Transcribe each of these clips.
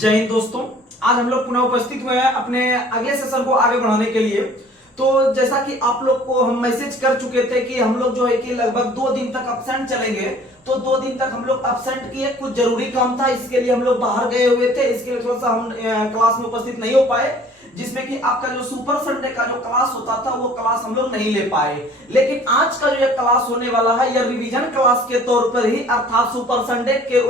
जय हिंद दोस्तों। आज हम लोग पुनः उपस्थित हुए हैं अपने अगले सेशन को आगे बढ़ाने के लिए। तो जैसा कि आप लोग को हम मैसेज कर चुके थे कि हम लोग जो है कि लगभग 2 दिन तक अब्सेंट चलेंगे, तो 2 दिन तक हम लोग अब्सेंट किए। कुछ जरूरी काम था, इसके लिए हम लोग बाहर गए हुए थे, इसके लिए थोड़ा सा हम क्लास में उपस्थित नहीं हो पाए, जिसमें कि आपका जो सुपर संडे का जो क्लास होता था वो क्लास हम लोग नहीं ले पाए। लेकिन आज का जो ये क्लास होने वाला है यह रिवीजन क्लास के तौर पर ही, अर्थात सुपर संडे के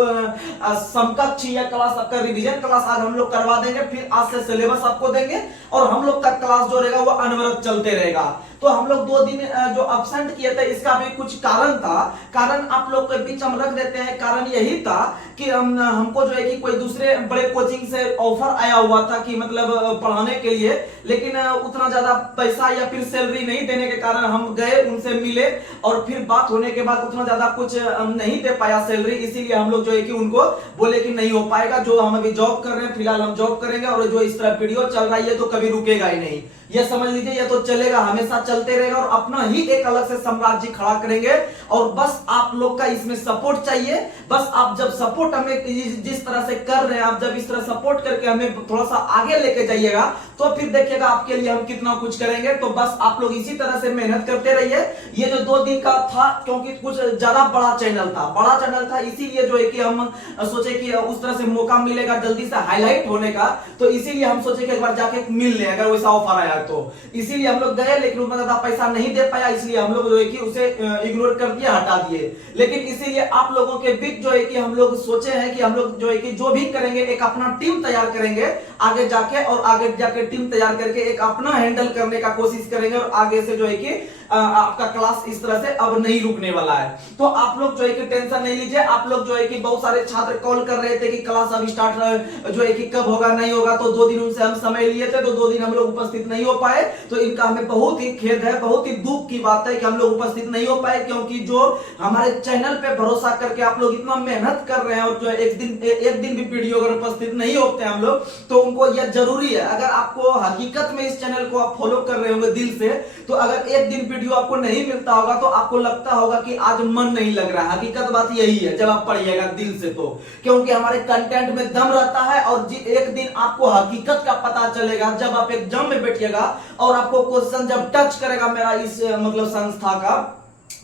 समकक्ष यह क्लास आपका रिवीजन क्लास आज हम लोग करवा देंगे। फिर आज से सिलेबस आपको देंगे और हम लोग का क्लास जो रहेगा वो अनवरत चलते रहेगा। तो हम लोग 2 दिन जो अब्सेंट किए थे इसका भी कुछ कारण था, कारण आप लोग के बीच हम रख देते हैं। कारण यही था कि हमको जो है कि कोई दूसरे बड़े कोचिंग से ऑफर आया हुआ था कि मतलब पढ़ाने के लिए, लेकिन उतना ज्यादा पैसा या फिर सैलरी नहीं देने के कारण हम गए, उनसे मिले और फिर बात होने के बाद उतना ज्यादा कुछ नहीं दे पाया सैलरी, इसीलिए हम लोग जो है कि उनको बोले कि नहीं हो पाएगा। जो हम अभी जॉब कर रहे हैं, फिलहाल हम जॉब करेंगे और जो इस तरह वीडियो चल रहा है ये तो कभी रुकेगा ही नहीं, ये समझ लीजिए, ये तो चलेगा, हमेशा चलते रहेगा और अपना ही एक अलग से साम्राज्य खड़ा करेंगे। और बस आप लोग का इसमें सपोर्ट चाहिए। बस आप जब सपोर्ट हमें जिस तरह से कर रहे हैं, आप जब इस तरह सपोर्ट करके हमें थोड़ा सा आगे लेके जाइएगा तो फिर देखिएगा आपके लिए हम कितना कुछ करेंगे। तो बस आप लोग इसी तरह से मेहनत करते रहिए। ये जो 2 दिन का था, क्योंकि कुछ ज्यादा बड़ा चैनल था, इसीलिए जो है कि हम सोचे कि उस तरह से मौका मिलेगा जल्दी से हाईलाइट होने का, तो इसीलिए हम सोचे कि एक बार जाके मिल ले, अगर वैसा ऑफर आया तो। इसीलिए हम लोग गए, लेकिन उतना ज्यादा पैसा नहीं दे पाया, इसलिए हम लोग जो है कि उसे इग्नोर कर दिया, हटा दिए। लेकिन इसीलिए आप लोगों के बीच जो है कि हम लोग सोचे हैं कि हम लोग जो है कि जो भी करेंगे एक अपना टीम तैयार करेंगे आगे जाके, और आगे जाके टीम तैयार करके एक अपना हैंडल करने का कोशिश करेंगे। और आगे से जो है कि आपका क्लास इस तरह से अब नहीं रुकने वाला है। तो आप लोग जो है कि टेंशन नहीं लीजिए। आप लोग जो है कि बहुत सारे छात्र कॉल कर रहे थे कि क्लास अब स्टार्ट जो है कि कब होगा, नहीं होगा, तो 2 दिन उनसे हम समय लिए थे, तो 2 दिन हम लोग उपस्थित नहीं हो पाए। तो इनका हमें बहुत ही खेद है, बहुत ही दुख की बात है कि हम लोग उपस्थित नहीं हो पाए, क्योंकि जो हमारे चैनल पे भरोसा करके आप लोग इतना मेहनत कर रहे हैं और जो एक दिन भी वीडियो अगर उपस्थित नहीं होते हम लोग, तो उनको यह जरूरी है। अगर आपको हकीकत में इस चैनल को आप फॉलो कर रहे होंगे दिल से, तो अगर एक दिन वीडियो आपको नहीं मिलता होगा तो आपको लगता होगा कि आज मन नहीं लग रहा है। हकीकत बात यही है जब आप पढ़िएगा दिल से, तो क्योंकि हमारे कंटेंट में दम रहता है। और एक दिन आपको हकीकत का पता चलेगा जब आप एग्जाम में बैठिएगा और आपको क्वेश्चन जब टच करेगा मेरा इस मतलब संस्था का,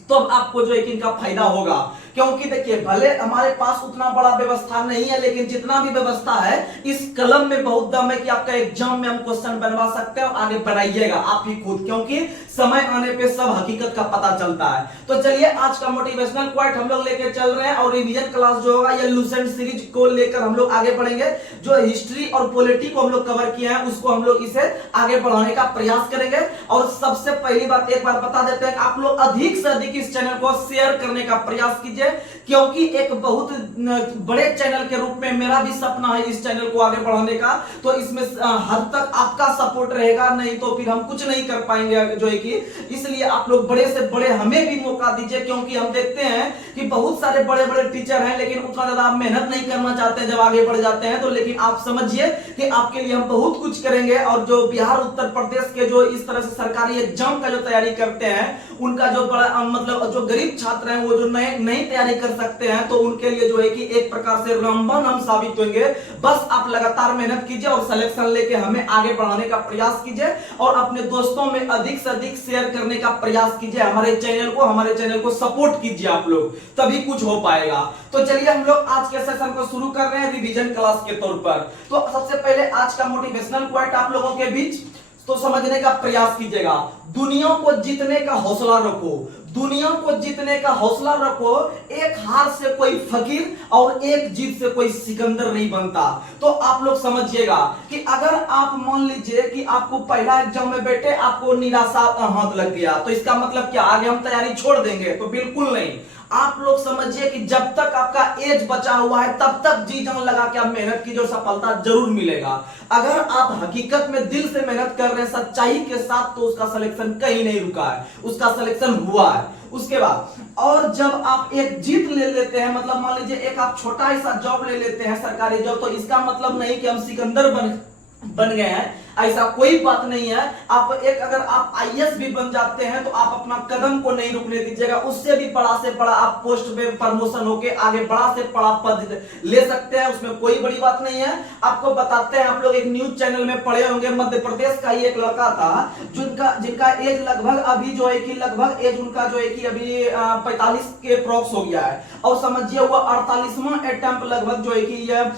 तो आपको जो है कि इनका फायदा होगा। क्योंकि देखिए, भले हमारे पास उतना बड़ा व्यवस्था नहीं है, लेकिन जितना भी व्यवस्था है इस कलम में बहुत दम है कि आपका एग्जाम में हम क्वेश्चन बनवा सकते हैं। और आगे बढ़ाइएगा आप ही खुद, क्योंकि समय आने पे सब हकीकत का पता चलता है। तो चलिए, आज का मोटिवेशनल क्वाइट हम लोग लेके चल रहे हैं और रिवीजन क्लास जो होगा ये लूसेंट सीरीज को लेकर हम लोग आगे बढ़ेंगे। जो हिस्ट्री और पॉलिटी को हम लोग कवर किए हैं उसको हम लोग इसे आगे बढ़ाने का प्रयास करेंगे। और सबसे पहली बात एक बार बता देते हैं कि आप लोग अधिक से अधिक इस चैनल को शेयर करने का प्रयास कीजिए, क्योंकि एक बहुत बड़े चैनल के रूप में मेरा भी सपना है इस चैनल को आगे बढ़ाने का। तो इसमें हद तक आपका सपोर्ट रहेगा, नहीं तो फिर हम कुछ नहीं कर पाएंगे जो है कि। इसलिए आप लोग बड़े से बड़े हमें भी मौका दीजिए, क्योंकि हम देखते हैं कि बहुत सारे बड़े बड़े टीचर हैं, लेकिन उतना ज्यादा आप मेहनत नहीं करना चाहते जब आगे बढ़ जाते हैं तो। लेकिन आप समझिए कि आपके लिए हम बहुत कुछ करेंगे। और जो बिहार उत्तर प्रदेश के जो इस तरह से सरकारी एग्जाम का जो तैयारी करते हैं, उनका जो बड़ा मतलब जो गरीब छात्र हैं वो जो नई तैयारी कर सकते हैं, तो उनके लिए जो है कि एक प्रकार से रामबाण हम साबित होंगे। बस आप लगातार मेहनत कीजिए और सिलेक्शन लेके हमें आगे बढ़ाने का प्रयास कीजिए और अपने दोस्तों में अधिक से अधिक शेयर करने का प्रयास कीजिए। हमारे चैनल को सपोर्ट कीजिए आप लोग, तभी कुछ हो पाएगा। तो चलिए, हम लोग आज के सेशन को शुरू कर रहे हैं रिवीजन क्लास के तौर पर। तो सबसे पहले आज का मोटिवेशनल क्वाइट आप लोगों के बीच तो समझने का प्रयास कीजिएगा। दुनिया को जीतने का हौसला रखो, दुनिया को जीतने का हौसला रखो। एक हार से कोई फकीर और एक जीत से कोई सिकंदर नहीं बनता। तो आप लोग समझिएगा कि अगर आप मान लीजिए कि आपको पहला एग्जाम में बैठे आपको निराशा हाथ लग गया, तो इसका मतलब क्या आगे हम तैयारी छोड़ देंगे? तो बिल्कुल नहीं। आप लोग समझिए कि जब तक आपका एज बचा हुआ है तब तक जी जान लगा के आप मेहनत कीजिए और सफलता जरूर मिलेगा। अगर आप हकीकत में दिल से मेहनत कर रहे हैं सच्चाई के साथ, तो उसका सिलेक्शन कहीं नहीं रुका है, उसका सिलेक्शन हुआ है। उसके बाद और जब आप एक जीत ले लेते हैं, मतलब मान लीजिए एक आप छोटा सा जॉब ले लेते हैं सरकारी जॉब, तो इसका मतलब नहीं कि हम सिकंदर बन गए हैं। ऐसा कोई बात नहीं है। आप एक अगर आप आईएएस भी बन जाते हैं तो आप अपना कदम को नहीं रुकने दीजिएगा, उससे भी बड़ा से बड़ा आप पोस्ट में प्रमोशन होके आगे बड़ा से बड़ा पद ले सकते हैं, उसमें कोई बड़ी बात नहीं है। आपको बताते हैं, आप लोग एक न्यूज चैनल में पढ़े होंगे, मध्य प्रदेश का ही एक लड़का था जिनका एज लगभग अभी जो है कि लगभग एज उनका जो है कि अभी 45 के अप्रॉक्स हो गया है, और समझिए वो 48वां अटेम्प्ट लगभग जो है कि यह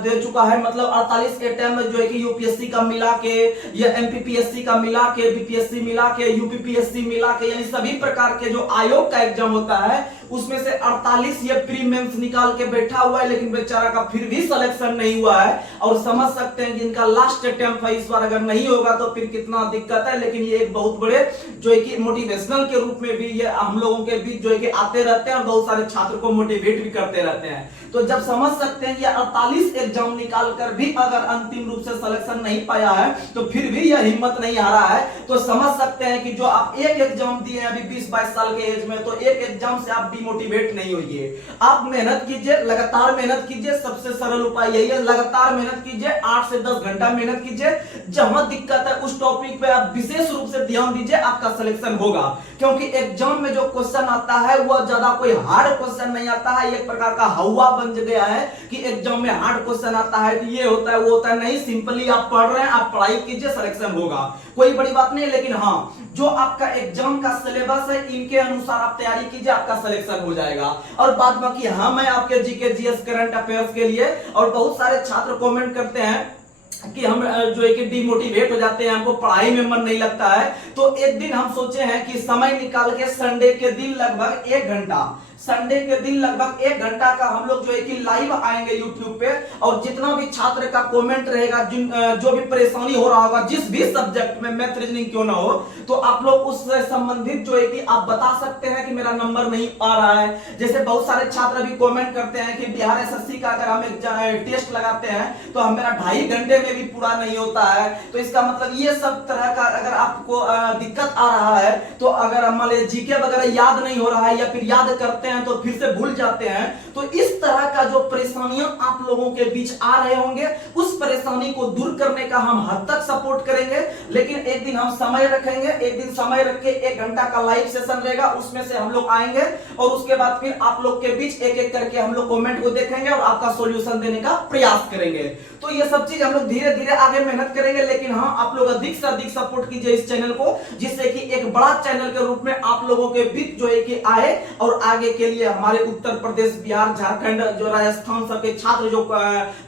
दे चुका है। मतलब 48 अटेम्प्ट जो है कि यूपीएससी का मिला के या एमपीपीएससी का मिला के, बीपीएससी मिला के, यूपीपीएससी मिला के, यानी सभी प्रकार के जो आयोग का एग्जाम होता है उसमें से 48 ये प्री मेंस निकाल के बैठा हुआ है, लेकिन बेचारा का फिर भी सिलेक्शन नहीं हुआ है। और समझ सकते हैं कि इनका लास्ट अटेम्प्ट है, इस बार अगर नहीं होगा तो फिर कितना दिक्कत है। लेकिन ये एक बहुत बड़े जो है कि मोटिवेशनल के रूप में भी ये हम लोगों के बीच जो है कि आते रहते हैं और बहुत सारे छात्र को मोटिवेट भी करते रहते हैं। तो जब समझ सकते हैं कि 48 एग्जाम निकाल कर भी अगर अंतिम रूप से सिलेक्शन नहीं पाया है तो फिर भी यह हिम्मत नहीं हारा है, तो समझ सकते हैं कि जो आप एक एग्जाम दिए हैं अभी 20-22 साल के एज में, तो एक एग्जाम से आप डिमोटिवेट नहीं होइए। आप मेहनत कीजिए, लगातार मेहनत कीजिए, सबसे सरल उपाय यही है, लगातार मेहनत कीजिए, 8 से 10 घंटा मेहनत कीजिए। जहां दिक्कत है उस टॉपिक पे आप विशेष रूप से ध्यान दीजिए, आपका सिलेक्शन होगा। क्योंकि एग्जाम में जो क्वेश्चन आता है वह ज्यादा कोई हार्ड क्वेश्चन नहीं आता है, एक प्रकार का हवा बन गया है कि एग्जाम में हार्ड क्वेश्चन आता है तो ये होता है वो होता है, नहीं, सिंपली आप पढ़ रहे हैं, आप पढ़ाई कीजिए, सिलेक्शन होगा, कोई बड़ी बात नहीं। लेकिन हाँ, जो आपका एग्जाम का सिलेबस है इनके अनुसार आप तैयारी कीजिए, आपका सिलेक्शन हो जाएगा। और बात बाकी हाँ, मैं आपके जीके जीएस करंट अफेयर्स के लिए, और बहुत सारे छात्र कमेंट करते हैं कि हम जो है कि डिमोटिवेट हो जाते हैं, हमको पढ़ाई में मन नहीं लगता है, तो एक दिन हम सोचे हैं कि समय निकाल के संडे के दिन लगभग 1 घंटा, संडे के दिन लगभग 1 घंटा का हम लोग जो है कि लाइव आएंगे यूट्यूब पे, और जितना भी छात्र का कमेंट रहेगा, जो भी परेशानी हो रहा होगा जिस भी सब्जेक्ट में, मैथ रीजनिंग क्यों ना हो, तो आप लोग उससे संबंधित जो है कि आप बता सकते हैं कि मेरा नंबर नहीं आ रहा है। जैसे बहुत सारे छात्र भी कमेंट करते हैं कि बिहार एसएससी का अगर हम एक टेस्ट लगाते हैं तो मेरा 2.5 घंटे में भी पूरा नहीं होता है। तो इसका मतलब ये सब तरह का अगर आपको दिक्कत आ रहा है, तो अगर मान लीजिए जीके वगैरह याद नहीं हो रहा है या फिर याद करते हैं तो फिर से भूल जाते हैं, तो इस तरह का जो परेशानियां आप लोगों के बीच आ रहे होंगे, उस परेशानी को दूर करने का हम हद तक सपोर्ट करेंगे। लेकिन एक दिन हम समय रखेंगे, एक दिन समय रख के 1 घंटा का लाइव सेशन रहेगा, उसमें से हम लोग आएंगे और उसके बाद फिर आप लोग के बीच एक एक करके हम लोग कमेंट को देखेंगे और आपका सॉल्यूशन देने का प्रयास करेंगे। तो ये सब चीज हम लोग धीरे धीरे आगे मेहनत करेंगे। लेकिन हाँ, आप लोग अधिक से अधिक सपोर्ट कीजिए इस चैनल को, जिससे कि एक बड़ा चैनल के रूप में आप लोगों के बीच जो है कि आए और आगे के लिए हमारे उत्तर प्रदेश, बिहार, झारखंड, जो राजस्थान सबके छात्र जो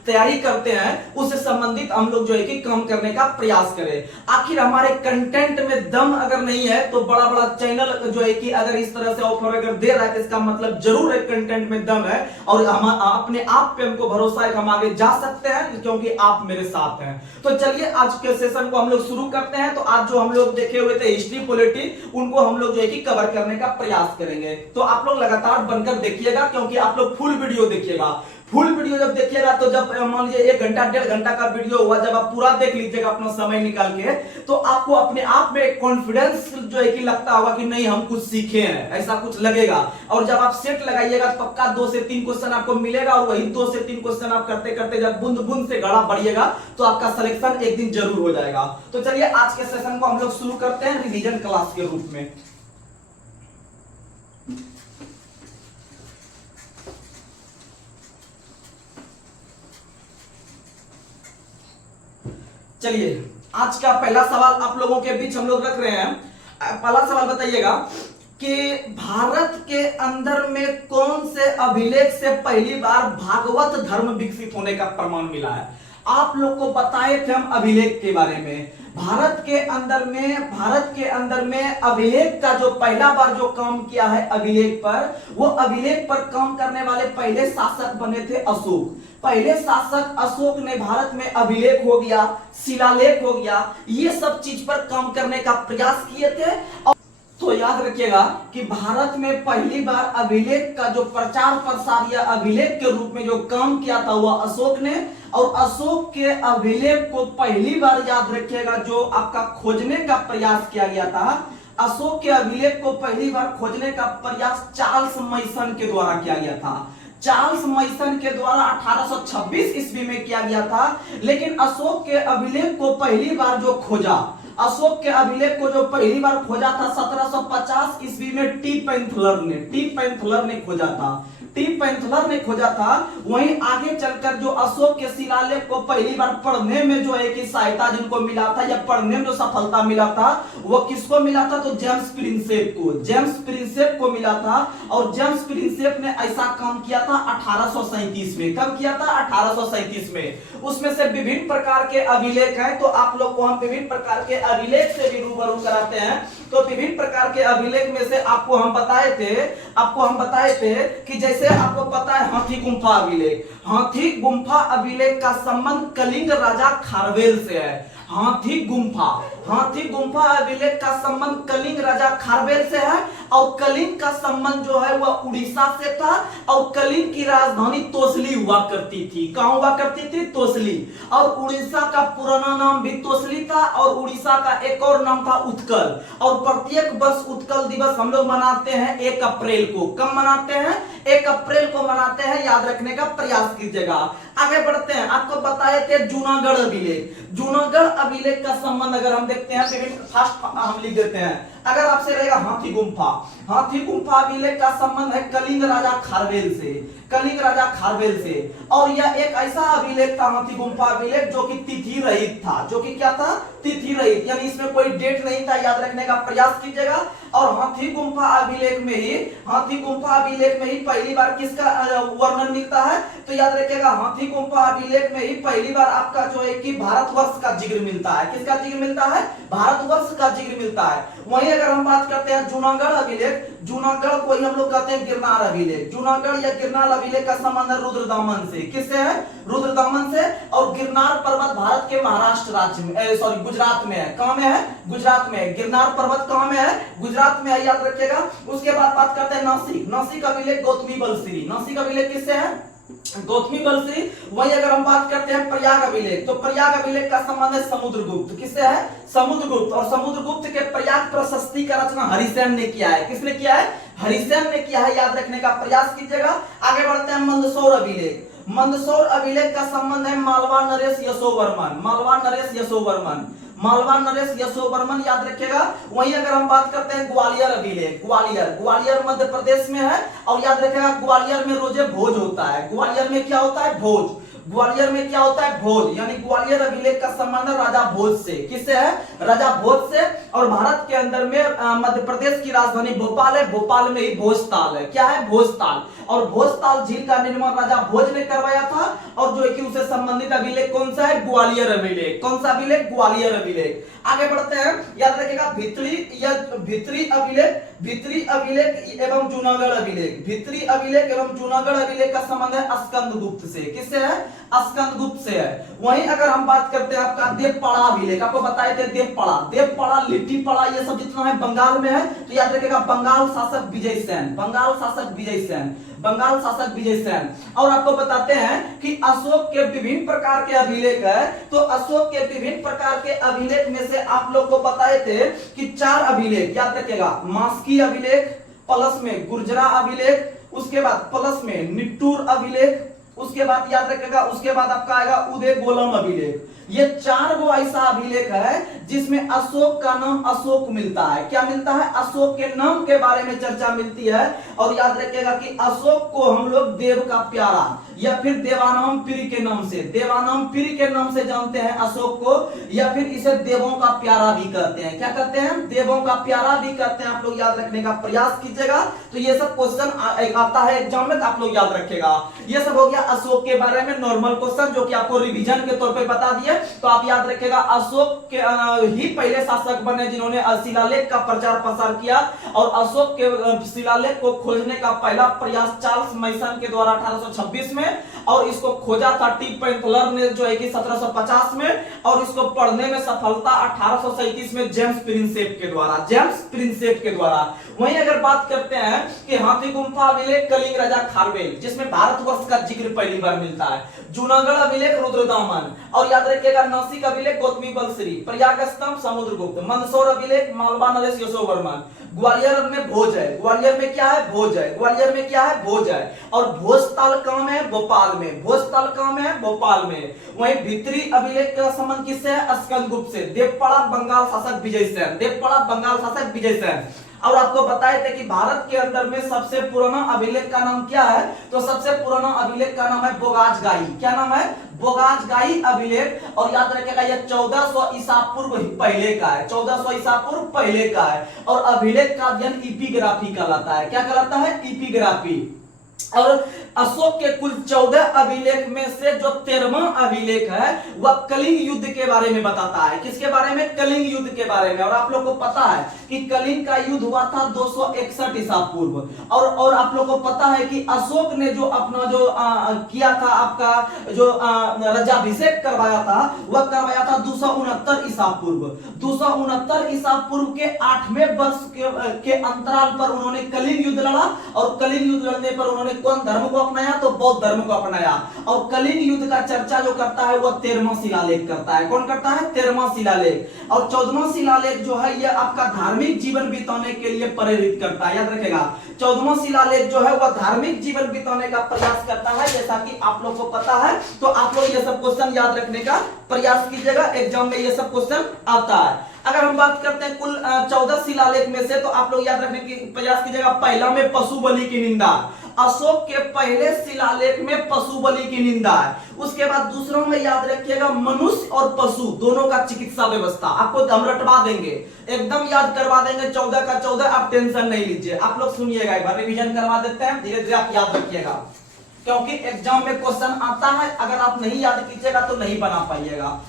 तैयारी करते हैं उससे संबंधित हम लोग जो है कि काम करने का प्रयास करें। आखिर हमारे कंटेंट में दम अगर नहीं है तो बड़ा बड़ा चैनल जो है कि अगर इस तरह से ऑफर अगर दे रहा है तो इसका मतलब जरूर एक कंटेंट में दम है, और हम अपने आप पे हमको भरोसा है कि हम आगे जा सकते हैं क्योंकि आप मेरे साथ हैं। तो चलिए आज के सेशन को हम लोग शुरू करते हैं। तो आज जो हम लोग देखे हुए थे हिस्ट्री, पॉलिटी, उनको हम लोग जो है कि कवर करने का प्रयास करेंगे। तो आप लोग लगातार बनकर देखिएगा, क्योंकि आप लोग फुल वीडियो देखिएगा। फुल वीडियो जब देखिएगा तो जब मान लीजिए 1 घंटा 1.5 घंटा का वीडियो हुआ, जब आप पूरा देख लीजिएगा अपना समय निकाल के, तो आपको अपने आप में एक कॉन्फिडेंस जो है कि लगता होगा कि नहीं हम कुछ सीखे हैं, ऐसा कुछ लगेगा। और जब आप सेट लगाइएगा तो पक्का 2 से 3 क्वेश्चन आपको मिलेगा, और वही 2 से 3 क्वेश्चन आप करते करते जब बूंद बूंद से घड़ा बढ़िएगा तो आपका सिलेक्शन एक दिन जरूर हो जाएगा। तो चलिए आज के सेशन को हम लोग शुरू करते हैं रिवीजन क्लास के रूप में। चलिए आज का पहला सवाल आप लोगों के बीच हम लोग रख रहे हैं। पहला सवाल बताइएगा कि भारत के अंदर में कौन से अभिलेख से पहली बार भागवत धर्म विकसित होने का प्रमाण मिला है। आप लोग को बताए थे हम अभिलेख के बारे में। भारत के अंदर में अभिलेख का जो पहला बार जो काम किया है अभिलेख पर, वो अभिलेख पर काम करने वाले पहले शासक बने थे अशोक। पहले शासक अशोक ने भारत में अभिलेख हो गया, शिलालेख हो गया, ये सब चीज पर काम करने का प्रयास किए थे। तो याद रखिएगा कि भारत में पहली बार अभिलेख का जो प्रचार प्रसार या अभिलेख के रूप में जो काम किया था वह अशोक ने, और अशोक के अभिलेख को पहली बार याद रखिएगा जो आपका खोजने का प्रयास किया गया था। अशोक के अभिलेख को पहली बार खोजने का प्रयास चार्ल्स मैसन के द्वारा किया गया था। चार्ल्स मैसन के द्वारा 1826 ईस्वी में किया गया था। लेकिन अशोक के अभिलेख को पहली बार जो खोजा, अशोक के अभिलेख को जो पहली बार खोजा था 1750 ईस्वी में टी पैंथलर ने खोजा था। टी पैंथलर ने खोजा था। वहीं आगे चलकर जो अशोक के शिलालेख को पहली बार पढ़ने में जो है कि सहायता जिनको मिला था या पढ़ने में जो सफलता मिला था वो किसको मिला था? तो जेम्स प्रिंसेप को मिला था। और जेम्स प्रिंसेप ने ऐसा काम किया था 1837 में। कब किया था? 1837 में। उसमें से विभिन्न प्रकार के अभिलेख हैं, तो आप लोग को हम विभिन्न प्रकार के अभिलेख से भी रूबरू कराते हैं। तो विभिन्न प्रकार के अभिलेख में से आपको हम बताए थे कि जैसे आपको पता है हाथी गुम्फा अभिलेख का संबंध कलिंग राजा खारवेल से है। हाथी गुम्फा अभिलेख का संबंध कलिंग राजा खारवेल से है। और कलिंग का संबंध जो है वह उड़ीसा से था। और कलिंग की राजधानी तोसली हुआ करती थी। कहां हुआ करती थी? तोसली। और उड़ीसा का पुराना नाम भी तोसली था। और उड़ीसा का एक और नाम था उत्कल। और प्रत्येक वर्ष उत्कल दिवस हम लोग मनाते हैं 1 अप्रैल को। कब मनाते हैं? 1 अप्रैल को मनाते हैं। याद रखने का प्रयास कीजिएगा। आगे बढ़ते हैं। आपको बताए थे जूनागढ़ अभिलेख का संबंध अगर हम देखते हैं, फर्स्ट हम लिख देते हैं। अगर आपसे रहेगा हाथी गुम्फा अभिलेख का संबंध है कलिंग राजा खारवेल से। और यह एक ऐसा अभिलेख था हाथी गुम्फा अभिलेख जो कि तिथि रहित था। जो कि क्या था? तिथि रहित, यानी इसमें कोई डेट नहीं था। याद रखने का प्रयास कीजिएगा। और हाथी गुम्फा अभिलेख में ही पहली बार किसका वर्णन मिलता है? तो याद रखिएगा हाथी गुम्फा अभिलेख में ही पहली बार आपका जो है कि भारतवर्ष का जिक्र मिलता है। किसका जिक्र मिलता है? भारतवर्ष का जिक्र मिलता है। वहीं अगर हम बात करते हैं जूनागढ़ को ही हम लोग कहते हैं गिरनार अभिलेख। जूनागढ़ या गिरनार अभिलेख का संबंध है रुद्रदामन से। किससे है? रुद्रदामन से। और गिरनार पर्वत भारत के महाराष्ट्र राज्य में, गुजरात में है। कहां में है? गुजरात में है। गिरनार पर्वत कहां में है? गुजरात में है। याद रखिएगा। उसके बाद बात करते हैं नासिक अभिलेख गौतमी बलश्री। नासिक अभिलेख किससे है? गौतमी बलश्री। वही अगर हम बात करते हैं प्रयाग अभिलेख, तो प्रयाग अभिलेख का संबंध है समुद्रगुप्त। किससे है? समुद्रगुप्त। और समुद्रगुप्त के प्रयाग प्रशस्ति का रचना हरिसेन ने किया है। किसने किया है? हरिसेन ने किया है। याद रखने का प्रयास कीजिएगा। आगे बढ़ते हैं मंदसौर अभिलेख का संबंध है मालवा नरेश यशोवर्मन। याद रखिएगा। वहीं अगर हम बात करते हैं ग्वालियर अभिलेख, ग्वालियर मध्य प्रदेश में है। और याद रखिएगा ग्वालियर में रोजे भोज होता है। ग्वालियर में क्या होता है? भोज। यानी ग्वालियर अभिलेख का संबंध राजा भोज से। किससे है? राजा भोज से। और भारत के अंदर में मध्य प्रदेश की राजधानी भोपाल है। भोपाल में ही भोजताल है। क्या है? भोजताल। और भोजताल झील का निर्माण राजा भोज ने करवाया था। और जो है कि उसे संबंधित अभिलेख कौन सा है? ग्वालियर अभिलेख। कौन सा अभिलेख? ग्वालियर अभिलेख। आगे बढ़ते हैं। याद रखिएगा भित्री अभिलेख एवं जूनागढ़ अभिलेख का संबंध है स्कंदगुप्त से। किससे है? स्कंदगुप्त से है। वहीं अगर हम बात करते हैं आपका देवपाड़ा अभिलेख, आपको बताए थे देवपाड़ा, लिट्टीपाड़ा, ये सब जितना है बंगाल में है। तो याद रखिएगा बंगाल शासक विजय सेन। और आपको बताते हैं कि अशोक के विभिन्न प्रकार के अभिलेख है। तो अशोक के विभिन्न प्रकार के अभिलेख में से आप लोग को बताए थे कि 4 अभिलेख याद रखिएगा। मास्की अभिलेख, प्लस में गुर्जरा अभिलेख, उसके बाद प्लस में निट्टूर अभिलेख, उसके बाद याद रखिएगा उसके बाद आपका आएगा उदय गोलम अभिलेख। ये 4 गो ऐसा अभिलेख है जिसमें अशोक का नाम अशोक मिलता है। क्या मिलता है? अशोक के नाम के बारे में चर्चा मिलती है। और याद रखिएगा कि अशोक को हम लोग देव का प्यारा या फिर देवानाम पीरी के नाम से जानते हैं अशोक को, या फिर इसे देवों का प्यारा भी कहते हैं। क्या कहते हैं? देवों का प्यारा भी कहते हैं। आप लोग याद रखने का प्रयास कीजिएगा। तो ये सब क्वेश्चन आता है एग्जाम में, तो आप लोग याद रखिएगा। ये सब हो गया अशोक के बारे में नॉर्मल क्वेश्चन जो कि आपको रिवीजन के तौर पे बता दिए। तो आप याद रखिएगा अशोक के ही पहले शासक बने जिन्होंने शिलालेख का प्रचार प्रसार किया। और अशोक के शिलालेख को खोजने का पहला प्रयास चार्ल्स मैसन के द्वारा 1826 में, और इसको खोजा था टी पैंथलर ने जो है कि 1750 में, और इसको पढ़ने में सफलता 1837 में जेम्स प्रिंसेप के द्वारा। वहीं अगर बात करते हैं कि हाथी गुम्फा अभिलेख कलिंग राजा खारवेल, जिसमें भारतवर्ष का जिक्र पहली बार मिलता है। जूनागढ़ अभिलेख रुद्रदामन, और याद रखिएगा नासिक अभिलेख गौतमी बलश्री, प्रयाग स्तंभ समुद्रगुप्त, मंदसौर अभिलेख मालवा नरेश यशोवर्मन, ग्वालियर में भोज है, ग्वालियर में क्या है भोज है, ग्वालियर में क्या है भोज है, और भोजताल कहाँ में है भोपाल में, भोजताल कहाँ में है भोपाल में। वहीं भित्री अभिलेख का संबंध किससे है स्कंदगुप्त से, देवपाड़ा बंगाल शासक विजय सेन, देवपाड़ा बंगाल शासक विजय सेन। और आपको बताए थे कि भारत के अंदर में सबसे पुराना अभिलेख का नाम क्या है, तो सबसे पुराना अभिलेख का नाम है बोगाजगाई। क्या नाम है बोगाजगाई अभिलेख, और याद रखिएगा यह 1400 ईसा पूर्व पहले का है, 1400 ईसा पूर्व पहले का है। और अभिलेख का अध्ययन इपिग्राफी कहलाता है। क्या कहलाता है इपिग्राफी। और अशोक के कुल 14 अभिलेख में से जो 13वां अभिलेख है वह कलिंग युद्ध के बारे में बताता है। किसके बारे में कलिंग युद्ध के बारे में। और आप लोग को पता है कि कलिंग का युद्ध हुआ था 261 ईसा पूर्व। और आप लोग को पता है कि अशोक ने जो अपना जो किया था आपका जो राज्याभिषेक करवाया था वह करवाया था 269 ईसा पूर्व। 269 ईसा पूर्व के 8वें वर्ष के अंतराल पर उन्होंने कलिंग युद्ध लड़ा। और कलिंग युद्ध लड़ने पर उन्होंने कौन धर्म को अपनाया, तो बौद्ध धर्म को अपनाया। और कलिंग युद्ध का चर्चा जो करता है वह 13वां शिलालेख करता है। कौन करता है 13वां शिलालेख। और 14वां शिलालेख जो है यह आपका धार्मिक जीवन बिताने के लिए प्रेरित करता है। याद रखेगा 14वां शिलालेख जो है वह धार्मिक जीवन बिताने का प्रयास करता है। जैसा कि आप लोग को पता है, तो आप लोग ये सब क्वेश्चन याद रखने का प्रयास कीजिएगा, एग्जाम में ये सब क्वेश्चन आता है। अगर हम बात करते हैं कुल 14 शिलालेख में से, तो आप लोग याद रखने की प्रयास कीजिएगा। पहला में पशु बलि की निंदा, अशोक के पहले शिलालेख में पशु बलि की निंदा है। उसके बाद दूसरों में याद रखिएगा मनुष्य और पशु दोनों का चिकित्सा व्यवस्था। आपको हम रटवा देंगे, एकदम याद करवा देंगे 14 का 14, आप टेंशन नहीं लीजिए। आप लोग सुनिएगा, एक बार रिवीजन करवा देते हैं, धीरे धीरे आप याद रखिएगा, क्योंकि एग्जाम में क्वेश्चन आता है। अगर आप नहीं याद कीजिएगा तो नहीं बना पाइएगा।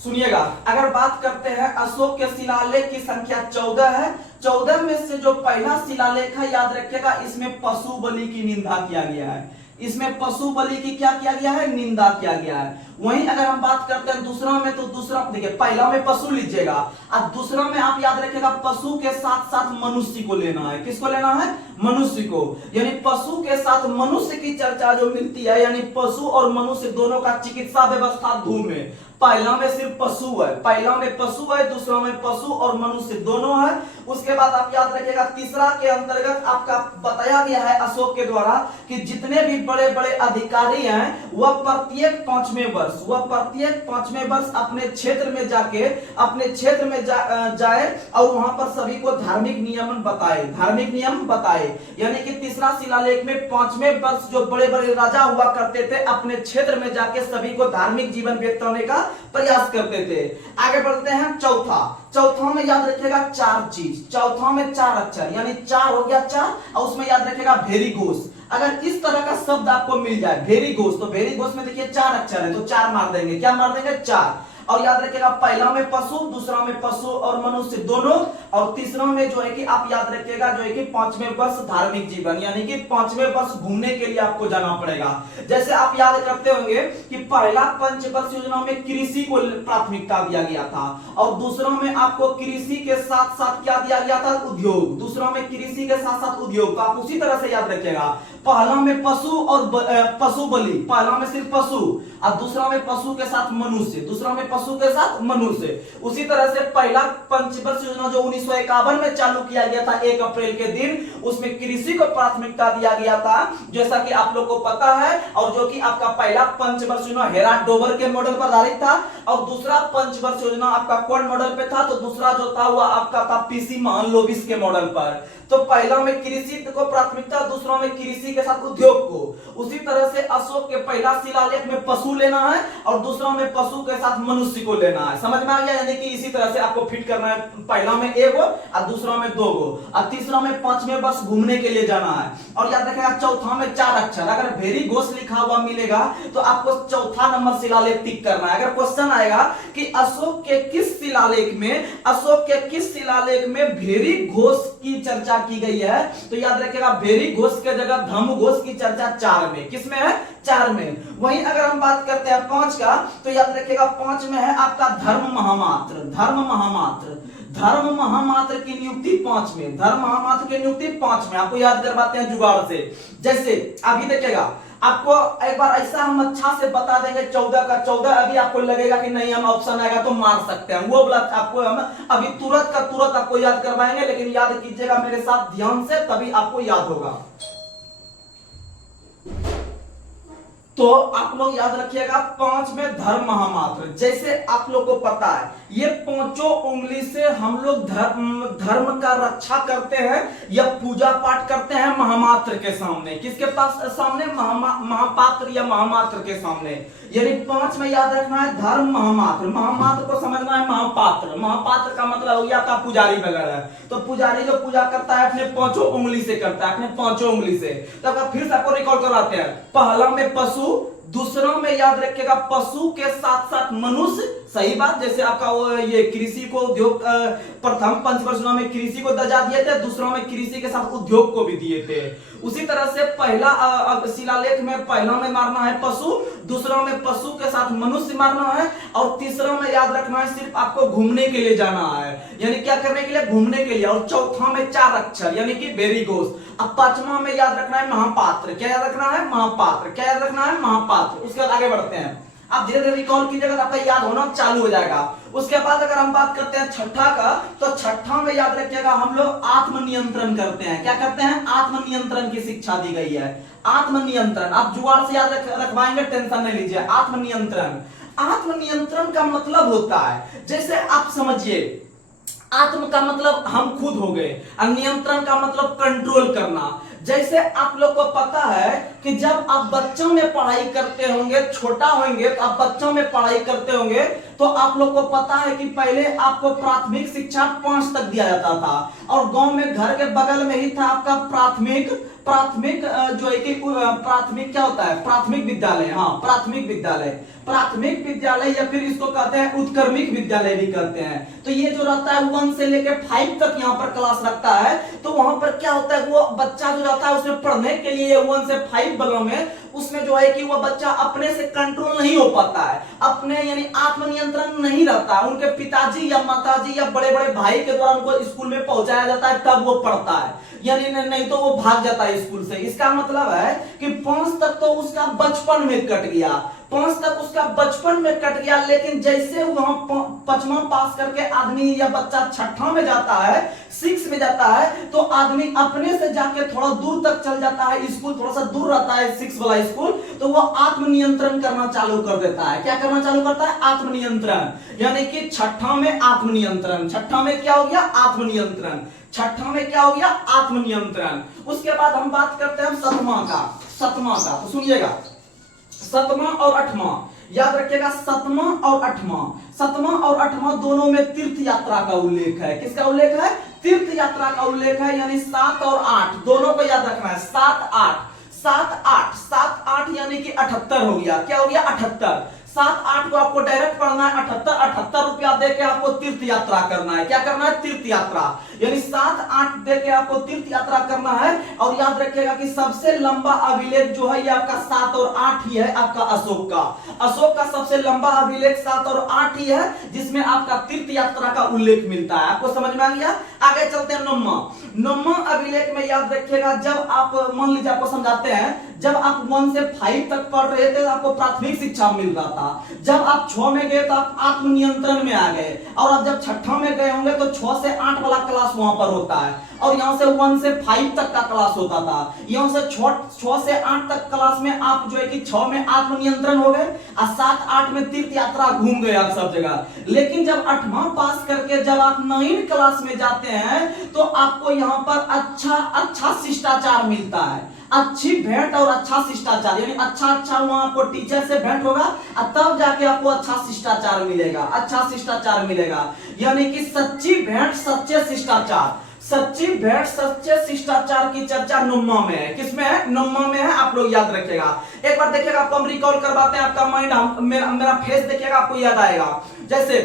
सुनिएगा, अगर बात करते हैं अशोक के शिलालेख की संख्या 14 है। 14 में से जो पहला शिलालेख है याद रखिएगा, इसमें पशु बलि की निंदा किया गया है। इसमें पशु बलि की क्या किया गया है, निंदा किया गया है। वहीं अगर हम बात करते हैं दूसरा में, तो दूसरा देखिए, पहला में पशु लीजिएगा और दूसरा में आप याद रखिएगा पशु के साथ साथ मनुष्य को लेना है। किसको लेना है, मनुष्य को। यानी पशु के साथ मनुष्य की चर्चा जो मिलती है, यानी पशु और मनुष्य दोनों का चिकित्सा व्यवस्था धूम है। पहला में सिर्फ पशु है, पहला में पशु है, दूसरा में पशु और मनुष्य दोनों है। उसके बाद आप याद रखिएगा तीसरा के अंतर्गत आपका बताया गया है अशोक के द्वारा कि जितने भी बड़े बड़े अधिकारी हैं वह प्रत्येक 5वें वर्ष अपने क्षेत्र में जाके जाए और वहां पर सभी को धार्मिक नियम बताए। यानी कि तीसरा शिलालेख में 5वें वर्ष जो बड़े बड़े राजा हुआ करते थे अपने क्षेत्र में जाके सभी को धार्मिक जीवन बिताने का प्रयास करते थे। आगे बढ़ते हैं चौथा में याद रखिएगा 4 चीज, चौथा में 4 अक्षर, यानी 4 हो गया 4, और उसमें याद रखिएगा भेरी घोष। अगर इस तरह का शब्द आपको मिल जाए भेरी घोष, तो भेरी घोष में देखिए 4 अक्षर है तो 4 मार देंगे। क्या मार देंगे, 4। और याद रखिएगा पहला में पशु, दूसरा में पशु और मनुष्य दोनों, और तीसरा में जो है कि आप याद रखिएगा जो है कि 5वें वर्ष धार्मिक जीवन, यानी कि 5वें वर्ष घूमने के लिए आपको जाना पड़ेगा। जैसे आप याद करते होंगे कि पहला पंचवर्ष योजना में कृषि को प्राथमिकता दिया गया था, और दूसरा में आपको कृषि के साथ साथ क्या दिया गया था, उद्योग। दूसरा में कृषि के साथ साथ उद्योग, तो आप उसी तरह से याद रखिएगा। पहला में पशु और पशु बलि, पहला में सिर्फ पशु और दूसरा में पशु के साथ मनुष्य, दूसरा में पशु के साथ मनुष्य। उसी तरह से पहला पंचवर्ष योजना जो 1951 में चालू किया गया था 1 अप्रैल के दिन, उसमें कृषि को प्राथमिकता दिया गया था, जैसा कि आप लोग को पता है। और जो कि आपका पहला पंचवर्ष योजना हेराल्ड डोवर के मॉडल पर आधारित था, और दूसरा पंचवर्ष योजना आपका कौन मॉडल पे था, तो दूसरा जो था वह आपका था पीसी महालनोबिस के मॉडल पर। तो पहला में कृषि को प्राथमिकता, दूसरा में कृषि के साथ उद्योग को। उसी तरह से अशोक के पहला शिलालेख में पशु लेना है और दूसरा में पशु के साथ मनुष्य को लेना है। समझ में आ गया, यानी कि इसी तरह से आपको फिट करना है, पहला में 1 और दूसरा में 2 और तीसरा में 5वें वर्ष घूमने के लिए जाना है। और याद रखिएगा चौथा में 4 अक्षर, अगर भेरी घोष लिखा हुआ मिलेगा तो आपको चौथा नंबर शिलालेख टिक करना है। अगर क्वेश्चन आएगा कि अशोक के किस शिलालेख में भेरी घोष की चर्चा की गई है, तो याद रखिएगा भेरी घोष के जगह धम्म घोष की चर्चा 4 में, किसमें है, 4 में। वहीं अगर हम बात करते हैं 5 का, तो याद रखिएगा 5 में है आपका धर्म महामात्र। धर्म महामात्र की नियुक्ति 5 में, धर्म महामात्र की नियुक्ति 5 में। आपको याद करवाते हैं जुगाड़ से। जैसे अभी देखिएगा, आपको एक बार ऐसा हम अच्छा से बता देंगे 14 का 14, अभी आपको लगेगा कि नहीं हम ऑप्शन आएगा तो मार सकते हैं, वो बोला आपको हम अभी तुरंत का तुरंत आपको याद करवाएंगे, लेकिन याद कीजिएगा मेरे साथ ध्यान से, तभी आपको याद होगा। तो आप लोग याद रखिएगा 5 में धर्म महामात्र। जैसे आप लोग को पता है ये पांचों उंगली से हम लोग धर्म का रक्षा करते हैं या पूजा पाठ करते हैं महामात्र के सामने। किसके पास सामने? महापात्र या महामात्र के सामने। यानी 5 में याद रखना है धर्म महामात्र, महामात्र को समझना है महापात्र। महापात्र का मतलब हो गया आपका पुजारी वगैरह। तो पुजारी जो पूजा करता है अपने पांचों उंगली से करता है, अपने पांचों उंगली से। तो फिर से आपको रिकॉर्ड करवाते हैं। पहला में पशु, दूसरा में याद रखिएगा पशु के साथ साथ मनुष्य। सही बात, जैसे आपका वो ये कृषि को उद्योग प्रथम पंचवर्षों में कृषि को दर्जा दिए थे, दूसरा में कृषि के साथ उद्योग को भी दिए थे। उसी तरह से पहला शिलालेख में पहला में मारना है पशु, दूसरा में पशु के साथ मनुष्य मारना है, और तीसरा में याद रखना है सिर्फ आपको घूमने के लिए जाना है, यानी क्या करने के लिए? घूमने के लिए। और चौथा में 4 अक्षर यानी कि वेरी गोस। अब 5वां में याद रखना है महापात्र। क्या याद रखना है? महापात्र। क्या याद रखना है? महापात्र। उसके बाद आगे बढ़ते हैं। आप धीरे धीरे रिकॉल कीजिएगा तो आपका याद होना चालू हो जाएगा। उसके बाद अगर हम बात करते हैं छठा का, तो छठा में याद रखिएगा हम लोग आत्मनियंत्रण करते हैं। क्या करते हैं? आत्मनियंत्रण की शिक्षा दी गई है। आत्मनियंत्रण आप जुगाड़ से याद रखवाएंगे, टेंशन नहीं लीजिए। आत्मनियंत्रण, आत्मनियंत्रण का मतलब होता है, जैसे आप समझिए आत्म का मतलब हम खुद हो गए, और नियंत्रण का मतलब कंट्रोल करना। जैसे आप लोग को पता है कि जब आप बच्चों में पढ़ाई करते होंगे, छोटा होंगे तो आप बच्चों में पढ़ाई करते होंगे, तो आप लोग को पता है कि पहले आपको प्राथमिक शिक्षा 5 तक दिया जाता था, और गांव में घर के बगल में ही था आपका प्राथमिक जो है कि प्राथमिक क्या होता है? प्राथमिक विद्यालय। हाँ, प्राथमिक विद्यालय, प्राथमिक विद्यालय या फिर इसको कहते हैं उत्क्रमिक विद्यालय भी कहते हैं। तो ये जो रहता है 1 से लेकर 5 तक यहाँ पर क्लास रखता है। तो वहां पर क्या होता है, वो बच्चा जो रहता है उसमें पढ़ने के लिए 1 से 5 वालों में, उसमें जो है कि वो बच्चा अपने से कंट्रोल नहीं हो पाता है, अपने यानी आत्मनियंत्रण नहीं रहता है। उनके पिताजी या माताजी या बड़े बड़े भाई के द्वारा उनको स्कूल में पहुंचाया जाता है, तब वो पढ़ता है, यानी नहीं तो वो भाग जाता है स्कूल से। इसका मतलब है कि 5 तक तो उसका बचपन में कट गया, 5 तक उसका बचपन में कट गया। लेकिन जैसे वहां 5वां पास करके आदमी या बच्चा 6ठा में जाता है, 6 में जाता है, तो आदमी अपने से जाके थोड़ा दूर तक चल जाता है, स्कूल थोड़ा सा दूर रहता है 6 वाला स्कूल, तो वो आत्मनियंत्रण करना चालू कर देता है। क्या करना चालू करता है? आत्मनियंत्रण। यानी कि 6ठा में आत्मनियंत्रण, 6ठा में क्या हो गया? आत्मनियंत्रण। 6ठा में क्या हो गया? आत्मनियंत्रण। उसके बाद हम बात करते हैं 7वां का। 7वां का तो सुनिएगा, 7वां और 8वां याद रखिएगा। 7वां और 8वां, 7वां और 8वां दोनों में तीर्थ यात्रा का उल्लेख है। किसका उल्लेख है? तीर्थ यात्रा का उल्लेख है। यानी 7 और 8 दोनों को याद रखना है। 7 8 7 8 7 8 यानी कि 78 हो गया। क्या हो गया? 78। 7 8 को आपको डायरेक्ट पढ़ना है। 78 रुपया देके आपको तीर्थ यात्रा करना है। क्या करना है? तीर्थ यात्रा। यानी 7 8 देके आपको तीर्थ यात्रा करना है। और याद रखिएगा कि सबसे लंबा अभिलेख जो है ये आपका 7 और 8 ही है, आपका अशोक का। अशोक का सबसे लंबा अभिलेख 7 और 8 ही है, जिसमें आपका तीर्थ यात्रा का उल्लेख मिलता है। आपको समझ में आ गया? आगे चलते हैं 9वां अभिलेख में याद रखिएगा, जब आप मान लीजिए आपको समझाते हैं, जब आप 1 से 5 तक पढ़ रहे थे आपको प्राथमिक शिक्षा मिल रहा था। जब आप 6 में गए तो आप आत्मनियंत्रण में आ गए, और अब जब 6ठा में गए होंगे तो 6 से 8 वाला क्लास वहां पर होता है, और यहां से 1 से 5 तक का क्लास होता था। यहां से 6 से 8 तक क्लास में आप जो है कि 6 में आत्मनियंत्रण हो गए, और 7 8 में तीर्थ यात्रा घूम गए आप सब जगह। लेकिन जब 8वां पास करके जब आप 9 क्लास में जाते हैं तो आपको यहां पर अच्छा शिष्टाचार मिलता है, अच्छी भेंट और अच्छा शिष्टाचार, यानी अच्छा वहां आपको टीचर से भेंट होगा, और तब जाके आपको अच्छा शिष्टाचार मिलेगा, अच्छा शिष्टाचार मिलेगा। यानी कि सच्ची भेंट सच्चे शिष्टाचार, सच्ची भेंट सच्चे शिष्टाचार की चर्चा 9वां में है। किसमें है? 9वां में है। आप लोग याद रखिएगा। एक बार देखिएगा, आपको हम रिकॉल करवाते हैं, आपका माइंड मेरा फेस देखिएगा, आपको याद आएगा। जैसे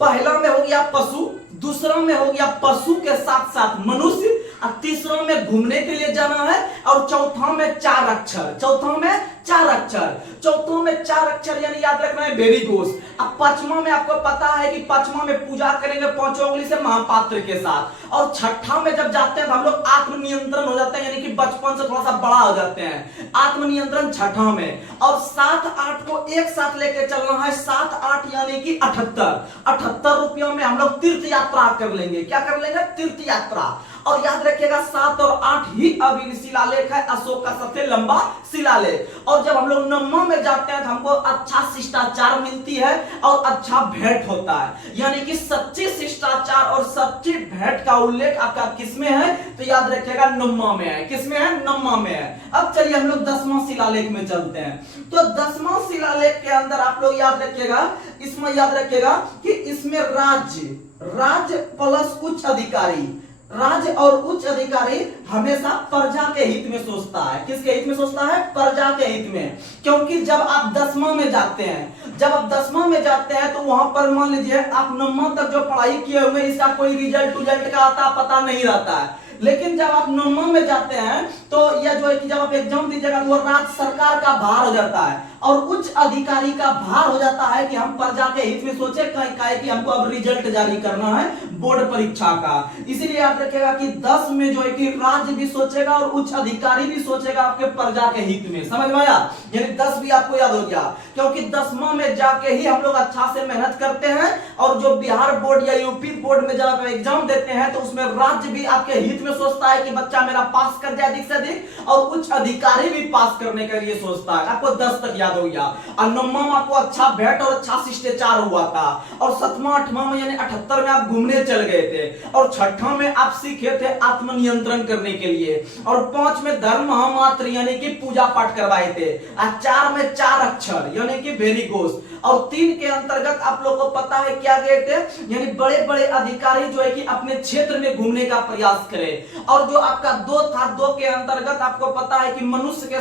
पहला में हो गया पशु, दूसरा में हो गया पशु के साथ साथ मनुष्य, और तीसरा तीसरा में घूमने के लिए जाना है, और चौथा में 4 अक्षर, चौथा में 4 अक्षर, चौथों में 4 अक्षर यानी याद रखना है वेरी गुड। अब पांचवा में आपको पता है कि पांचवा में पूजा करेंगे 5 उंगली से महापात्र के साथ, और छठा में जब जाते हैं तो हम लोग आत्मनियंत्रण हो जाते हैं, यानी कि बचपन से थोड़ा सा बड़ा हो जाते हैं, आत्मनियंत्रण छठा में। और 7 8 को एक साथ लेके चलना है, 7 8 यानी कि 78 रुपयों में हम लोग तीर्थ यात्रा कर लेंगे। क्या कर लेंगे? तीर्थ यात्रा। और याद रखिएगा 7 और 8 ही अभी शिलालेख है, अशोक का सबसे लंबा शिलालेख। और जब हम लोग 9वां में जाते हैं तो हमको अच्छा शिष्टाचार मिलती है और अच्छा भेंट होता है, यानी कि सच्ची शिष्टाचार और सच्ची भेंट का उल्लेख आपका किसमें है? तो याद रखिएगा 9वां में है। किसमें है? 9वां में है। अब चलिए हम लोग 10वां शिलालेख में चलते हैं। तो 10वां शिलालेख के अंदर आप लोग याद रखिएगा, इसमें याद रखिएगा कि इसमें राज्य प्लस उच्च अधिकारी, राज्य और उच्च अधिकारी हमेशा प्रजा के हित में सोचता है। किसके हित में सोचता है? प्रजा के हित में। क्योंकि जब आप 10वां में जाते हैं, जब आप 10वां में जाते हैं तो वहां पर मान लीजिए आप 9वां तक जो पढ़ाई किए हुए इसका कोई रिजल्ट का आता पता नहीं रहता है, लेकिन जब आप 9वां में जाते हैं तो यह जो है कि जब आप एग्जाम दीजिएगा तो राज्य सरकार का भार हो जाता है और उच्च अधिकारी का भार हो जाता है कि हम प्रजा के हित में सोचे कि हमको अब रिजल्ट जारी करना है बोर्ड परीक्षा का। इसीलिए याद रखिएगा कि 10 में जो है कि राज्य भी सोचेगा और उच्च अधिकारी भी सोचेगा आपके प्रजा के हित में। समझ में आया? यानी 10 भी आपको याद हो गया, क्योंकि 10वां में जाके ही हम लोग अच्छा से मेहनत करते हैं, और जो बिहार बोर्ड या यूपी बोर्ड में जब आप एग्जाम देते हैं तो उसमें राज्य भी आपके हित में सोचता है कि बच्चा मेरा पास कर जाए अधिक से अधिक, और उच्च अधिकारी भी पास करने के लिए सोचता है। आपको 10 तक याद हो गया। और 9वां में आपको अच्छा भेंट और अच्छा शिष्टाचार हुआ था, और 7वां 8वां में यानी 78 में आप घूमने चल गए थे, और 6ठा में आप सीखे थे आत्मनियंत्रण करने के लिए, और 5 में धर्म महामात्र यानी कि पूजा पाठ करवाए थे, और 4 में 4 अक्षर यानी कि वेरी गुड, और 3 के अंतर्गत आप लोगों को पता है क्या गए थे, यानी बड़े बड़े अधिकारी जो है कि अपने क्षेत्र में घूमने का प्रयास करें। और जो आपका 2 था, 2 के अंतर्गत आपको पता है कि मनुष्य के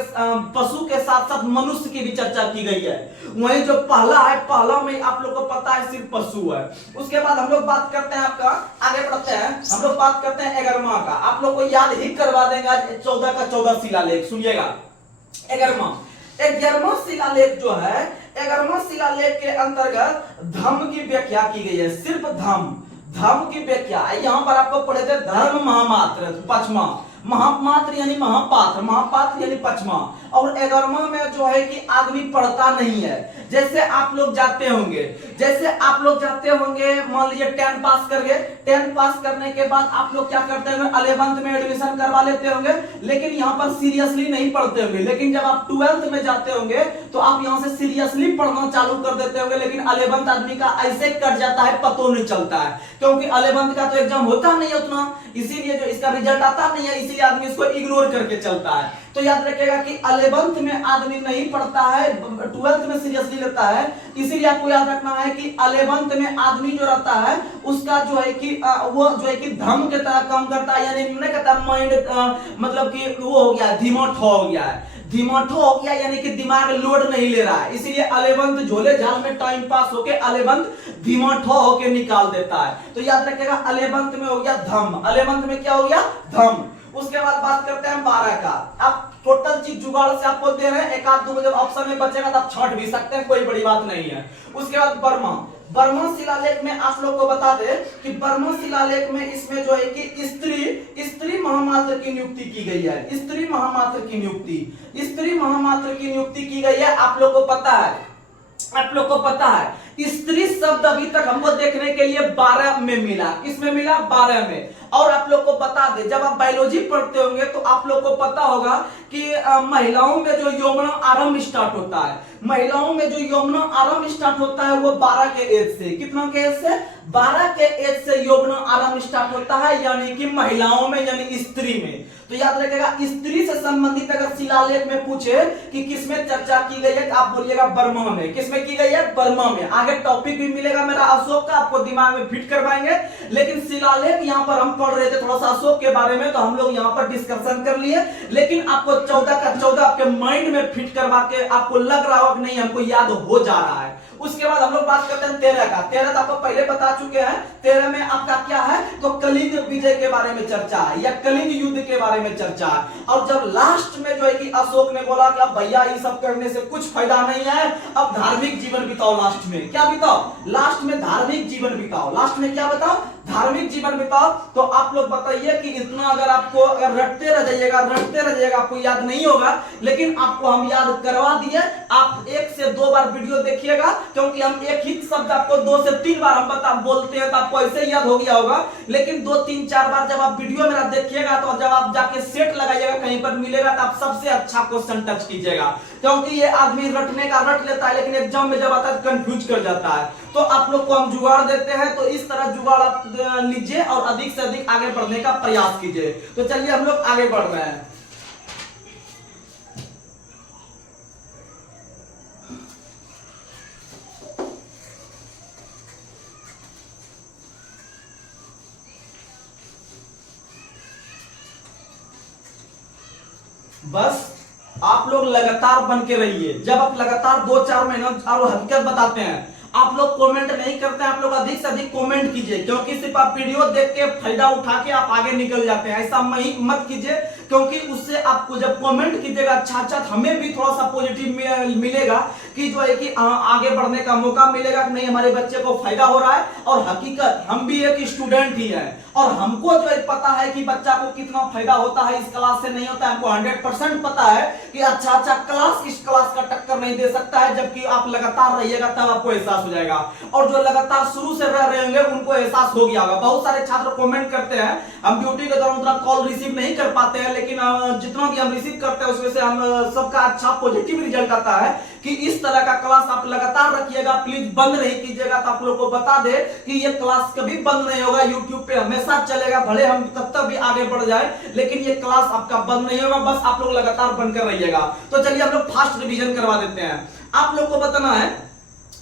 पशु के साथ साथ मनुष्य की भी चर्चा की गई है। वहीं जो पहला है, पहला में आप लोग को पता है सिर्फ पशु है। उसके बाद हम लोग बात करते हैं, आपका आगे बढ़ते हैं, हम लोग बात करते हैं 11वां का। आप लोग को याद ही करवा देंगे 14 का 14 शिलालेख। सुनिएगा 11वां शिलालेख जो है, 11वां शिलालेख के अंतर्गत धम्म की व्याख्या की गई है। सिर्फ धम्म की व्याख्या। यहाँ पर आपको पढ़े थे धर्म महामात्र 5वां, महामात्र यानी महापात्र यानी 5वां, और 11वां में जो है कि आदमी पढ़ता नहीं है। जैसे आप लोग जाते होंगे, मान लीजिए 10 पास कर गए, 10 पास करने के बाद आप लोग क्या करते होंगे? 11th में एडमिशन करवा लेते होंगे, लेकिन यहाँ पर सीरियसली नहीं पढ़ते होंगे। लेकिन जब आप 12th में जाते होंगे तो आप यहाँ से सीरियसली पढ़ना चालू कर देते होंगे, लेकिन 11th आदमी का ऐसे कट जाता है, पता नहीं चलता है, क्योंकि 11th का तो एग्जाम होता नहीं है उतना, इसीलिए जो इसका रिजल्ट आता नहीं है, इसीलिए आदमी इसको इग्नोर करके चलता है। तो याद रखिएगा कि 11th में आदमी नहीं पढ़ता है, 12th में सीरियसली लेता है। इसीलिए आपको याद रखना है कि 11th में आदमी जो रहता है उसका जो है कि वो जो है कि धम्म के तरह काम करता है, यानी नहीं कहता माइंड, मतलब कि वो हो गया, धीमठो हो गया, यानी कि दिमाग लोड नहीं ले रहा है। इसीलिए 11th झोले झाल में टाइम पास होके 11th धीमठो होके निकाल देता है। तो याद रखिएगा 11th में हो गया धम्म, 11th में क्या हो गया? धम्म। उसके बाद बात करते हैं 12 का। आप टोटल चीज जुगाड़ से आपको दे रहे हैं, एक आध दो जब ऑप्शन में बचेगा तो आप छांट भी सकते हैं, कोई बड़ी बात नहीं है। उसके बाद बर्मा शिलालेख में आप लोग को बता दे कि बर्मा शिलालेख में इसमें जो है कि स्त्री महामात्र की नियुक्ति की गई है। स्त्री महामात्र की नियुक्ति की गई है। आप लोग को पता है स्त्री शब्द अभी तक हमको देखने के लिए 12 में मिला। किसमें मिला? 12 में। और आप लोग को बता दे, जब आप बायोलॉजी पढ़ते होंगे तो आप लोग को पता होगा कि महिलाओं में जो यौवन आरंभ स्टार्ट होता है, वो 12 के एज से। कितना के एज से? 12 के एज से यौवन आरंभ स्टार्ट होता है, यानी कि महिलाओं में, यानी स्त्री में। तो याद रखिएगा, स्त्री से संबंधित अगर शिलालेख में पूछे कि किसमें चर्चा की गई है, आप बोलिएगा बर्मा में। किसमें की गई है? बर्मा में। आगे टॉपिक भी मिलेगा मेरा अशोक का, आपको दिमाग में फिट करवाएंगे। लेकिन शिलालेख यहाँ पर हम पढ़ रहे थे थोड़ा सा अशोक के बारे में, तो हम लोग यहाँ पर डिस्कशन कर लिए। लेकिन आपको 14 का 14 आपके माइंड में फिट करवा के आपको लग रहा होगा कि नहीं हमको याद हो जा रहा है, उसके बाद हम लोग बात करते हैं 13 का। 13 तो आपको पहले बता चुके हैं। 13 में आपका क्या है, तो कलिंग विजय के बारे में चर्चा है या कलिंग युद्ध के बारे में चर्चा है। और जब लास्ट में जो है कि अशोक ने बोला कि अब भैया ये सब करने से कुछ फायदा नहीं है, अब धार्मिक जीवन बिताओ। लास्ट में क्या बिताओ, लास्ट में धार्मिक जीवन बिताओ। लास्ट में क्या बताओ, धार्मिक जीवन बिताओ। तो आप लोग बताइए कि इतना अगर आपको अगर रटते रह जाइएगा आपको याद नहीं होगा, लेकिन आपको हम याद करवा दिए। आप 1 से 2 बार वीडियो देखिएगा, क्योंकि हम एक ही शब्द आपको 2 से 3 बार हम बोलते हैं तो आपको ऐसे ही याद हो गया होगा। लेकिन 2, 3, 4 बार जब आप वीडियो मेरा देखिएगा तो जब आप जाके सेट लगाइएगा कहीं पर मिलेगा तो आप सबसे अच्छा क्वेश्चन टच कीजिएगा, क्योंकि ये आदमी रटने का रट लेता है लेकिन एग्जाम में जब आता है कंफ्यूज कर जाता है। तो आप लोग को हम जुगाड़ देते हैं, तो इस तरह जुगाड़ आप लीजिए और अधिक से अधिक आगे बढ़ने का प्रयास कीजिए। तो चलिए हम लोग आगे बढ़ रहे हैं। बस आप लोग लगातार बन के रहिए। जब आप लगातार 2-4 मेहनत और हकीकत बताते हैं, आप लोग कमेंट नहीं करते हैं, आप लोग अधिक से अधिक कमेंट कीजिए, क्योंकि सिर्फ आप वीडियो देख के फायदा उठा के आप आगे निकल जाते हैं। ऐसा मत कीजिए, क्योंकि उससे आपको जब कमेंट कीजिएगा अच्छा हमें भी थोड़ा सा पॉजिटिव मिलेगा कि जो है कि आगे बढ़ने का मौका मिलेगा कि नहीं हमारे बच्चे को फायदा हो रहा है। और हकीकत हम भी एक स्टूडेंट ही है और हमको जो है पता है कि बच्चा को कितना फायदा होता है, इस क्लास से नहीं होता है। हमको 100% पता है कि अच्छा क्लास इस क्लास का टक्कर नहीं दे सकता है, जबकि आप लगातार रहिएगा तब आपको एहसास हो जाएगा। और जो लगातार शुरू से रह रहे होंगे उनको एहसास हो गया होगा। बहुत सारे छात्र कमेंट करते हैं, हम ड्यूटी के दौरान उतना कॉल रिसीव नहीं कर पाते हैं, लेकिन जितना भी हम रिसीव करते हैं उसमें से हम सबका अच्छा पॉजिटिव रिजल्ट आता है कि इस तरह का क्लास आप लगातार रखिएगा। प्लीज बंद नहीं कीजिएगा। तो आप लोगों को बता दे कि ये क्लास कभी बंद नहीं होगा, यूट्यूब पे हमेशा चलेगा, भले हम तब तक भी आगे बढ़ जाए, लेकिन ये क्लास आपका बंद नहीं होगा। बस आप लोग लगातार बनकर रहिएगा। तो चलिए हम लोग फास्ट रिवीजन करवा देते हैं। आप लोग को बताना है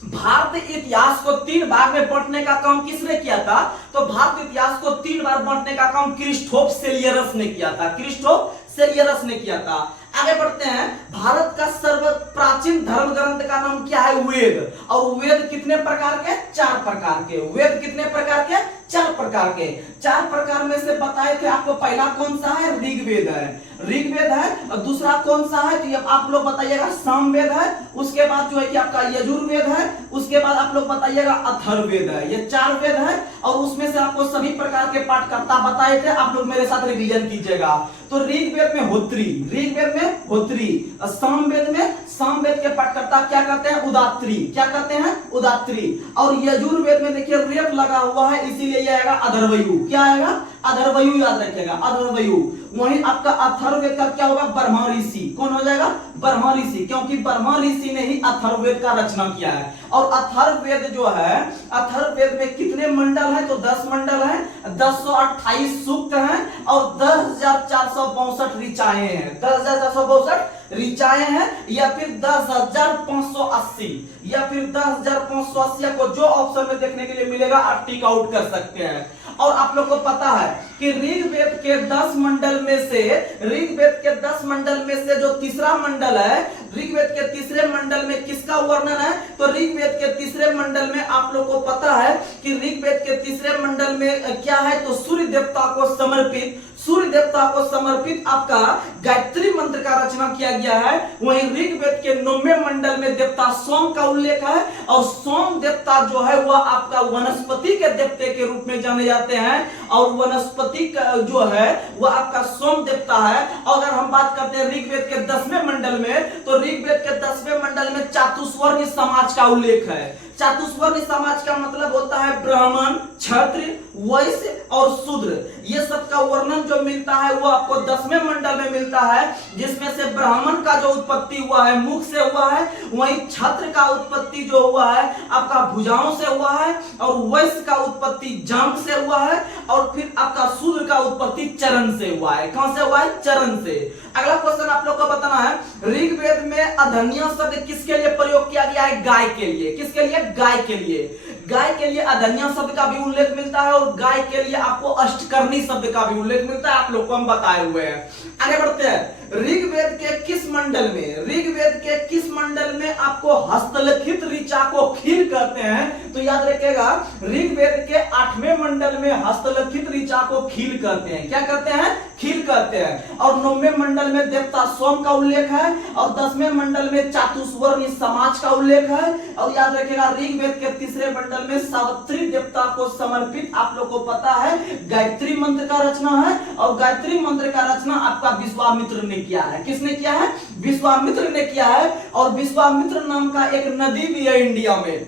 भारतीय इतिहास को 3 भाग में बांटने का काम किसने किया था, तो भारतीय इतिहास को 3 बार बांटने का काम क्रिस्टोफ सेलियरस ने किया था। क्रिस्टोफ सेलियरस ने किया था। आगे बढ़ते हैं। भारत का सर्व प्राचीन धर्म ग्रंथ का नाम क्या है, वेद। और वेद कितने प्रकार के, 4 प्रकार के। वेद कितने प्रकार के, 4 प्रकार के। 4 प्रकार में से बताए थे आपको, पहला कौन सा है, ऋग्वेद है, ऋग्वेद है। और दूसरा कौन सा है, तो आप लोग बताइएगा सामवेद है। उसके बाद जो है कि आपका यजुर्वेद है। उसके बाद आप लोग बताइएगा अथर्ववेद है। ये 4 वेद है और उसमें से आपको सभी प्रकार के पाठकर्ता बताए थे। आप लोग मेरे साथ रिवीजन कीजिएगा। तो ऋग्वेद में होत्री, ऋग्वेद में होत्री। सामवेद में, सामवेद के पाठकर्ता क्या करते हैं, उदात्री। क्या करते हैं, उदात्री। और यजुर्वेद में देखिए रेप लगा हुआ है, इसीलिए ये आएगा अधर्वयु। क्या आएगा, अधर्वयु, याद रखिएगा अधर्वयु। वहीं आपका अथर्ववेद का क्या होगा, ब्रह्मा ऋषि। कौन हो जाएगा, ब्रह्मा ऋषि, क्योंकि ब्रह्मा ऋषि ने ही अथर्ववेद का रचना किया है। और अथर्ववेद जो है, अथर्ववेद में कितने मंडल है, तो 10 मंडल है, 1028 सूक्त हैं और 10,462 ऋचाएं हैं। 10,462 ऋचाएं हैं, या फिर 10,580, या फिर 10,580 को जो ऑप्शन में देखने के लिए मिलेगा आप टिक आउट कर सकते हैं। और आप लोग को पता है कि ऋग्वेद के 10 मंडल में से, ऋग्वेद के 10 मंडल में से जो तीसरा मंडल है, ऋग्वेद के तीसरे मंडल में किसका वर्णन है, तो ऋग्वेद के तीसरे मंडल में आप लोग को पता है कि ऋग्वेद के तीसरे मंडल में क्या है, तो सूर्य देवता को समर्पित, सूर्य देवता को समर्पित आपका गायत्री मंत्र का रचना किया गया है। वहीं ऋग्वेद के 9वें मंडल में देवता सोम का उल्लेख है। और सोम देवता जो है वह आपका वनस्पति के देवते के रूप में जाने जाते हैं। और वनस्पति का जो है वह आपका सोम देवता है। अगर हम बात करते हैं ऋग्वेद के 10वें मंडल में, तो ऋग्वेद के 10वें मंडल में चातुर्वर्ण्य समाज का उल्लेख है। चातुर्वर्ण्य समाज का मतलब होता है ब्राह्मण, क्षत्रिय, वैश्य और शूद्र। ये सब का वर्णन जो मिलता है वो आपको 10वें मंडल में मिलता है, जिसमें से ब्राह्मण का जो उत्पत्ति हुआ है मुख से हुआ है, वहीं क्षत्रिय का उत्पत्ति जो हुआ है आपका भुजाओं से हुआ है, और वैश्य का उत्पत्ति जांघ से हुआ है, और फिर आपका शूद्र का उत्पत्ति चरण से हुआ है। कहां से हुआ है, चरण से। अगला क्वेश्चन आप लोग को बताना है, ऋग्वेद में अधन्य शब्द किसके लिए प्रयोग किया गया है, गाय के लिए। किसके लिए, गाय के लिए। गाय के लिए अधन्य शब्द का भी उल्लेख मिलता है और गाय के लिए आपको अष्टकर्णी शब्द का भी उल्लेख मिलता है। आप लोग को हम बताए हुए हैं। आगे बढ़ते हैं। ऋग्वेद के किस मंडल में, ऋग्वेद के किस मंडल में आपको हस्तलिखित ऋचा को खील कहते हैं? तो याद रखिएगा ऋग्वेद के 8वें मंडल में हस्तलिखित ऋचा को खील कहते हैं। क्या कहते हैं? खील कहते हैं। और 9वें मंडल में देवता सोम का उल्लेख है और 10वें मंडल में चातुर्वर्ण समाज का उल्लेख है। और याद रखिएगा ऋग्वेद के 3रे मंडल में सावित्री देवता को समर्पित आप लोग को पता है गायत्री मंत्र का रचना है। और गायत्री मंत्र का रचना आपका विश्वामित्र ने किया है। किसने किया है? विश्वामित्र ने किया है। और विश्वामित्र नाम का एक नदी भी है इंडिया में,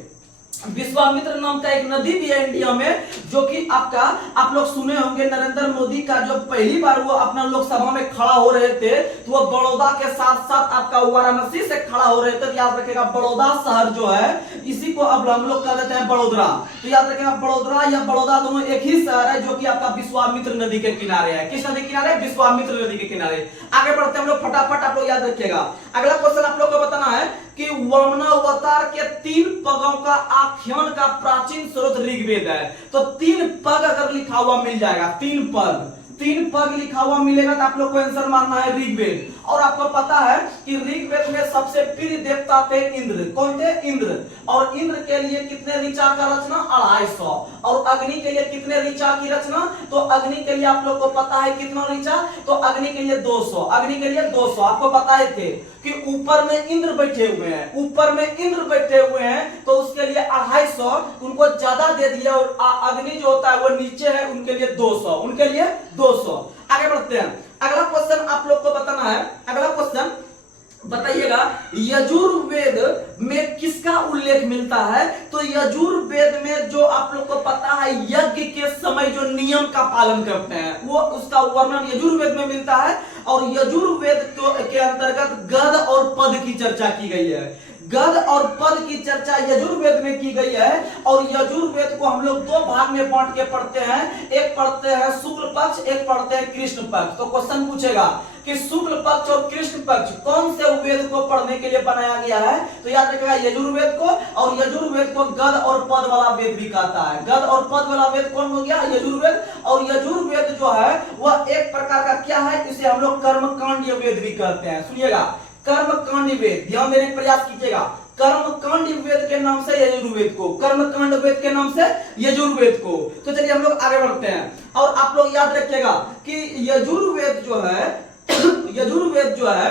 विश्वामित्र नाम का एक नदी भी है इंडिया में, जो कि आपका आप लोग सुने होंगे नरेंद्र मोदी का जो पहली बार वो अपना लोकसभा में खड़ा हो रहे थे तो वो बड़ौदा के साथ साथ आपका वाराणसी से खड़ा हो रहे थे। याद रखिएगा बड़ौदा शहर जो है इसी को अब हम लोग कह देते हैं बड़ोदरा। तो याद रखिएगा बड़ोदरा या बड़ौदा दोनों एक ही शहर है जो कि आपका विश्वामित्र नदी के किनारे है। किस नदी के किनारे? विश्वामित्र नदी के किनारे। आगे बढ़ते हैं हम लोग फटाफट, आप लोग याद रखिएगा। अगला क्वेश्चन आप लोग को बताना है कि वामनावतार के 3 पगों का आख्यान का प्राचीन स्रोत ऋग्वेद है। तो 3 पग अगर लिखा हुआ मिल जाएगा, 3 पग लिखा हुआ मिलेगा तो आप लोग को आंसर मारना है ऋग्वेद। और आपको पता है कि ऋग्वेद में सबसे प्रिय देवता थे इंद्र। कौन थे? इंद्र। और इंद्र के लिए कितने ऋचा का रचना? 250। और अग्नि के लिए कितने ऋचा की रचना? तो अग्नि के लिए आप लोग को पता है कितना ऋचा? तो अग्नि के लिए 200। अग्नि के लिए 200 आपको पता है थे कि ऊपर में इंद्र बैठे हुए हैं, ऊपर में इंद्र बैठे हुए हैं तो उसके लिए 250 उनको ज्यादा दे दिया। और अग्नि जो होता है वो नीचे है, उनके लिए 200, उनके लिए 200। आगे बढ़ते हैं। अगला क्वेश्चन आप लोग को बताना है। अगला क्वेश्चन बताइएगा यजुर्वेद में किसका उल्लेख मिलता है? तो यजुर्वेद में जो आप लोग को पता है यज्ञ के समय जो नियम का पालन करते हैं वो उसका वर्णन यजुर्वेद में मिलता है। और यजुर्वेद के अंतर्गत गद और पद की चर्चा की गई है। गद और पद की चर्चा यजुर्वेद में की गई है। और यजुर्वेद को हम लोग 2 भाग में बांट के पढ़ते हैं, एक पढ़ते हैं शुक्ल पक्ष, एक पढ़ते हैं कृष्ण पक्ष। तो क्वेश्चन पूछेगा कि शुक्ल पक्ष और कृष्ण पक्ष कौन से वेद को पढ़ने के लिए बनाया गया है? तो याद रखिएगा यजुर्वेद को। और यजुर्वेद को गद और पद वाला वेद भी कहता है। गद और पद वाला वेद कौन हो गया? यजुर्वेद। और यजुर्वेद जो है वह एक प्रकार का क्या है? इसे हम लोग कर्मकांड वेद भी कहते हैं। सुनिएगा कर्मकांड वेद, ध्यान देने का प्रयास कीजिएगा। कर्मकांड वेद के नाम से यजुर्वेद को, कर्मकांड वेद के नाम से यजुर्वेद को। तो चलिए हम लोग आगे बढ़ते हैं। और आप लोग याद रखिएगा कि यजुर्वेद जो है यजुर्वेद जो है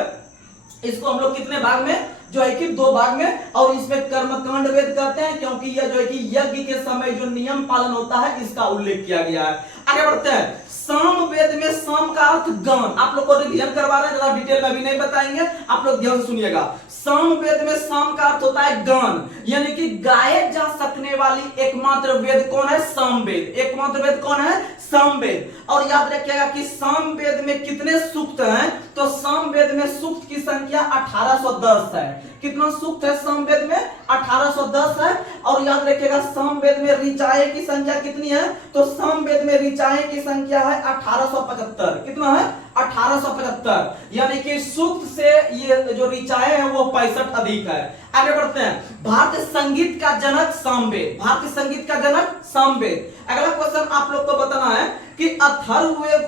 इसको हम लोग कितने भाग में जो है कि 2 भाग में। और इसमें कर्मकांड वेद कहते हैं क्योंकि यह जो है कि यज्ञ के समय जो नियम पालन होता है इसका उल्लेख किया गया है। आगे बढ़ते हैं। साम वेद में साम का अर्थ गान, आप लोग को रिवीजन करवा रहे हैं, ज्यादा डिटेल में भी नहीं बताएंगे, आप लोग ध्यान से सुनिएगा। साम वेद में साम का अर्थ होता है गान, यानी कि गाए जा सकने वाली एकमात्र वेद कौन है? सामवेद। एकमात्र वेद कौन है? सामवेद। और याद रखिएगा कि सामवेद में कितने सूक्त हैं? तो सामवेद में सूक्त की संख्या 1810 है। कितना सूक्त है सामवेद में? 1810 है। और याद रखिएगा सामवेद में ऋचाएं की संख्या कितनी है? तो सामवेद में ऋचाएं की संख्या है 1875। कितना है? 1875। यानी कि सूक्त से ये जो ऋचाएं हैं वो 65 अधिक है। आगे बढ़ते हैं। भारतीय संगीत का जनक सामवेद, भारतीय संगीत का जनक सामवेद। अगला क्वेश्चन आप लोग को बताना है कि अथर्ववेद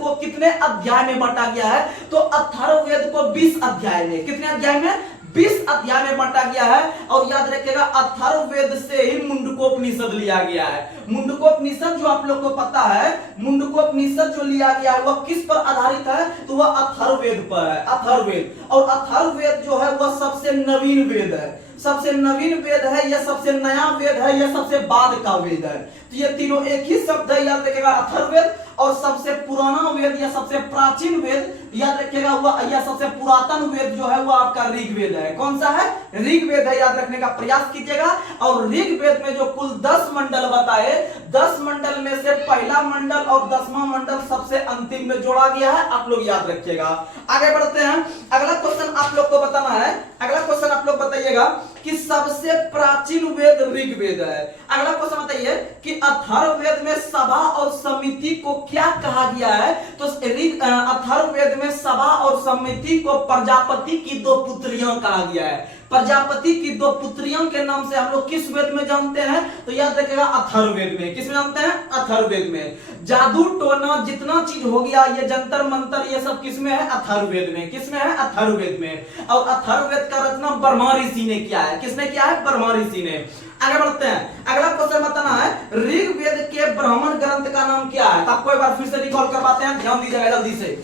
को कितने अध्याय में बांटा गया है? तो अथर्ववेद को 20 अध्याय में, कितने अध्याय में? 20 अध्याय में बांटा गया है। और याद रखिएगा अथर्ववेद से ही मुंडकोपनिषद लिया गया है। मुंडकोपनिषद जो आप लोग को पता है, मुंडकोपनिषद जो लिया गया है वह किस पर आधारित है? तो वह अथर्ववेद पर है, अथर्ववेद। और अथर्ववेद जो है वह सबसे नवीन वेद है, सबसे नवीन वेद है, यह सबसे नया वेद है, यह सबसे बाद का वेद है। तो ये तीनों एक ही शब्द है, याद रखिएगा अथर्ववेद। और सबसे पुराना वेद या सबसे प्राचीन वेद याद रखिएगा वह, या सबसे पुरातन वेद जो है वो आपका ऋग्वेद है। कौन सा है? ऋग्वेद है, याद रखने का प्रयास कीजिएगा। और ऋग्वेद में जो कुल 10 मंडल बताए, 10 मंडल में से पहला मंडल और 10वां मंडल सबसे अंतिम में जोड़ा गया है, आप लोग याद रखिएगा। आगे बढ़ते हैं। अगला क्वेश्चन आप लोग को बताना है। अगला क्वेश्चन आप लोग बताइएगा कि सबसे प्राचीन वेद ऋग्वेद है। अगला क्वेश्चन बताइए कि अथर्ववेद में सभा और समिति को क्या कहा गया है? तो अथर्ववेद में सभा और समिति को प्रजापति की 2 पुत्रियां कहा गया है। प्रजापति की 2 पुत्रियों के नाम से हम लोग किस वेद में जानते हैं? तो याद रखिएगा अथर्ववेद में। किस में जानते हैं? अथर्ववेद में। जादू टोना जितना चीज हो गया, ये जंतर मंतर, ये सब किस में है? अथर्ववेद में। किस में है? अथर्ववेद में। और अथर्ववेद का रचना ब्रह्मा ऋषि ने किया है। किसने किया है? ब्रह्मा ऋषि ने। आगे बढ़ते हैं, अगला क्वेश्चन बताना है ऋग्वेद के ब्राह्मण ग्रंथ का नाम क्या है? तो आपको एक बार फिर से रिकॉल करवाते हैं, ध्यान दीजिएगा जल्दी से।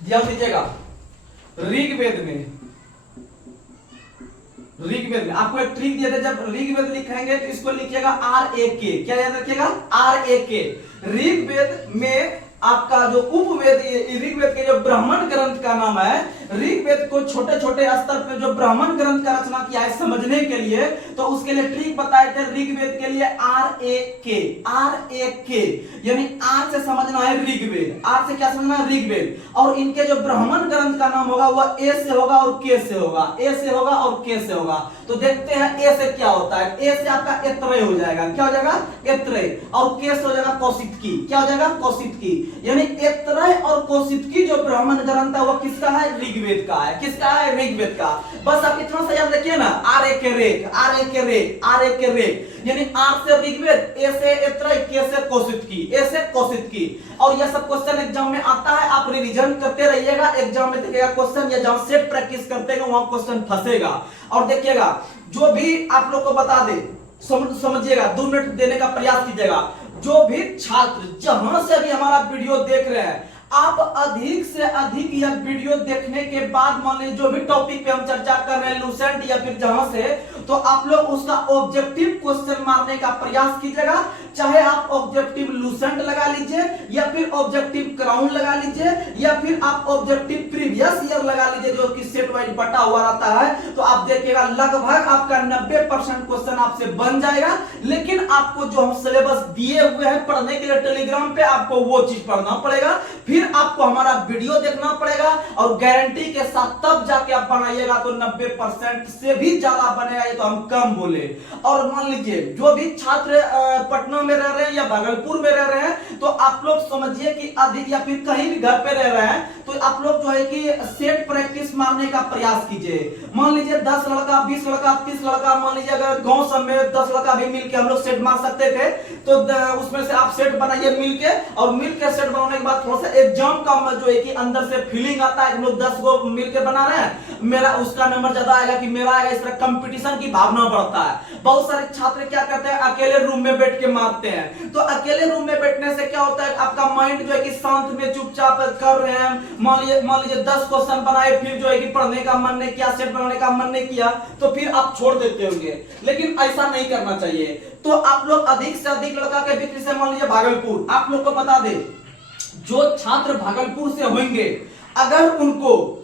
ध्यान दीजिएगा, ऋग्वेद में आपको एक ट्रिक दिया था, जब ऋग्वेद लिखेंगे तो इसको लिखिएगा RAK। क्या याद रखिएगा? RAK। ऋग्वेद में आपका जो उपवेद, ऋग्वेद के जो ब्राह्मण ग्रंथ का नाम है, ऋग्वेद को छोटे छोटे स्तर पे जो ब्राह्मण ग्रंथ का रचना किया है समझने के लिए, तो उसके लिए ट्रिक बताए थे ऋग्वेद के लिए RAK, यानी R से समझना है ऋग्वेद। R से क्या समझना है? ऋग्वेद। और इनके जो ब्राह्मण ग्रंथ का नाम होगा वह A से होगा और K से होगा। A से होगा और K से होगा। तो देखते हैं A से क्या होता है। A से आपका एत्रेय हो जाएगा। क्या हो जाएगा? एत्रेय। और K से हो जाएगा कौशिकी। क्या हो जाएगा? कौशिकी। यानी एत्रेय और कौशिकी जो ब्राह्मण ग्रंथ है वो किसका है? ऋग्वेद का है। किसका है? ऋग्वेद का। बस आप इतना सा याद रखिए ना, RAK रेक, RAK रेक, RAK रेक। यानी R से ऋग्वेद, A से एत्रेय, K से कौशिकी, A से कौशिकी। और यह सब क्वेश्चन एग्जाम में आता है, आप रिवीजन करते रहिएगा। एग्जाम में देखिएगा क्वेश्चन, या जहां सेट प्रैक्टिस करते हैं वहां क्वेश्चन फंसेगा। और देखिएगा जो भी आप लोग को बता दे, समझिएगा, 2 मिनट देने का प्रयास कीजिएगा। जो भी छात्र जहां से भी हमारा वीडियो देख रहे हैं, आप अधिक से अधिक यह वीडियो देखने के बाद, मान लीजिए जो भी टॉपिक पे हम चर्चा कर रहे हैं, लूसेंट या फिर जहां से, तो आप लोग उसका ऑब्जेक्टिव क्वेश्चन मारने का प्रयास कीजिएगा। चाहे आप ऑब्जेक्टिव लूसेंट लगा लीजिए, या फिर ऑब्जेक्टिव क्राउन लगा लीजिए, या फिर आप ऑब्जेक्टिव प्रीवियस ईयर लगा लीजिए, जो कि सेट वाइज बटा हुआ रहता है। तो आप देखिएगा लगभग आपका 90% क्वेश्चन आपसे बन जाएगा। लेकिन आपको जो हम सिलेबस दिए हुए हैं पढ़ने के लिए टेलीग्राम पे, आपको वो चीज पढ़ना पड़ेगा, फिर आपको हमारा वीडियो देखना पड़ेगा, और गारंटी के साथ तब जाके आप बनाइएगा तो 90% से भी ज्यादा बनेगा। ये तो हम कम बोले। और मान लीजिए जो भी छात्र पटना में रह रहे हैं या भागलपुर में रह रहे हैं, तो आप लोग समझिए कि अधिक, या फिर कहीं भी घर पे रह रहे हैं, तो आप लोग जो है कि सेट प्रैक्टिस मारने का प्रयास कीजिए। मान लीजिए 10 लड़का, 20 लड़का, 30 लड़का, मान लीजिए अगर गांव सब में 10 लड़का भी मिलके हम लोग सेट मार सकते थे, तो उसमें से आप सेट बनाइए मिलके, और मिलके सेट बनाने के बाद थोड़ा सा एग्जाम का जो है कि अंदर से फीलिंग आता है, हम लोग 10 को मिलके बना रहे हैं, मेरा उसका नंबर ज्यादा आएगा कि मेरा आएगा, इस तरह कंपटीशन की भावना बढ़ता है। बहुत सारे छात्र क्या करते हैं, अकेले रूम में बैठ के मारते हैं। तो अकेले रूम में बैठने से क्या होता है, आपका माइंड जो है कि शांत में चुपचाप कर रहे हैं, मान लीजिए 10 क्वेश्चन बनाए, फिर जो है कि पढ़ने का मन नहीं किया, सेट बनाने का मन नहीं किया, तो फिर आप छोड़ देते होंगे। लेकिन ऐसा नहीं करना चाहिए। तो आप लोग अधिक से अधिक लड़का के बिक्री से, मान लीजिए भागलपुर, आप लोग को बता दे, जो छात्र भागलपुर से होंगे, अगर उनको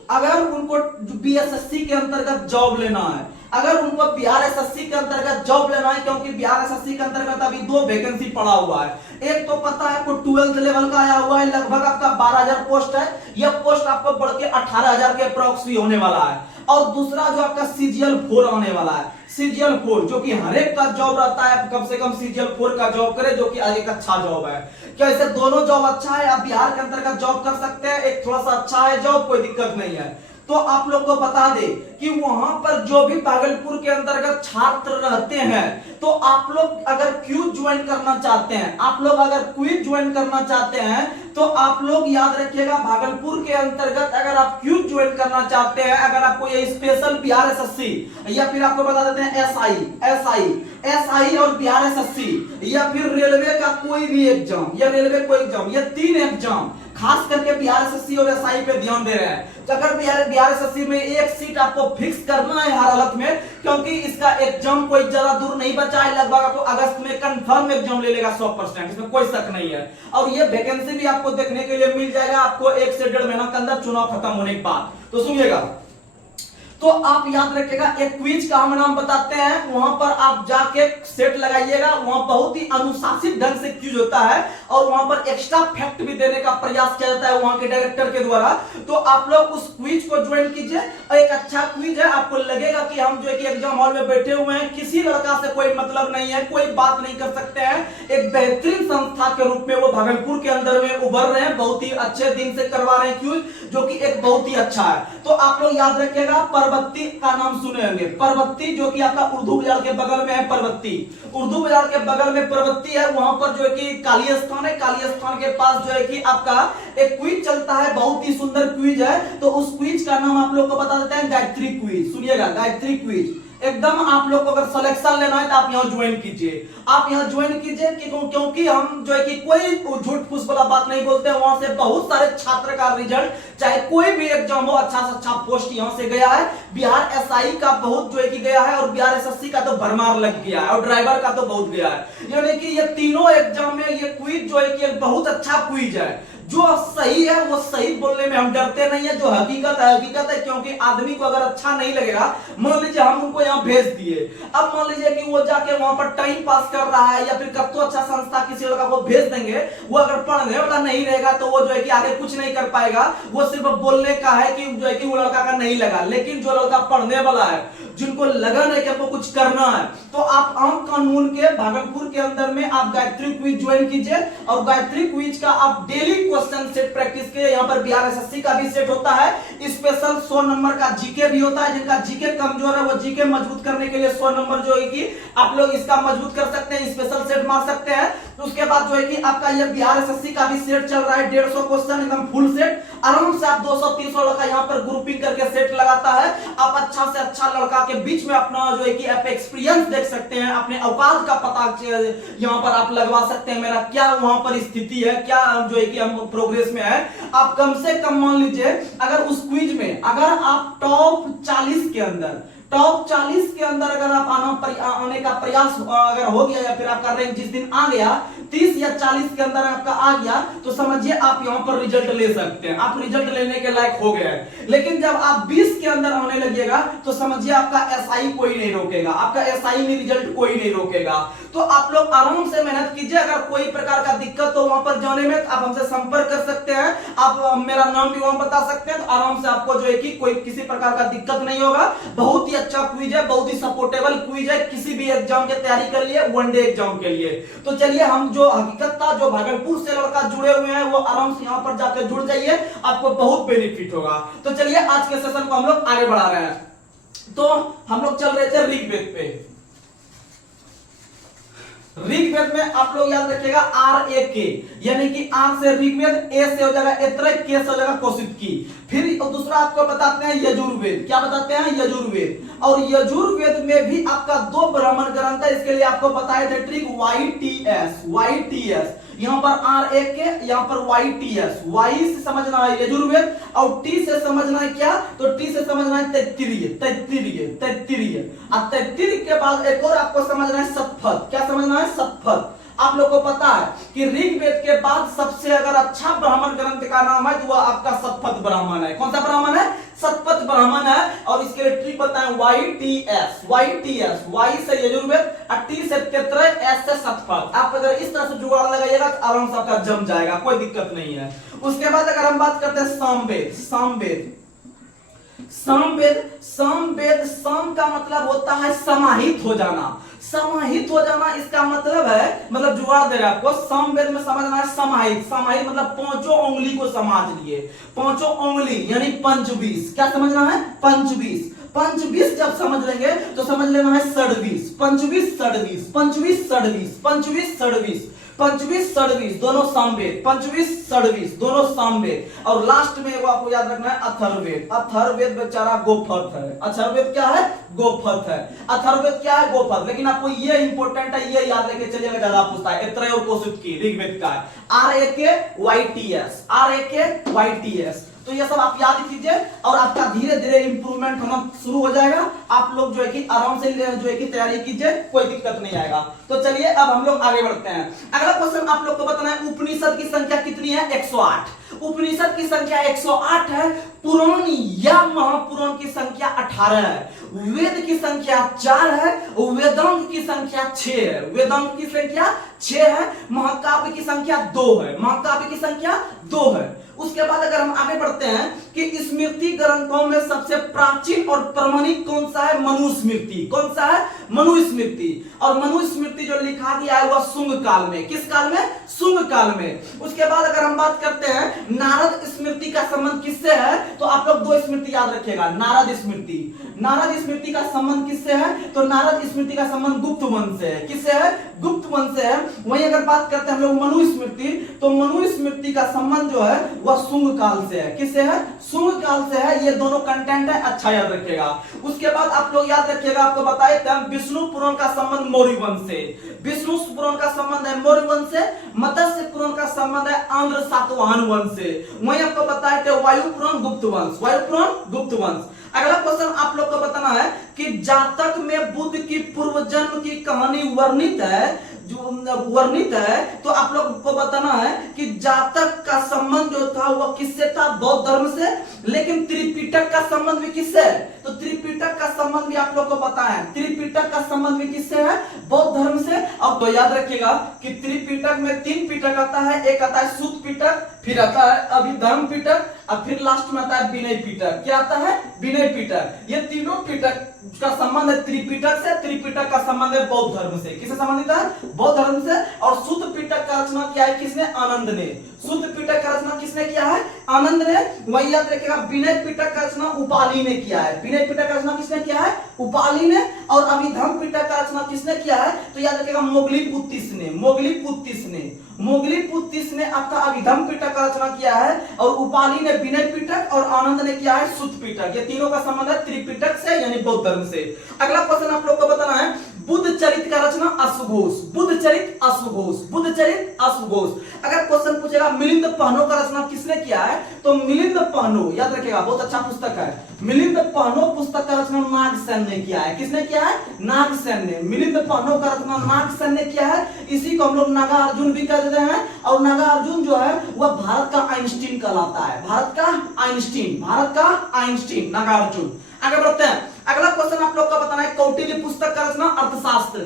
BSSC के अंतर्गत जॉब लेना है, अगर उनको बिहार SSC के अंतर्गत जॉब लेना है, क्योंकि बिहार SSC के अंतर्गत अभी 2 वैकेंसी पड़ा हुआ है। एक तो पता है आपको 12th लेवल का आया हुआ है, लगभग आपका 12,000 पोस्ट है। यह पोस्ट आपको बढ़ के 18,000 के अप्रॉक्स होने वाला है। और दूसरा जो आपका CGL 4 आने वाला है, CGL 4, जो कि हर एक का जॉब रहता है, कम से कम CGL 4 का जॉब करे, जो कि एक अच्छा जॉब है। क्या ऐसे दोनों जॉब अच्छा है, आप बिहार के अंतर्गत जॉब कर सकते हैं, एक थोड़ा सा अच्छा है जॉब, कोई दिक्कत नहीं है। तो आप लोग को बता दे कि वहां पर जो भी भागलपुर के अंतर्गत छात्र रहते हैं, तो आप लोग अगर क्विज ज्वाइन करना चाहते हैं, तो आप लोग याद रखिएगा, भागलपुर के अंतर्गत अगर आप क्विज ज्वाइन करना चाहते हैं, अगर आपको ये स्पेशल बिहार SSC, या फिर आपको बता देते हैं SI और बिहार SSC, या फिर रेलवे का कोई भी एग्जाम, या रेलवे कोई एग्जाम, ये 3 एग्जाम खास करके बिहार SSC और SI पे ध्यान दे रहे हैं। तो अगर बिहार SSC में एक सीट आपको फिक्स करना है हर हालत में, क्योंकि इसका एग्जाम कोई ज्यादा दूर नहीं बचा है, लगभग आपको अगस्त में कंफर्म एग्जाम ले लेगा 100%, इसमें कोई शक नहीं है। और ये वैकेंसी भी आपको देखने के लिए मिल जाएगा, आपको 1 से 1.5 महीना के अंदर चुनाव खत्म होने के बाद। तो सुनिएगा, तो आप याद रखिएगा, एक क्विज का हम नाम बताते हैं, वहां पर आप जाके सेट लगाइएगा। वहां बहुत ही अनुशासित ढंग से क्विज होता है, और वहां पर एक्स्ट्रा फैक्ट भी देने का प्रयास किया जाता है वहां के डायरेक्टर के द्वारा। तो आप लोग उस क्विज को ज्वाइन कीजिए और एक अच्छा क्विज है, आपको लगेगा कि हम जो है कि एग्जाम हॉल में बैठे हुए हैं, किसी लड़का से कोई मतलब नहीं है, कोई बात नहीं कर सकते हैं। एक बेहतरीन संस्था के रूप में वो भागलपुर के अंदर में उभर रहे हैं, बहुत ही अच्छे दिन से करवा रहे हैं क्विज, जो कि एक बहुत ही अच्छा है। तो आप लोग याद रखिएगा, परबत्ती का नाम सुने होंगे, परबत्ती जो कि आपका उर्दू बाजार के बगल में है। परबत्ती उर्दू बाजार के बगल में परबत्ती है, वहां पर जो है कि काली स्थान है, काली स्थान के पास जो है कि आपका एक क्विज चलता है, बहुत ही सुंदर क्विज है। तो उस क्विज का नाम आप लोग को बता देते हैं, गायत्री क्विज। सुनिएगा, गायत्री क्विज एकदम आप लोग को अगर सिलेक्शन लेना है तो आप यहां ज्वाइन कीजिए, आप यहां ज्वाइन कीजिए क्योंकि हम जो है कि कोई झूठ फूस वाला बात नहीं बोलते हैं। वहां से बहुत सारे छात्र का रिजल्ट, चाहे कोई भी एग्जाम हो, अच्छा से अच्छा पोस्ट यहां से गया है। बिहार एसआई का बहुत जो है कि गया है, और बिहार एसएससी का तो भरमार लग गया है, और ड्राइवर का तो बहुत गया है। यानी कि ये तीनों एग्जाम में ये क्विज जो है कि बहुत अच्छा क्विज है। जो सही है वो सही बोलने में हम डरते नहीं है, जो हकीकत है हकीकत है। क्योंकि आदमी को अगर अच्छा नहीं लगेगा, मान लीजिए हम उनको यहाँ भेज दिए, अब मान लीजिए कि वो जाके वहां पर टाइम पास कर रहा है, या फिर कब तो अच्छा संस्था किसी लड़का को भेज देंगे, वो अगर पढ़ने वाला नहीं रहेगा तो वो जो है कि आगे कुछ नहीं कर पाएगा। वो सिर्फ बोलने का है कि जो है कि वो लड़का का नहीं लगा। लेकिन जो लड़का पढ़ने वाला है, जिनको लगा नहीं कि आपको कुछ करना है, तो आप आम कानून के भागलपुर के अंदर में आप गायत्री क्विज ज्वाइन कीजिए। और गायत्री क्विज का आप डेली क्वेश्चन सेट प्रैक्टिस के, यहाँ पर बिहार एसएससी का भी सेट होता है, स्पेशल 100 नंबर का जीके भी होता है। जिनका जीके कमजोर है वो जीके मजबूत करने के लिए 100 नंबर जो है कि आप लोग इसका मजबूत कर सकते हैं, स्पेशल सेट मार सकते हैं। तो उसके बाद जो है कि आपका ये बिहार एसएससी का भी सेट चल रहा है, 150 क्वेश्चन एकदम फुल सेट, आराम से आप 200-300 लड़का यहाँ पर ग्रुपिंग करके सेट लगाता है। आप अच्छा से अच्छा लड़का के बीच में अपना जो है कि आप एक्सपीरियंस देख सकते हैं, अपने औकात का पता यहाँ पर आप लगवा सकते हैं, मेरा क्या वहां पर स्थिति है, क्या जो है कि हम प्रोग्रेस में है। आप कम से कम मान लीजिए अगर उस क्विज में अगर आप टॉप 40 के अंदर, टॉप 40 के अंदर अगर आप आने का प्रयास अगर हो गया, या फिर आपका रैंक जिस दिन आ गया 30 या 40 के अंदर आपका आ गया, तो समझिए आप यहां पर रिजल्ट ले सकते हैं, आप रिजल्ट लेने के लायक हो गए हैं। लेकिन जब आप 20 के अंदर आने लगिएगा तो समझिए आपका एसआई कोई नहीं रोकेगा, आपका एसआई में रिजल्ट कोई नहीं रोकेगा। तो आप लोग आराम से मेहनत कीजिए। अगर कोई प्रकार का दिक्कत हो वहां पर जाने में, तो आप हमसे संपर्क कर सकते हैं, आप मेरा नाम भी वहां बता सकते हैं, तो आराम से आपको जो है कि कोई किसी प्रकार का दिक्कत नहीं होगा। बहुत ही अच्छा क्विज है, बहुत ही सपोर्टेबल क्विज है, किसी भी एग्जाम की तैयारी कर लिए, वनडे एग्जाम के लिए। तो चलिए, हम जो हकीकत था, जो भागलपुर से लड़का जुड़े हुए हैं, वो आराम से यहाँ पर जाकर जुड़ जाइए, आपको बहुत बेनिफिट होगा। तो चलिए आज के सेशन को हम लोग आगे बढ़ा रहे हैं। तो हम लोग चल रहे थे ऋग्वेद पे। ऋग्वेद में आप लोग याद रखिएगा RAK, यानी कि आर से ऋग्वेद, ए से हो जाएगा ऐत्रेय, के से हो जाएगा कौशिकी। फिर दूसरा आपको बताते हैं यजुर्वेद। क्या बताते हैं? यजुर्वेद। और यजुर्वेद में भी आपका 2 ब्राह्मण ग्रंथ है, इसके लिए आपको बताया था ट्रिक YTS। यहाँ पर RAK, यहाँ पर YTS। Y से समझना है यजुर्वेद, और T से समझना है क्या? तो T से समझना है तैत्तिरीय। और तैत्तिरीय के बाद एक और आपको समझना है शतपथ। क्या समझना है? शतपथ। आप लोग को पता है कि ऋग्वेद के बाद सबसे अगर अच्छा ब्राह्मण ग्रंथ का नाम है तो वह आपका शतपथ ब्राह्मण है। कौन सा ब्राह्मण है? शतपथ ब्राह्मण है। और इसके लिए ट्रिक बताएं YTS। Y से यजुर्वेद, T से तैत्तिरीय, S से शतपथ। आप अगर इस तरह से जुगाड़ लगाइएगा तो आराम से आपका जम जाएगा, कोई दिक्कत नहीं है। उसके बाद अगर हम बात करते हैं सामवेद। साम का मतलब होता है समाहित हो जाना। समाहित हो जाना इसका मतलब है, मतलब जुगाड़ दे रहे आपको, सामवेद में समझना है समाहित मतलब पांचों उंगली को समझ लिए, पांचों उंगली यानी पंचबीस। क्या समझना है? पंचबीस जब समझ लेंगे तो समझ लेना है षड्वीस। पंचबीस षड्वीस दोनों सामवेद, और लास्ट में आपको याद रखना है अथर्ववेद बेचारा गोफत है। अथर्ववेद क्या है? गोफत है। अथर्ववेद क्या है? गोफत। लेकिन आपको ये इंपॉर्टेंट है, ये याद रखे चलिएगा, ज्यादा पूछता है। ऐत्रेय और कौशिकी ऋग्वेद का है। RAK YTS। तो ये सब आप याद कीजिए, और आपका धीरे धीरे इंप्रूवमेंट होना शुरू हो जाएगा। आप लोग जो है कि आराम से जो है कि तैयारी कीजिए, कोई दिक्कत नहीं आएगा। तो चलिए अब हम लोग आगे बढ़ते हैं। अगला क्वेश्चन आप लोग को बताना है, उपनिषद की संख्या कितनी है? 108। उपनिषद की संख्या 108 है, पुराण या महापुराण की संख्या 18 है, वेद की संख्या 4 है, वेदांत की संख्या 6 है, वेदांत की संख्या 6 है, महाकाव्य की संख्या 2 है, महाकाव्य की संख्या 2 है। उसके बाद अगर हम आगे बढ़ते हैं कि स्मृति ग्रंथों में सबसे प्राचीन और प्रमाणिक कौन सा है? मनुस्मृति। कौन सा है? मनुस्मृति। और मनुस्मृति जो लिखा गया है वह शुंग काल में। किस काल में? शुंग काल में। उसके बाद अगर हम बात करते हैं नारद स्मृति का संबंध किससे है, तो आप लोग 2 स्मृति याद रखिएगा। नारद स्मृति, नारद स्मृति का संबंध किससे है? तो नारद स्मृति का संबंध गुप्त वंश से है। किससे है? गुप्त वंश से है। वहीं अगर बात करते हैं हम लोग मनुस्मृति, तो मनुस्मृति का संबंध जो है वह शुंग काल से है। किससे है? शुंग काल से है। ये दोनों कंटेंट है, अच्छा याद रखिएगा। उसके बाद आप लोग याद रखिएगा, आपको बताए थे विष्णु पुराण का संबंध मौर्य वंश से, विष्णु पुराण का संबंध है मौर्य वंश से, मत्स्य पुराण का संबंध है आंध्र सातवाहन वंश से। वहीं आपको बताए थे वायु पुराण गुप्त वंश, वायु पुराण गुप्त वंश। अगला क्वेश्चन आप लोग को बताना है कि जातक में बुद्ध की पूर्व जन्म की कहानी वर्णित है, जो वर्णित है, तो आप लोग को बताना है कि जातक का संबंध जो था वह किससे था? बौद्ध धर्म से। लेकिन त्रिपिटक का संबंध भी किससे है? तो त्रिपिटक का संबंध भी आप लोग को पता है, त्रिपिटक का संबंध भी किससे है? बौद्ध धर्म से। अब तो याद रखिएगा कि त्रिपिटक में 3 पिटक आता है, एक आता है सूत पिटक, फिर आता है अभिधर्म पिटक, और फिर लास्ट में आता है विनय पिटक। क्या आता है? विनय पिटक। ये तीनों पिटक का संबंध है त्रिपिटक से। त्रिपिटक का संबंध है बौद्ध धर्म से। किससे संबंधित है? बौद्ध धर्म से। और सूत पिटक का रचना किया है किसने? आनंद ने। सूत पिटक का रचना किसने किया है? आनंद ने। वही याद रखिएगा विनय पिटक का रचना उपाली ने किया है। विनय पिटक का रचना किसने किया है? उपाली ने। और अभिधर्म पिटक का रचना किसने किया है? तो याद रखिएगा मोगलीपुत्तिस ने, मोगलीपुत्तिस ने, मोगलीपुत्तिस ने आपका अभिधर्म पिटक का रचना किया है, और उपाली ने विनय पिटक, और आनंद ने किया है सूत पिटक। ये तीनों का संबंध है त्रिपिटक से यानी बौद्ध धर्म से। अगला क्वेश्चन आप लोग को बताना है बुद्ध चरित का रचना अश्वघोष, बुद्ध चरित अश्वघोष, बुद्ध चरित अश्वघोष। अगर क्वेश्चन पूछेगा मिलिंद पहनो का रचना किसने किया है, तो मिलिंद पहनो याद रखिएगा, बहुत अच्छा पुस्तक है। मिलिंद पहनो पुस्तक का रचना नागसेन ने किया है। किसने किया है? नागसेन ने। मिलिंद पहनो का रचना नागसेन ने किया है। इसी को हम लोग नागार्जुन भी कह देते हैं। और नागार्जुन जो है वह भारत का आइंस्टीन कहलाता है, भारत का आइंस्टीन, भारत का आइंस्टीन नागार्जुन। आगे बढ़ते हैं। अगला क्वेश्चन आप लोग का बताना है कौटिल्य पुस्तक का रचना अर्थशास्त्र।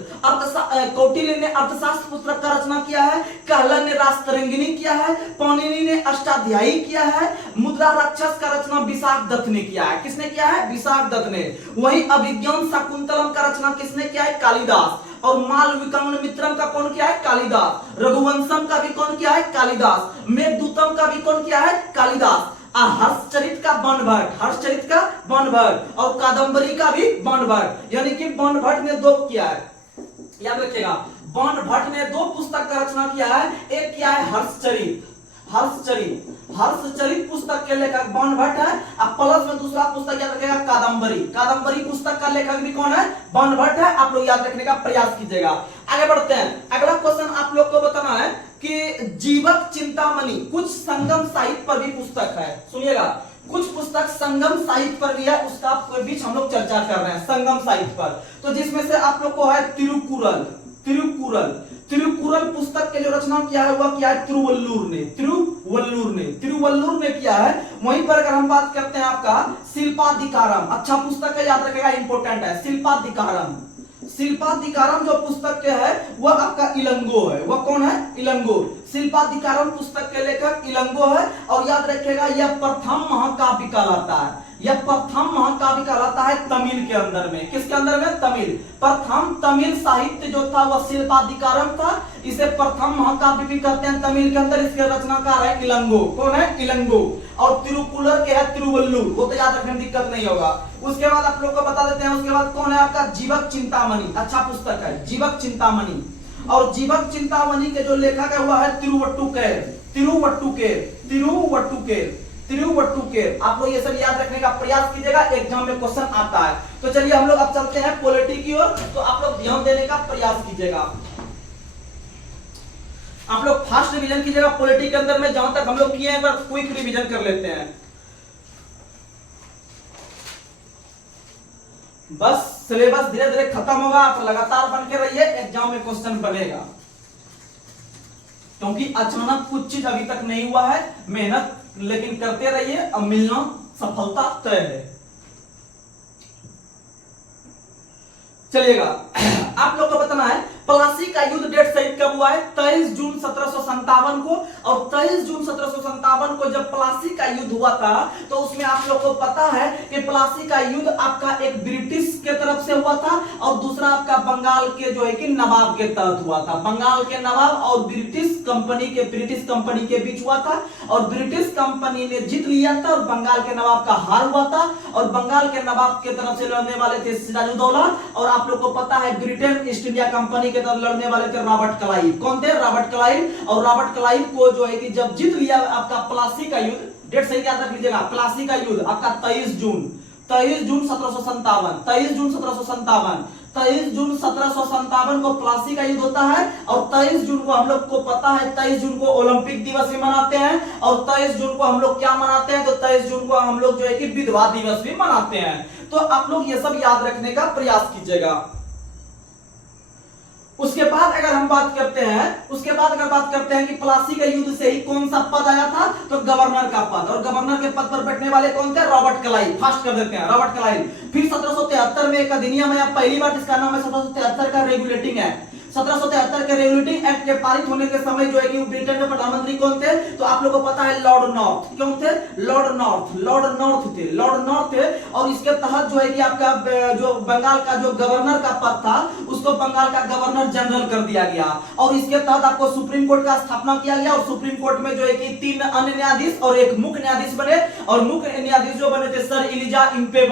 कौटिल्य ने अर्थशास्त्र पुस्तक का रचना किया है। कहलन ने रासतरंगिणी किया है। पाणिनि ने अष्टाध्यायी किया है। मुद्रा राक्षस का रचना विशाख दत्त ने किया है। किसने किया है? विशाख दत्त ने। वहीं अभिज्ञान शाकुंतलम का रचना किसने किया है? कालिदास। और मालविकाग्नि मित्रम का कौन किया है? कालिदास। रघुवंशम का भी कौन किया है? कालिदास। मेघदूतम का भी कौन किया है? कालिदास। हर्षचरित का बाणभट्ट, हर्षचरित का बाणभट्ट, और कादंबरी का भी बाणभट्ट, यानी कि बाणभट्ट ने 2 किया है। याद रखिएगा बाणभट्ट ने 2 पुस्तक का रचना किया है। एक किया है हर्षचरित, हर्षचरित, हर्षचरित पुस्तक के लेखक बाणभट्ट है। अब प्लस में दूसरा पुस्तक याद रखिएगा कादंबरी, कादंबरी पुस्तक का लेखक भी कौन है? बाणभट्ट है। आप लोग याद रखने का प्रयास कीजिएगा। आगे बढ़ते हैं। अगला क्वेश्चन आप लोग को बताना है कि जीवक चिंतामणि कुछ संगम साहित्य पर भी पुस्तक है। सुनिएगा, कुछ पुस्तक संगम साहित्य पर भी है, उसका बीच हम लोग चर्चा कर रहे हैं संगम साहित्य पर। तो जिसमें से आप लोग को है तिरुकुरल, तिरुकुरल, तिरुकुरल पुस्तक के जो रचना किया है वह किया है तिरुवल्लुर ने, तिरुवल्लुर ने, तिरुवल्लुर ने किया है। वहीं पर अगर हम बात करते हैं आपका शिल्पाधिकारम, अच्छा पुस्तक है, याद रखेगा, इंपोर्टेंट है। शिल्पाधिकारम, शिल्पाधिकारम जो पुस्तक के है वह आपका इलंगो है। वह कौन है? इलंगो। शिल्पाधिकारम पुस्तक के लेखक इलंगो है। और याद रखिएगा यह प्रथम महाकाव्य कहलाता है, यह प्रथम महाकाव्य कहलाता है तमिल के अंदर में। किसके अंदर में? तमिल। प्रथम तमिल साहित्य जो था वह शिल्पाधिकारम था। इसे प्रथम महाकाव्य भी कहते हैं तमिल के अंदर। इसके रचनाकार है इलंगो। कौन है? इलंगो। और तिरुकुलर के है तिरुवल्लुर, वो तो याद रखने में दिक्कत नहीं होगा। उसके बाद आप लोग को बता देते हैं, उसके बाद कौन है आपका? जीवक चिंतामणि, अच्छा पुस्तक है जीवक चिंतामणि। और जीवक चिंतामणि के जो लेखक है वह है तिरुवट्टुकेर, तिरुवट्टुकेर, तिरुवट्टुकेर, तिरुवट्टुकेर। आप लोग ये सब याद रखने का प्रयास कीजिएगा, एग्जाम में क्वेश्चन आता है। तो चलिए हम लोग अब चलते हैं पॉलिटी की ओर। तो आप लोग ध्यान देने का प्रयास कीजिएगा। आप लोग फास्ट रिवीजन कीजिएगा पॉलिटी के अंदर में, जहां तक हम लोग किए हैं एक बार क्विक रिवीजन कर लेते हैं। बस सिलेबस धीरे धीरे खत्म होगा, आप लगातार बन के रहिए, एग्जाम में क्वेश्चन बनेगा। क्योंकि अचानक कुछ चीज अभी तक नहीं हुआ है, मेहनत लेकिन करते रहिए, अब मिलना सफलता तय है। चलिएगा, आप लोग को बताना है प्लासी का युद्ध डेट सही कब हुआ है? 23 जून 1757 को। और 23 जून 1757 को जब प्लासी का युद्ध हुआ था तो उसमें आप लोग को पता है कि प्लासी का युद्ध आपका एक ब्रिटिश के तरफ से हुआ था और दूसरा आपका बंगाल के जो है कि नवाब के तहत हुआ था। बंगाल के नवाब और ब्रिटिश कंपनी के बीच हुआ था और ब्रिटिश कंपनी ने जीत लिया था और बंगाल के नवाब का हार हुआ था। और बंगाल के नवाब के तरफ से लड़ने वाले थे सिराजुद्दौला और आप लोग को पता है ब्रिटेन ईस्ट इंडिया कंपनी के तरफ लड़ने वाले थे रॉबर्ट क्लाइव। कौन थे? Robert Clive. और रॉबर्ट क्लाइव को जो है कि जब जीत लिया आपका प्लासी का युद्ध, डेट सही याद रख लीजिएगा, प्लासी का युद्ध आपका 23 जून 1757 23 जून 1757 23 जून 1757 को प्लासी का युद्ध होता है। और 23 जून को हम लोग को पता है 23 जून को ओलंपिक दिवस भी मनाते हैं और 23 जून को हम लोग क्या मनाते हैं? तो 23 जून को हम लोग जो है कि विधवा दिवस भी मनाते हैं। तो आप लोग ये सब याद रखने का प्रयास कीजिएगा। उसके बाद अगर बात करते हैं कि प्लासी के युद्ध से ही कौन सा पद आया था? तो गवर्नर का पद। और गवर्नर के पद पर बैठने वाले कौन थे? Robert Clive. फास्ट कर देते हैं, रॉबर्ट क्लाइव। फिर 1773 में एक अधिनियम आया, पहली बार जिसका नाम है 1773 का रेगुलेटिंग एक्ट। 1773 के रेगुलेटिंग एक्ट के पारित होने के समय जो है कि ब्रिटेन के प्रधानमंत्री कौन थे? तो आप लोगों को पता है लॉर्ड नॉर्थ। कौन थे? लॉर्ड नॉर्थ थे। और इसके तहत जो है कि आपका जो बंगाल का जो गवर्नर का पद था उसको बंगाल का गवर्नर जनरल कर दिया गया। और इसके तहत आपको सुप्रीम कोर्ट का स्थापना किया गया और सुप्रीम कोर्ट में जो है कि 3 अन्य न्यायाधीश और एक मुख्य न्यायाधीश बने। और मुख्य न्यायाधीश जो बने थे सर एलिजा इम्पे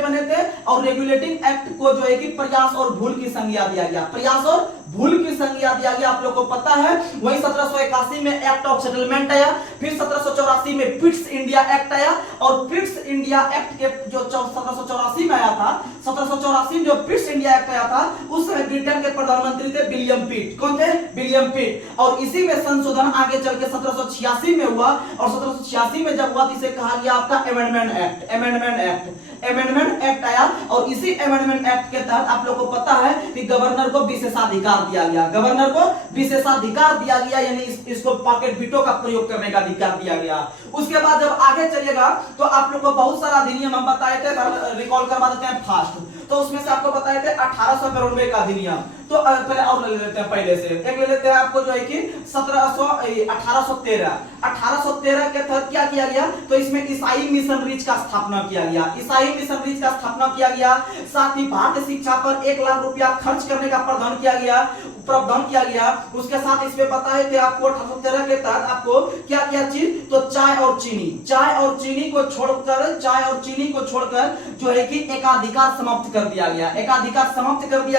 बने थे। और रेगुलेटिंग एक्ट को जो है कि प्रयास और भूल की संज्ञा दिया गया। प्रयास और भूल की संज्ञा दिया गया, आप लोग को पता है। वहीं 1781 में एक्ट ऑफ सेटलमेंट आया। फिर 1784 में पिट्स इंडिया एक्ट आया। और पिट्स इंडिया एक्ट के जो 1784 में आया था, 1784 में जो पिट्स इंडिया एक्ट आया था उस समय ब्रिटेन के प्रधानमंत्री थे विलियम पिट। कौन थे? विलियम पिट। और इसी में संशोधन आगे चल के 1786 में हुआ। और 1786 में जब हुआ तो इसे कहा गया आपका अमेंडमेंट एक्ट आया। और इसी अमेंडमेंट एक्ट के तहत आप लोग को पता है कि गवर्नर को विशेषाधिकार दिया गया, यानी इसको पॉकेट वीटो का प्रयोग करने का अधिकार दिया गया। उसके बाद जब आगे चलिएगा तो आप लोग को बहुत सारा अधिनियम हम बताए थे, रिकॉल करवा देते हैं फास्ट। तो उसमें से आपको बताए थे 1892 का अधिनियम। तो पहले और ले लेते हैं, पहले से एक ले लेते हैं आपको जो है कि 1813 के तहत क्या किया गया? तो इसमें ईसाई मिशनरीज का स्थापना किया गया। साथ ही भारतीय शिक्षा पर 1 लाख रुपया खर्च करने का प्रावधान किया गया। उसके साथ इसमें पता है कि आपको 1813 के तहत आपको क्या चीज? तो चाय और चीनी को छोड़कर जो है कि एकाधिकार समाप्त कर दिया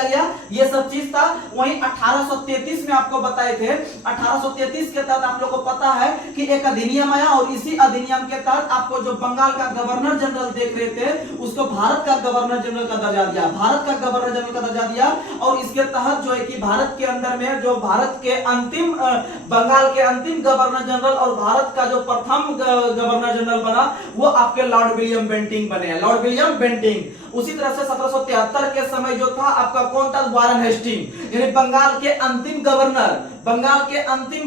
गया। ये सब चीज था। वहीं 1833 में आपको बताए थे, 1833 के तहत आप लोग को पता है कि एक अधिनियम आया और इसी अधिनियम के तहत आपको जो बंगाल का गवर्नर जनरल देख रहे थे उसको भारत का गवर्नर जनरल का दर्जा दिया। और इसके तहत जो है कि भारत के अंदर में जो भारत के अंतिम बंगाल के अंतिम गवर्नर जनरल और भारत का जो प्रथम गवर्नर जनरल बना वो आपके लॉर्ड विलियम बेंटिंग। उसी तरह से 1773 के समय जो था आपका कौन था? वारन हेस्टिंग, यानी बंगाल के अंतिम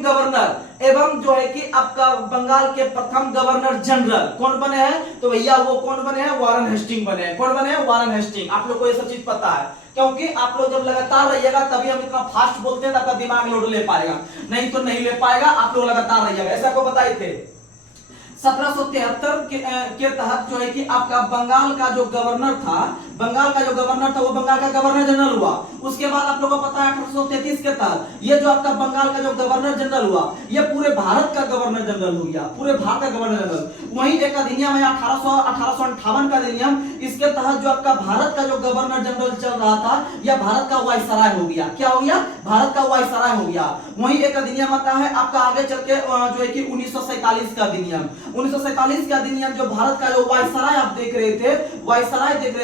गवर्नर एवं जो है कि आपका बंगाल के प्रथम गवर्नर जनरल कौन बने हैं? तो भैया वो कौन बने हैं? वारन हेस्टिंग बने हैं। कौन बने हैं? वारन हेस्टिंग। आप लोग को ये सब चीज पता है क्योंकि आप लोग जब लगातार रहिएगा तभी हम इतना फास्ट बोलते हैं, आपका दिमाग लोड ले पाएगा, नहीं तो नहीं ले पाएगा। आप लोग लगातार रहिएगा, ऐसा आपको बताए थे। 1773 के तहत जो है कि आपका बंगाल का जो गवर्नर था वो बंगाल का गवर्नर जनरल हुआ। उसके बाद आप लोगों को पता है 1833 के तहत ये जो आपका बंगाल का जो गवर्नर जनरल हुआ ये पूरे भारत का गवर्नर जनरल हो गया, वहीं एक अधिनियम है 1858 का अधिनियम। इसके तहत जो आपका भारत का जो गवर्नर जनरल चल रहा था यह भारत का वायसराय हो गया। क्या हो गया? भारत का वायसराय हो गया। वहीं एक अधिनियम आता है आपका आगे चल के जो है कि 1947 का अधिनियम। 1947 का अधिनियम जो भारत का जो वायसराय आप देख रहे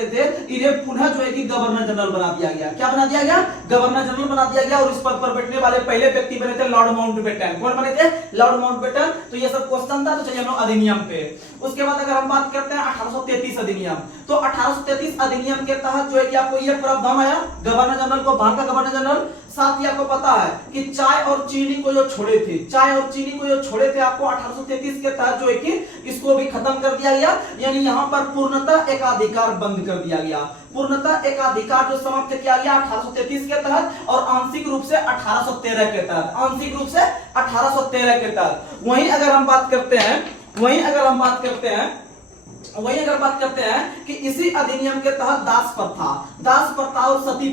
थे इन्हें पुनः जो है कि गवर्नर जनरल बना दिया गया। क्या बना दिया गया? गवर्नर जनरल बना दिया गया। और इस पद पर बैठने वाले पहले व्यक्ति बने थे लॉर्ड माउंटबेटन। कौन बने थे? Lord Mountbatten. तो ये सब क्वेश्चन था, तो चलिए हम लोग अधिनियम पे। उसके बाद अगर हम बात करते हैं 1833 अधिनियम, तो 1833 अधिनियम के तहत जो है कि आपको यह प्रावधान आया गवर्नर जनरल को, भारत का गवर्नर जनरल। साथ ही आपको पता है कि चाय और चीनी को जो छोड़े थे, चाय और चीनी को जो छोड़े थे आपको 1833 के तहत जो है कि इसको भी खत्म कर दिया गया, यानी यहां पर पूर्णतः एकाधिकार बंद कर दिया गया। पूर्णतः एकाधिकार जो समाप्त किया गया 1833 के तहत और आंशिक रूप से 1813 के तहत, आंशिक रूप से 1813 के तहत। वहीं अगर हम बात करते हैं कि इसी अधिनियम के तहत दास प्रथा और सती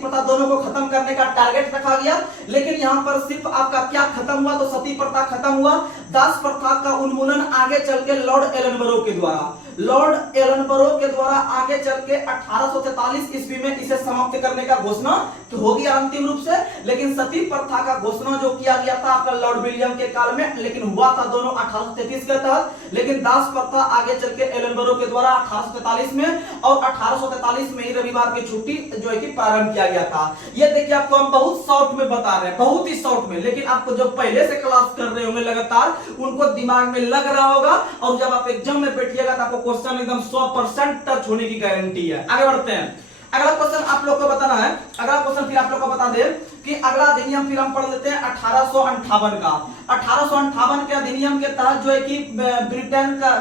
प्रथा दोनों को खत्म करने का टारगेट रखा गया। लेकिन यहां पर सिर्फ आपका क्या खत्म हुआ, तो सती प्रथा खत्म हुआ। दास प्रथा का उन्मूलन आगे चल के लॉर्ड एलनबरो के द्वारा आगे चल के 1843 ईस्वी में इसे समाप्त करने का घोषणा तो हो गया अंतिम रूप से। लेकिन सती प्रथा का घोषणा जो किया गया था आपका लॉर्ड विलियम के काल में, लेकिन हुआ था दोनों 1833 के तहत। लेकिन दास प्रथा आगे चल के एलनबरो के द्वारा 1843 में, और 1843 में ही रविवार की छुट्टी जो है कि प्रारंभ किया गया था। ये देखिए आपको हम बहुत शॉर्ट में बता रहे हैं, बहुत ही शॉर्ट में, लेकिन आपको जो पहले से क्लास कर रहे होंगे लगातार उनको दिमाग में लग रहा होगा, और जब आप एग्जाम में बैठिएगा तो आपको क्वेश्चन एकदम 100% टच होने की गारंटी है। आगे बढ़ते हैं, अगला क्वेश्चन आप लोग को बताना है। अगला क्वेश्चन फिर आप लोग को बता दे कि अगला अधिनियम फिर हम पढ़ लेते हैं 1858 का। 1858 के अधिनियम के तहत जो है कि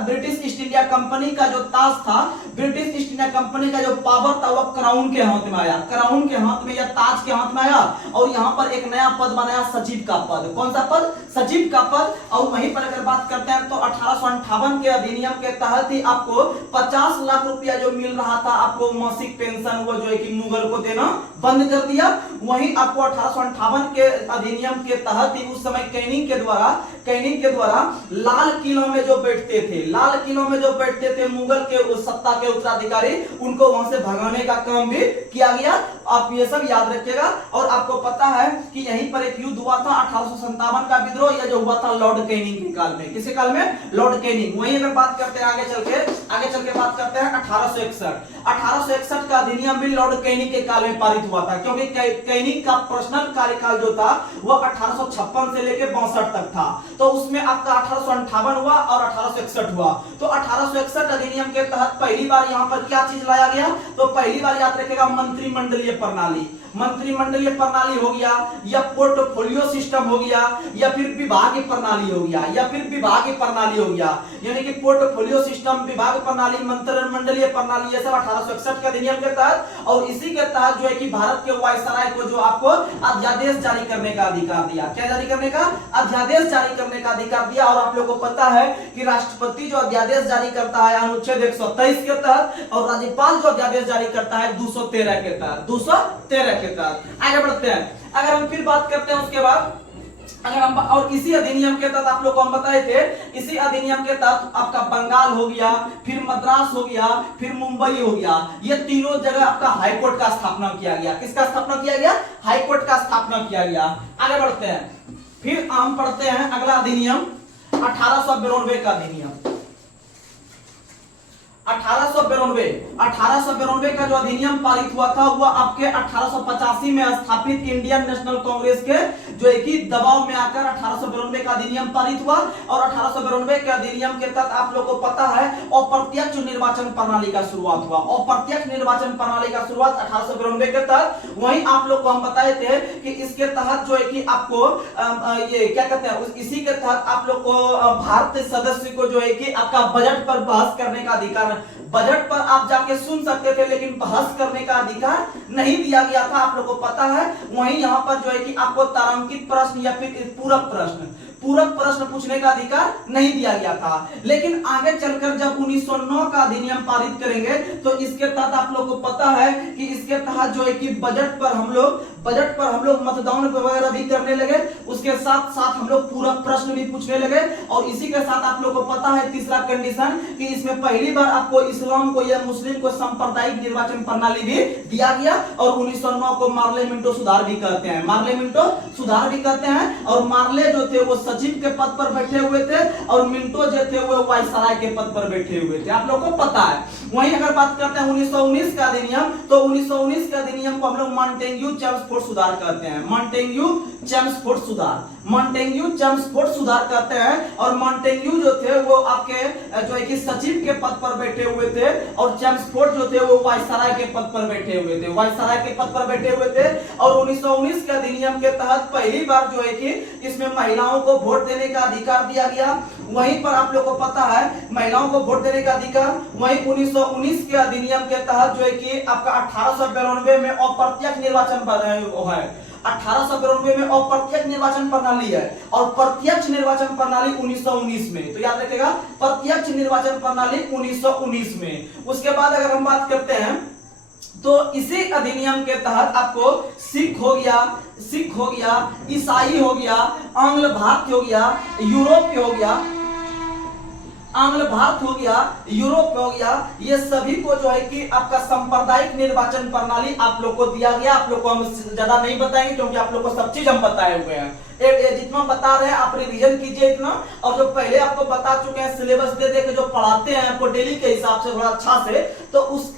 ब्रिटिश ईस्ट इंडिया कंपनी का जो ताज था, ब्रिटिश ईस्ट इंडिया कंपनी का जो पावर था वह क्राउन के हाथ में आया, क्राउन के हाथ में या ताज के हाथ में आया। और यहाँ पर एक नया पद बनाया, सचिव का पद। कौन सा पद? सचिव का पद। और वहीं पर अगर बात करते हैं तो 1858 के अधिनियम के तहत ही आपको 50 लाख रुपया जो मिल रहा था आपको मासिक पेंशन, वो जो है कि मुगल को देना बंद कर दिया। वहीं आपको 1858 के अधिनियम के तहत ही उस समय कैनिंग के द्वारा लाल किलों में जो बैठते थे मुगल के उस सत्ता के उत्तराधिकारी, उनको वहां से भगाने का काम भी किया गया। आप ये सब याद रखिएगा। और आपको पता है कि यहीं पर एक युद्ध हुआ था 1857 का विद्रोह, यह जो हुआ था लॉर्ड कैनिंग के काल में। किसके काल में? Lord Canning. वहीं अगर बात करते हैं आगे चल के बात करते हैं 1861 का अधिनियम भी लॉर्ड कैनिंग के काल में पारित हुआ था, क्योंकि कैनिंग का पर्सनल कार्यकाल जो था वह 1856 से लेकर 62 तक था। तो उसमें आपका 1858 हुआ और 1861 हुआ। तो 1861 अधिनियम के तहत पहली बार यहां पर क्या चीज लाया गया? तो पहली बार याद रखेगा मंत्रिमंडलीय प्रणाली हो गया, या पोर्टफोलियो सिस्टम हो गया, या फिर विभागीय प्रणाली हो गया, यानी कि पोर्टफोलियो सिस्टम, विभाग प्रणाली, मंत्रिमंडलीय प्रणाली, ये सब 1861 के अधिनियम के तहत। और इसी के तहत जो है कि भारत के वायसराय को जो आपको अध्यादेश जारी करने का अधिकार दिया। क्या जारी करने का? अध्यादेश जारी करने का अधिकार दिया। और आप लोगों को पता है कि राष्ट्रपति जो अध्यादेश जारी करता है अनुच्छेद 123 के तहत, और राज्यपाल जो अध्यादेश जारी करता है 213 के तहत। आगे बढ़ते हैं। अगर हम फिर बात करते हैं उसके बाद, अगर हम और इसी अधिनियम के तहत आप लोग को हम बताए थे, इसी अधिनियम के तहत आपका बंगाल हो गया, फिर मद्रास हो गया, फिर मुंबई हो गया, ये तीनों जगह आपका हाईकोर्ट का स्थापना किया गया। किसका स्थापना किया गया? हाईकोर्ट का स्थापना किया गया। आगे बढ़ते हैं, फिर हम पढ़ते हैं अगला अधिनियम 1892 का अधिनियम। 1892 का जो अधिनियम पारित हुआ था वह आपके 1885 में स्थापित इंडियन नेशनल कांग्रेस के जो है कि दबाव में आकर 1892 का अधिनियम पारित हुआ। और 1892 के अधिनियम के तहत आप लोगों को पता है अप्रत्यक्ष निर्वाचन प्रणाली का शुरुआत हुआ। अप्रत्यक्ष निर्वाचन प्रणाली का शुरुआत 1892 के तहत। वहीं आप लोग को हम बताए थे कि इसके तहत जो है कि आपको ये क्या कहते हैं, इसी के तहत आप लोग को भारत सदस्य को जो है कि आपका बजट पर बहस करने का अधिकार, बजट पर आप जाके सुन सकते थे लेकिन बहस करने का अधिकार नहीं दिया गया था, आप लोगों को पता है। वहीं यहां पर जो है कि आपको तारांकित प्रश्न या फिर पूरक प्रश्न पूछने का अधिकार नहीं दिया गया था। लेकिन आगे चलकर जब 1909 का अधिनियम पारित करेंगे तो इसके तहत आप लोगों को पता है कि इसके तहत जो है कि बजट पर हम लोग मतदान वगैरह भी करने लगे, उसके साथ साथ हम लोग पूरक प्रश्न भी पूछने लगे। और इसी के साथ आप लोगों को पता है तीसरा कंडीशन कि इसमें पहली बार आपको इस्लाम को या मुस्लिम को सांप्रदायिक निर्वाचन प्रणाली भी दिया गया। और 1909 को मार्ले मिंटो सुधार भी कहते हैं, और मार्ले जो थे वो सचिव के पद पर बैठे हुए थे और मिंटो जो थे वो वायसराय के पद पर बैठे हुए थे, आप लोग को पता है। वहीं अगर बात करते हैं 1919 का अधिनियम, तो 1919 का अधिनियम को हम लोग मॉन्टेग्यू चेम्सफोर्ड सुधार कहते हैं। मॉन्टेग्यू चेम्सफोर्ड सुधार, मॉन्टेग्यू चेम्सफोर्ड सुधार कहते हैं। और मॉन्टेग्यू जो थे वो आपके जो है कि सचिव के पद पर बैठे हुए थे और चेम्सफोर्ड जो थे वो वायसराय के पद पर बैठे हुए थे, वायसराय के पद पर बैठे हुए थे। और 1919 के अधिनियम के तहत पहली बार जो है कि इसमें महिलाओं को वोट देने का अधिकार दिया गया। वहीं पर आप लोग को पता है महिलाओं को वोट देने का अधिकार, वहीं 1919 के अधिनियम के तहत जो है कि आपका 1892 में अप्रत्यक्ष निर्वाचन है, 1892 में अप्रत्यक्ष निर्वाचन प्रणाली है और प्रत्यक्ष निर्वाचन प्रणाली 1919 में। तो याद रखिएगा प्रत्यक्ष निर्वाचन प्रणाली 1919 में। उसके बाद अगर हम बात करते हैं तो इसी अधिनियम के तहत आपको सिख हो गया, ईसाई हो गया, आंग्ल भारतीय हो गया, यूरोपीय हो गया, आंग्ल भारत हो गया, यूरोप हो गया, ये सभी को जो है कि आपका सांप्रदायिक निर्वाचन प्रणाली आप लोग को दिया गया। आप लोग को हम ज्यादा नहीं बताएंगे क्योंकि आप लोग को सब चीज हम बताए हुए हैं। जितना बता रहे हैं आप रिवीजन कीजिए इतना, और जो पहले आपको बता चुके हैं सिलेबस दे दे के जो पढ़ाते हैं आपको डेली के हिसाब से थोड़ा अच्छा से, तो उस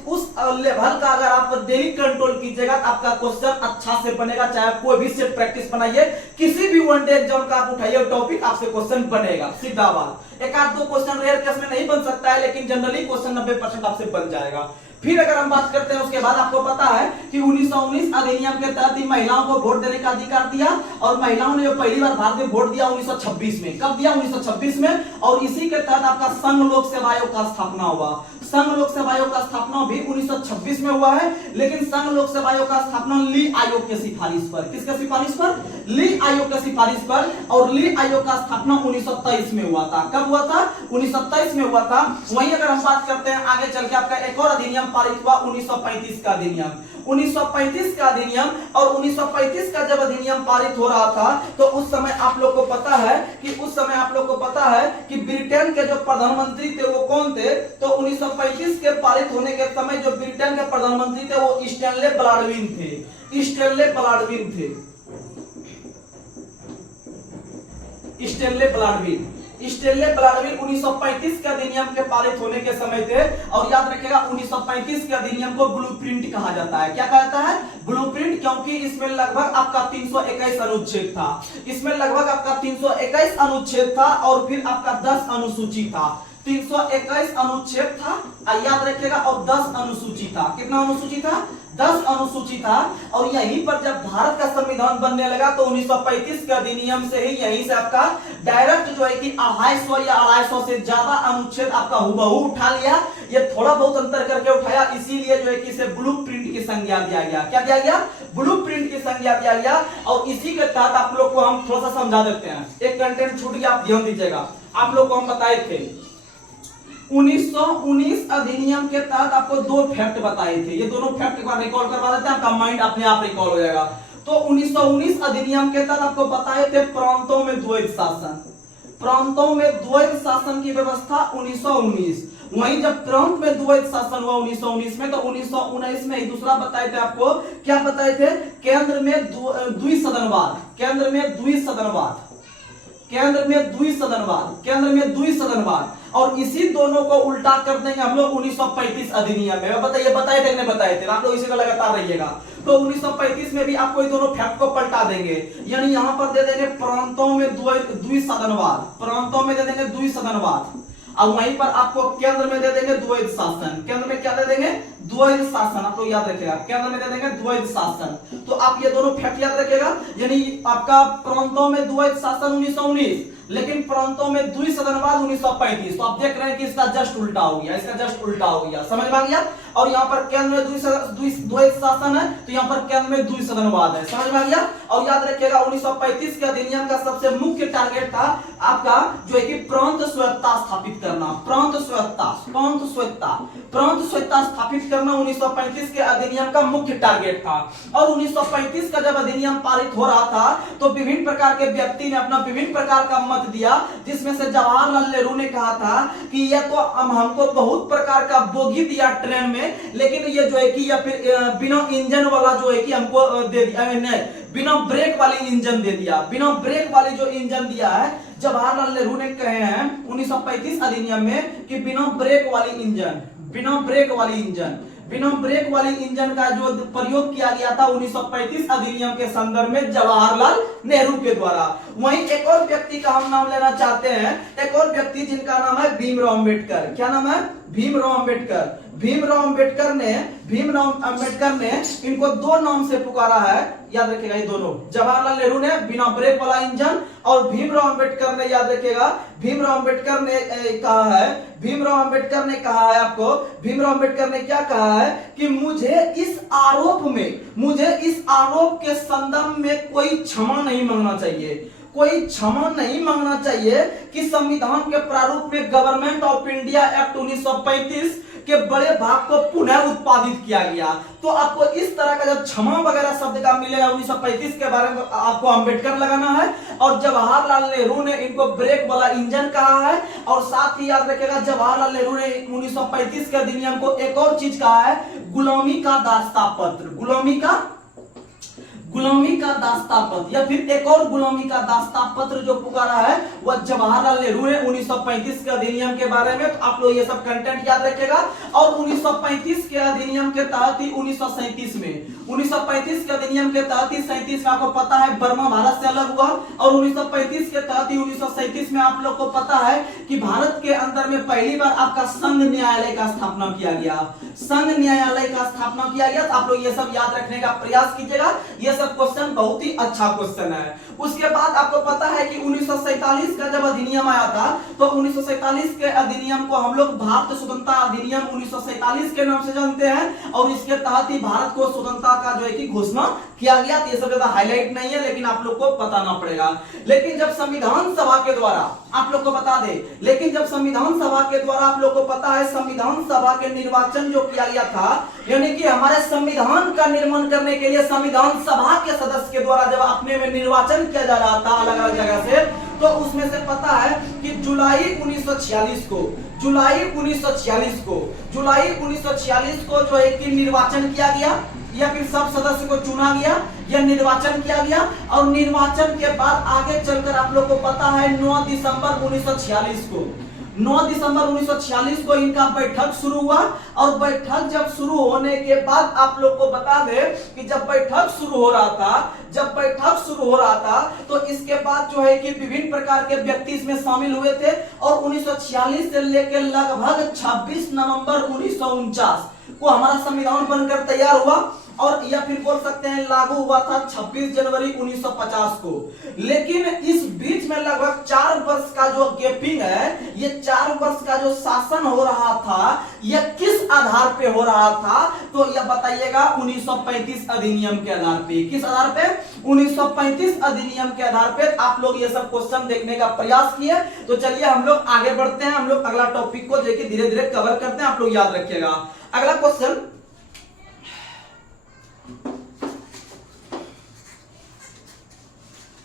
लेवल का अगर आप डेली कंट्रोल कीजिएगा तो आपका क्वेश्चन अच्छा से बनेगा। चाहे कोई भी सेट प्रैक्टिस बनाइए, किसी भी वनडे एग्जाम का आप उठाइए टॉपिक, आपसे क्वेश्चन बनेगा, सीधा बात। एक आध दो क्वेश्चन रेयर केस में नहीं बन सकता है, लेकिन जनरली क्वेश्चन 90% आपसे बन जाएगा। फिर अगर हम बात करते हैं उसके बाद आपको पता है कि 1919 अधिनियम के तहत ही महिलाओं को वोट देने का अधिकार दिया और महिलाओं ने पहली बार भारत में वोट दिया 1926 में। कब दिया? 1926 में। और इसी के तहत आपका संघ लोक सेवा आयोग का स्थापना हुआ। संघ लोक सेवा आयोग का स्थापना भी 1926 में हुआ है, लेकिन संघ लोक सेवा आयोग का स्थापना ली आयोग के सिफारिश पर। किसके सिफारिश पर? ली आयोग के सिफारिश पर। और ली आयोग का स्थापना 1923 में हुआ था। कब हुआ था? 1923 में हुआ था। वहीं अगर हम बात करते हैं आगे चल के आपका एक और अधिनियम पारित हुआ 1935 का अधिनियम। 1935 का अधिनियम, और 1935 का जब अधिनियम पारित हो रहा था तो उस समय आप लोग को पता है कि ब्रिटेन के जो प्रधानमंत्री थे वो कौन थे? तो 1935 के पारित होने के समय जो ब्रिटेन के प्रधानमंत्री थे वो स्टैनले बालडविन थे। स्टैनले बालडविन थे। स्टैनले बालडविन 1935 के अधिनियम के पारित होने के समय थे। और याद रखिएगा 1935 के अधिनियम को ब्लूप्रिंट कहा जाता है। क्या कहा जाता है? ब्लूप्रिंट, क्योंकि इसमें लगभग आपका 321 अनुच्छेद था। इसमें लगभग आपका 321 अनुच्छेद था और फिर आपका 10 अनुसूची था। 321 अनुच्छेद था याद रखिएगा, और 10 अनुसूची था। कितना अनुसूची था? 10 अनुसूची था। और यहीं पर जब भारत का संविधान बनने लगा तो 1935 के अधिनियम से ही यहीं से आपका डायरेक्ट जो है कि 250 या 250 से ज्यादा अनुच्छेद आपका हुबहू उठा लिया। ये थोड़ा बहुत अंतर करके उठाया, इसीलिए जो है कि इसे ब्लूप्रिंट की संज्ञा दिया गया। क्या दिया गया? ब्लूप्रिंट की संज्ञा दिया गया। और इसी के तहत आप लोग को हम थोड़ा सा समझा देते हैं। एक कंटेंट छूट गया, आप ध्यान दीजिएगा। आप लोग को हम बताए थे 1919 अधिनियम के तहत आपको 2 फैक्ट बताए थे। ये दोनों फैक्ट एक बार रिकॉल करवा देते हैं, आपका माइंड अपने आप रिकॉल हो जाएगा। तो 1919 अधिनियम के तहत आपको बताए थे प्रांतों में द्वैत शासन। प्रांतों में द्वैत शासन की व्यवस्था 1919। वहीं जब प्रांत में द्वैत शासन हुआ 1919 में, तो 1919 में ही दूसरा बताए थे आपको। क्या बताए थे? केंद्र में द्विसदनवाद। केंद्र में द्विसदनवाद। केंद्र में द्विसदनवाद। केंद्र में द्विसदनवाद। और इसी दोनों को उल्टा कर देंगे हम लोग 1935 अधिनियम में। बताए थे नहीं बताए थे? आप लोग इसी को लगातार रहिएगा। तो 1935 में भी आपको ये दोनों फैक्ट को पलटा देंगे। यानी यहां पर दे देंगे प्रांतों में द्विसदनवाद। प्रांतों में दे देंगे द्विसदनवाद। और वहीं पर आपको केंद्र में दे देंगे द्वैत शासन। केंद्र में क्या दे देंगे? द्वैत शासन। आप लोग याद रखिएगा, केंद्र में दे देंगे द्वैत शासन। तो आप ये दोनों फैक्ट याद रखिएगा। यानी आपका प्रांतों में द्वैत शासन 1919, लेकिन प्रांतों में द्विसदनवाद 1935। तो आप देख रहे हैं कि इसका जस्ट उल्टा हो गया। इसका जस्ट उल्टा हो गया। समझ में आ गया? और यहाँ पर केंद्र में द्वैत शासन है, तो यहाँ पर केंद्र में द्विसदनवाद है। समझ में आ गया? और याद रखिएगा 1935 के अधिनियम का सबसे मुख्य टारगेट था आपका जो है कि प्रांत स्वायत्तता स्थापित करना। प्रांत स्वायत्तता स्थापित स्थापित करना 1935 के अधिनियम का मुख्य टारगेट था। और 1935 का जब अधिनियम पारित हो रहा था तो विभिन्न प्रकार के व्यक्ति ने अपना विभिन्न प्रकार का मत दिया, जिसमें से जवाहरलाल नेहरू ने कहा था कि यह तो हमको बहुत प्रकार का बोगी दिया ट्रेन में, लेकिन ये जो है कि या फिर बिना इंजन वाला जो है कि हमको दे दिया, बिना ब्रेक वाली इंजन दे दिया, बिना ब्रेक वाली जो इंजन दिया है जवाहरलाल नेहरू ने कहे हैं 1935 अधिनियम में कि बिना ब्रेक वाली इंजन, बिना ब्रेक वाली इंजन, बिना ब्रेक वाली इंजन का जो प्रयोग किया गया था 1935 अधिनियम के संदर्भ में जवाहरलाल नेहरू के द्वारा। वहीं एक और व्यक्ति का हम नाम लेना चाहते हैं, एक और व्यक्ति जिनका नाम है भीमराव अंबेडकर। क्या नाम है? भीमराव अंबेडकर। भीमराव अंबेडकर ने इनको दो नाम से पुकारा है, याद रखिएगा ये दोनों, जवाहरलाल नेहरू ने बिना ब्रेक वाला इंजन और भीमराव अंबेडकर ने, याद रखिएगा, भीमराव अंबेडकर ने कहा है, भीमराव अंबेडकर ने कहा है आपको, भीमराव अंबेडकर ने क्या कहा है कि मुझे इस आरोप के संदर्भ में कोई क्षमा नहीं मांगना चाहिए, कोई क्षमा नहीं मांगना चाहिए कि संविधान के प्रारूप में गवर्नमेंट ऑफ इंडिया एक्ट 1935 के बड़े भाग को पुनः उत्पादित किया गया। तो आपको इस तरह का जब क्षमा वगैरह शब्द का मिलेगा 1935 के बारे में आपको अंबेडकर लगाना है, और जवाहरलाल नेहरू ने इनको ब्रेक वाला इंजन कहा है। और साथ ही याद रखिएगा जवाहरलाल नेहरू ने 1935 के अधिनियम को एक और चीज कहा है, गुलामी का दास्ता पत्र, गुलामी का दास्ता पत्र, या फिर एक और गुलामी का दास्ता पत्र जो पुकारा है वह जवाहरलाल नेहरू ने 1935 के अधिनियम के बारे में। तो आप लोग ये सब कंटेंट याद रखिएगा। और 1935 के अधिनियम के तहत ही 1937 के अधिनियम के तहत ही 37 में आपको पता है बर्मा भारत से अलग हुआ, और 1935 के तहत ही 1937 में आप लोग को पता है कि भारत के अंदर में पहली बार आपका संघ न्यायालय का स्थापना किया गया, संघ न्यायालय का स्थापना किया गया। तो आप लोग ये सब याद रखने का प्रयास कीजिएगा, ये सब क्वेश्चन बहुत ही अच्छा क्वेश्चन है। उसके बाद आपको पता है कि 1947 का जब अधिनियम आया था तो 1947 के अधिनियम को हम लोग भारतीय स्वतंत्रता अधिनियम 1947 के नाम से जानते हैं, और इसके तहत ही भारत को स्वतंत्रता का जो है कि घोषणा किया गया। ये सब ज्यादा हाईलाइट नहीं है, लेकिन आप लोग को बताना पड़ेगा। लेकिन जब संविधान सभा के द्वारा आप लोग को बता दे, लेकिन जब संविधान सभा के द्वारा आप लोग को पता है संविधान सभा के निर्वाचन जो किया गया था, यानी कि हमारे संविधान का निर्माण करने के लिए संविधान सभा के सदस्य के द्वारा जब अपने में निर्वाचन किया जा रहा था अलग अलग जगह से, तो उसमें से पता है कि जुलाई 1946 को जो है कि निर्वाचन किया गया, या फिर सब सदस्य को चुना गया या निर्वाचन किया गया। और निर्वाचन के बाद आगे चलकर आप लोग को पता है 9 दिसंबर 1946 को इनका बैठक शुरू हुआ। और बैठक जब शुरू होने के बाद आप लोग को बता दें कि जब बैठक शुरू हो रहा था तो इसके बाद जो है कि विभिन्न प्रकार के व्यक्ति इसमें शामिल हुए थे। और 1946 से लेकर लगभग 26 नवंबर 1949 को हमारा संविधान बनकर तैयार हुआ, और या फिर बोल सकते हैं लागू हुआ था 26 जनवरी 1950 को। लेकिन इस बीच में लगभग 4 वर्ष का जो गैपिंग है, ये 4 वर्ष का जो शासन हो रहा था, यह किस आधार पे हो रहा था? तो यह बताइएगा 1935 अधिनियम के आधार पे। किस आधार पे? 1935 अधिनियम के आधार पे आप लोग ये सब क्वेश्चन देखने का प्रयास किए। तो चलिए हम लोग आगे बढ़ते हैं, हम लोग अगला टॉपिक को देखिए धीरे धीरे कवर करते हैं, आप लोग याद रखिएगा। अगला क्वेश्चन,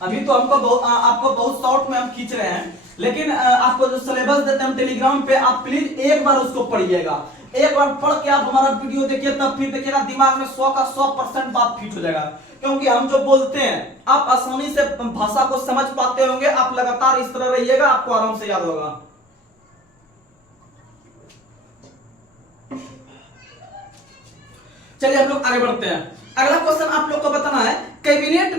अभी तो हमको आपको बहुत शॉर्ट में हम खींच रहे हैं, लेकिन आपको जो सिलेबस देते हैं हम टेलीग्राम पे, आप प्लीज एक बार उसको पढ़िएगा। एक बार पढ़ के आप हमारा वीडियो देखिए, तब फिर देखिएगा दिमाग में 100 का 100% बात फिट हो जाएगा। क्योंकि हम जो बोलते हैं आप आसानी से भाषा को समझ पाते होंगे, आप लगातार इस तरह रहिएगा, आपको आराम से याद होगा। चलिए हम लोग आगे बढ़ते हैं। अगला क्वेश्चन आप लोग को बताना है, कैबिनेट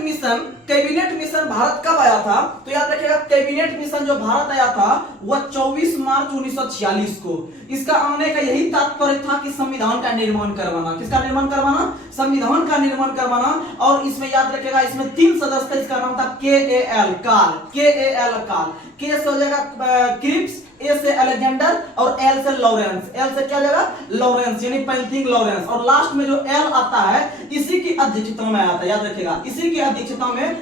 मिशन भारत कब आया था? तो याद रखिएगा कैबिनेट मिशन जो भारत आया था वह 24 मार्च 1946 को। इसका आने का यही तात्पर्य था कि संविधान का निर्माण करवाना। किसका निर्माण करवाना? संविधान का निर्माण करवाना। और इसमें याद रखिएगा इसमें 3 सदस्य थे, इसका नाम था KAL काल। के से हो जाएगा क्रिप्स, ए से अलेक्जेंडर और एल से लॉरेंस। एल से क्या जाएगा? लॉरेंस, यानी पेंथिंग लॉरेंस। और लास्ट में जो एल आता है इसी की अध्यक्षता में आता है, याद रखिएगा इसी की अध्यक्षता में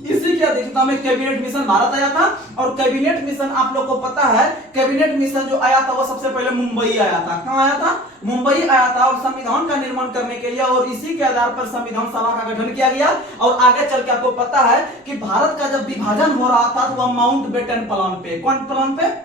इसी की अध्यक्षता में कैबिनेट मिशन भारत आया था। और कैबिनेट मिशन आप लोग को पता है, कैबिनेट मिशन जो आया था वो सबसे पहले मुंबई आया था। कहां आया था? मुंबई आया था। और संविधान का निर्माण करने के लिए और इसी के आधार पर संविधान सभा का गठन किया गया। और आगे चल के आपको पता है कि भारत का जब विभाजन हो रहा था तो वह माउंटबेटन प्लान पे, कौन प्लान पे?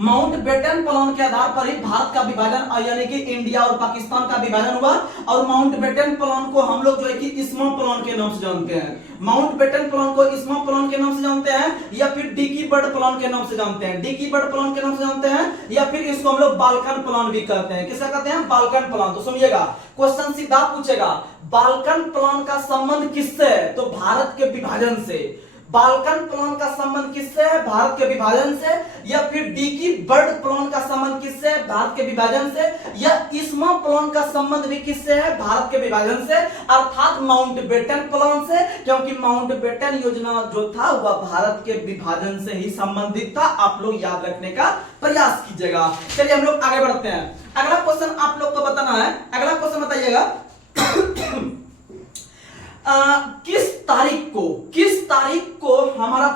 माउंटबेटन प्लान के आधार पर ही भारत का विभाजन यानी कि इंडिया और पाकिस्तान का विभाजन हुआ। और माउंटबेटन प्लान को हम लोग जो है कि इस्मा प्लान के नाम से जानते हैं। माउंटबेटन प्लान को इस्मा प्लान के नाम से जानते हैं या फिर डिकी बर्ड प्लान के नाम से जानते हैं, डिकी बर्ड प्लान के नाम से जानते हैं, या फिर इसको हम लोग बाल्कन प्लान भी कहते हैं। किसका कहते हैं? Balkan plan. तो सुनिएगा, क्वेश्चन सीधा पूछेगा, बाल्कन प्लान का संबंध किससे है? तो भारत के विभाजन से। बाल्कन प्लान का संबंध किससे है? भारत के विभाजन से। या फिर डिकी बर्ड प्लान का संबंध किससे है? भारत के विभाजन से। या इस्मा प्लान का संबंध भी किससे है? भारत के विभाजन से, अर्थात माउंटबेटन प्लान से, क्योंकि माउंटबेटन योजना जो था वह भारत के विभाजन से ही संबंधित था। आप लोग याद रखने का प्रयास कीजिएगा। चलिए हम लोग आगे बढ़ते हैं। अगला क्वेश्चन आप लोग को बताना है। अगला क्वेश्चन बताइएगा, किस तारीख को हमारा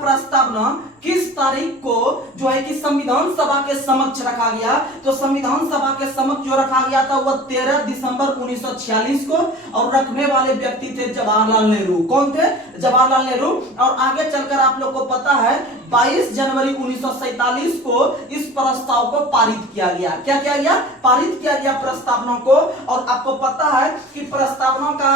प्रस्तावना किस तारीख को जो है कि संविधान सभा के समक्ष रखा गया? तो संविधान सभा के समक्ष जो रखा गया था वह 13 दिसंबर 1946 को। और रखने वाले व्यक्ति थे जवाहरलाल नेहरू। कौन थे? जवाहरलाल नेहरू। और आगे चलकर आप लोग को पता है 22 जनवरी 1947 को इस प्रस्ताव को पारित किया गया। क्या किया गया? पारित किया गया प्रस्तावना को। और आपको पता है कि प्रस्तावना का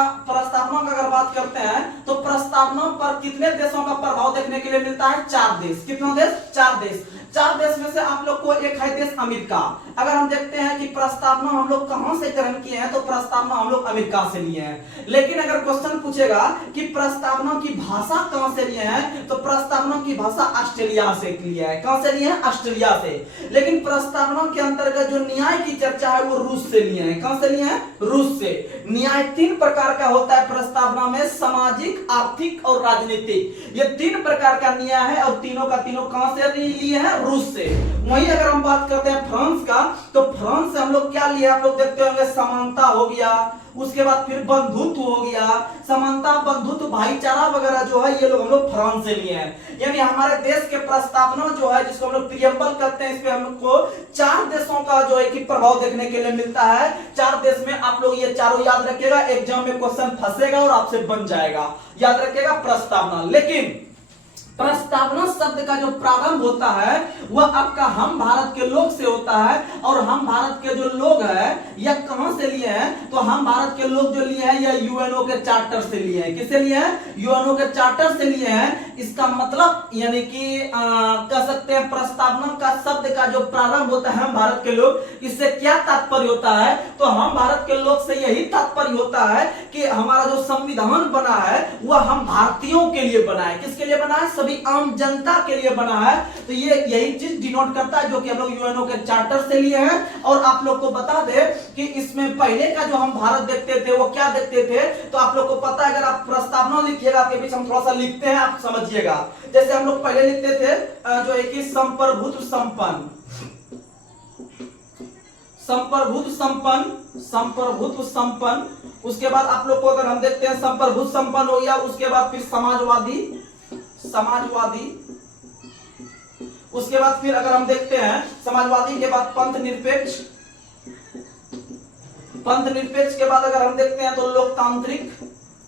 अगर बात करते हैं तो प्रस्तावना पर कितने देशों का प्रभाव देखने के लिए मिलता है? 4 देश। कितना देश? 4 देश। 4 देश में से आप लोग को एक है देश अमेरिका। अगर हम देखते हैं कि प्रस्तावना हम लोग कहां से ग्रहण किए हैं तो प्रस्तावना हम लोग अमेरिका से लिए हैं। लेकिन अगर क्वेश्चन पूछेगा कि प्रस्तावना की भाषा कहां से लिए हैं तो प्रस्तावना की भाषा ऑस्ट्रेलिया से लिया है। कहां से लिए हैं? ऑस्ट्रेलिया से। लेकिन प्रस्तावना के अंतर्गत जो न्याय की चर्चा है वो रूस से लिए हैं। कहां से लिए हैं? रूस से। न्याय 3 प्रकार का होता है प्रस्तावना में, सामाजिक, आर्थिक और राजनीतिक। ये 3 प्रकार का न्याय है और तीनों का तीनों कहां से लिए हैं? रूस से। वहीं अगर हम बात करते हैं फ्रांस का तो फ्रांस से हम लोग क्या लिए? आप लोग देखते होंगे समानता हो गया, उसके बाद फिर बंधुत्व हो गया, समानता, बंधुत्व, भाईचारा वगैरह जो है ये लोग हम लोग फ्रांस से लिए हैं। यानी हमारे देश के प्रस्तावना जो है जिसको हम लोग प्रियम्बल करते हैं, इस पे हम लोग को 4 देशों का जो है कि प्रभाव देखने के लिए मिलता है। 4 देश में आप लोग ये चारों याद रखिएगा, एग्जाम में क्वेश्चन फंसेगा और आपसे बन जाएगा। याद रखिएगा प्रस्तावना। लेकिन प्रस्तावना शब्द का जो प्रारंभ होता है वह आपका हम भारत के लोग से होता है। और हम भारत के जो लोग हैं यह कहां से लिए हैं? तो हम भारत के लोग जो लिए हैं यह यूएनओ के चार्टर से लिए हैं। किससे लिए हैं? यूएनओ के चार्टर से लिए हैं। इसका मतलब यानी कि कह सकते हैं प्रस्तावना का शब्द का जो प्रारंभ होता है हम भारत के लोग, इससे क्या तात्पर्य होता है? तो हम भारत के लोग से यही तात्पर्य होता है कि हमारा जो संविधान बना है वह हम भारतीयों के लिए बना है। किसके लिए बना है? सभी आम जनता के लिए बना है। तो ये यही चीज डिनोट करता है जो कि हम लोग यूएनओ के चार्टर से लिए हैं। और आप लोग को बता दे कि इसमें पहले का जो हम भारत देखते थे वो क्या देखते थे? तो आप लोग को पता है, अगर आप प्रस्तावना लिखिएगा, आपके बीच हम थोड़ा सा लिखते हैं, आप समझिएगा। जैसे हम लोग पहले लिखते थे जो है कि संप्रभुत्व संपन्न, संप्रभुत्व संपन्न। उसके बाद आप लोग को अगर हम देखते हैं संप्रभुत्व संपन्न हो गया, उसके बाद फिर समाजवादी, उसके बाद फिर अगर हम देखते हैं समाजवादी के बाद पंथ निरपेक्ष, के बाद अगर हम देखते हैं तो लोकतांत्रिक,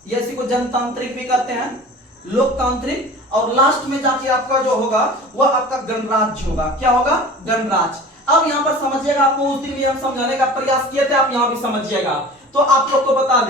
या इसी को जनतांत्रिक भी कहते हैं, लोकतांत्रिक। और लास्ट में जाके आपका जो होगा वह आपका गणराज्य होगा। क्या होगा? गणराज्य। अब यहां पर समझिएगा, आपको उस दिन भी हम समझाने का प्रयास किए थे, आप यहां भी समझिएगा। तो आप लोग को बता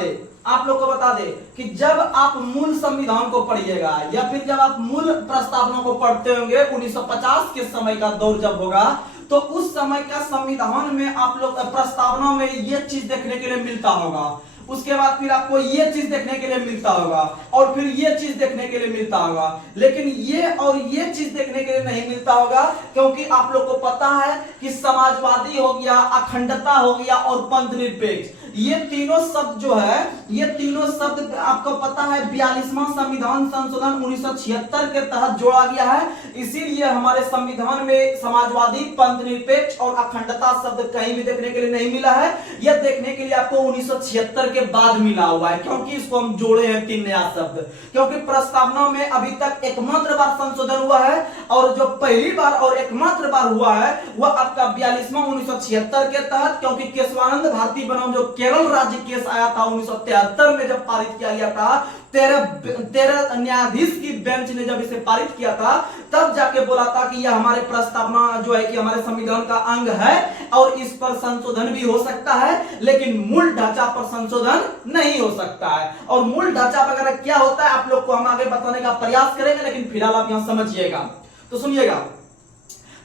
दे कि जब आप मूल संविधान को पढ़िएगा या फिर जब आप मूल प्रस्तावना को पढ़ते होंगे 1950 के समय का दौर जब होगा तो उस समय का संविधान में आप लोग प्रस्तावना में ये चीज देखने के लिए मिलता होगा। उसके बाद फिर आपको ये चीज देखने के लिए मिलता होगा और फिर ये चीज देखने के लिए मिलता होगा। लेकिन ये और ये चीज देखने के लिए नहीं मिलता होगा, क्योंकि आप लोग को पता है कि समाजवादी हो गया, अखंडता हो गया और पंथ निरपेक्ष, ये तीनों शब्द जो है, ये तीनों शब्द आपको पता है 42वां संविधान संशोधन 1976 के तहत जोड़ा गया है। इसीलिए हमारे संविधान में समाजवादी, पंथ निरपेक्ष और अखंडता शब्द कहीं भी देखने के लिए नहीं मिला है। यह देखने के लिए आपको 1976 के बाद मिला हुआ है, क्योंकि इसको हम जोड़े हैं 3 नया शब्द, क्योंकि प्रस्तावना में अभी तक एकमात्र बार संशोधन हुआ है और जो पहली बार और एकमात्र बार हुआ है वह आपका 42वां 1976 के तहत, क्योंकि केशवानंद भारती बनाम जो केरल राज्य केस आया था 1973 में जब पारित किया गया था, 13 न्यायाधीश की बेंच ने जब इसे पारित किया था, तब जाके बोला था कि यह हमारे प्रस्तावना जो है कि हमारे संविधान का अंग है और इस पर संशोधन भी हो सकता है, लेकिन मूल ढांचा पर संशोधन नहीं हो सकता है। और मूल ढांचा वगैरह क्या होता है आप लोग को हम आगे बताने का प्रयास करेंगे, लेकिन फिलहाल आप यहां समझिएगा। तो सुनिएगा,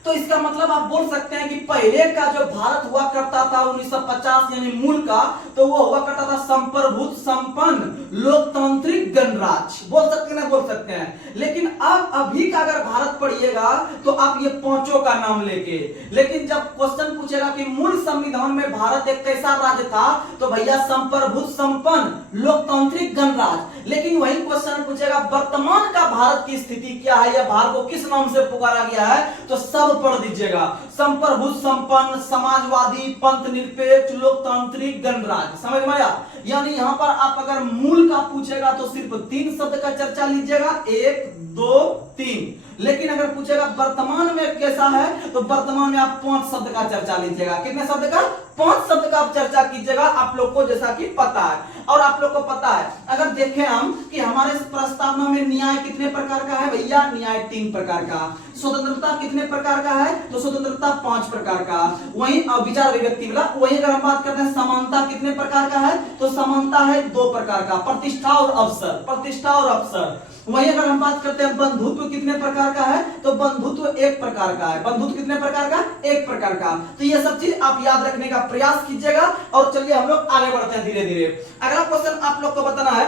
तो इसका मतलब आप बोल सकते हैं कि पहले का जो भारत हुआ करता था 1950 यानी मूल का, तो वो हुआ करता था संप्रभुत्व संपन्न लोकतांत्रिक गणराज्य, बोल सकते हैं ना, बोल सकते हैं। लेकिन अब अभी का अगर भारत पढ़िएगा तो आप ये पांचों का नाम लेके, लेकिन जब क्वेश्चन पूछेगा कि मूल संविधान में भारत एक कैसा राज्य था, तो भैया संप्रभुत्व संपन्न लोकतांत्रिक गणराज्य। लेकिन वही क्वेश्चन पूछेगा वर्तमान का भारत की स्थिति क्या है, या भारत को किस नाम से पुकारा गया है, तो सब पढ़ दीजिएगा, संप्रभुत्व संपन्न, समाजवादी, पंथ निरपेक्ष, लोकतांत्रिक गणराज्य। समझ में आया? यानी यहां पर आप अगर मूल का पूछेगा तो सिर्फ 3 शब्द का चर्चा लीजिएगा, 1 2 3। लेकिन अगर पूछेगा वर्तमान में कैसा है, तो वर्तमान में आप 5 शब्द का चर्चा लीजिएगा। कितने शब्द का? 5 शब्द का आप चर्चा कीजिएगा, आप लोग को जैसा कि पता है। और आप लोग को पता है, अगर देखें हम कि हमारे प्रस्तावना में न्याय कितने प्रकार का है भैया, न्याय 3 प्रकार का। स्वतंत्रता कितने प्रकार का है, तो स्वतंत्रता 5 प्रकार का। वहीं विचार अभिव्यक्ति वाला, वहीं अगर हम बात करते हैं समानता कितने प्रकार का है, तो समानता है 2 प्रकार का, प्रतिष्ठा और अवसर, प्रतिष्ठा और अवसर। वहीं अगर हम बात करते हैं बंधुत्व कितने प्रकार का है, तो बंधुत्व 1 प्रकार का है। बंधुत्व कितने प्रकार का? 1 प्रकार का। तो ये सब चीज आप याद रखने का प्रयास कीजिएगा। और चलिए हम लोग आगे बढ़ते हैं धीरे धीरे। अगला क्वेश्चन आप लोग को बताना है,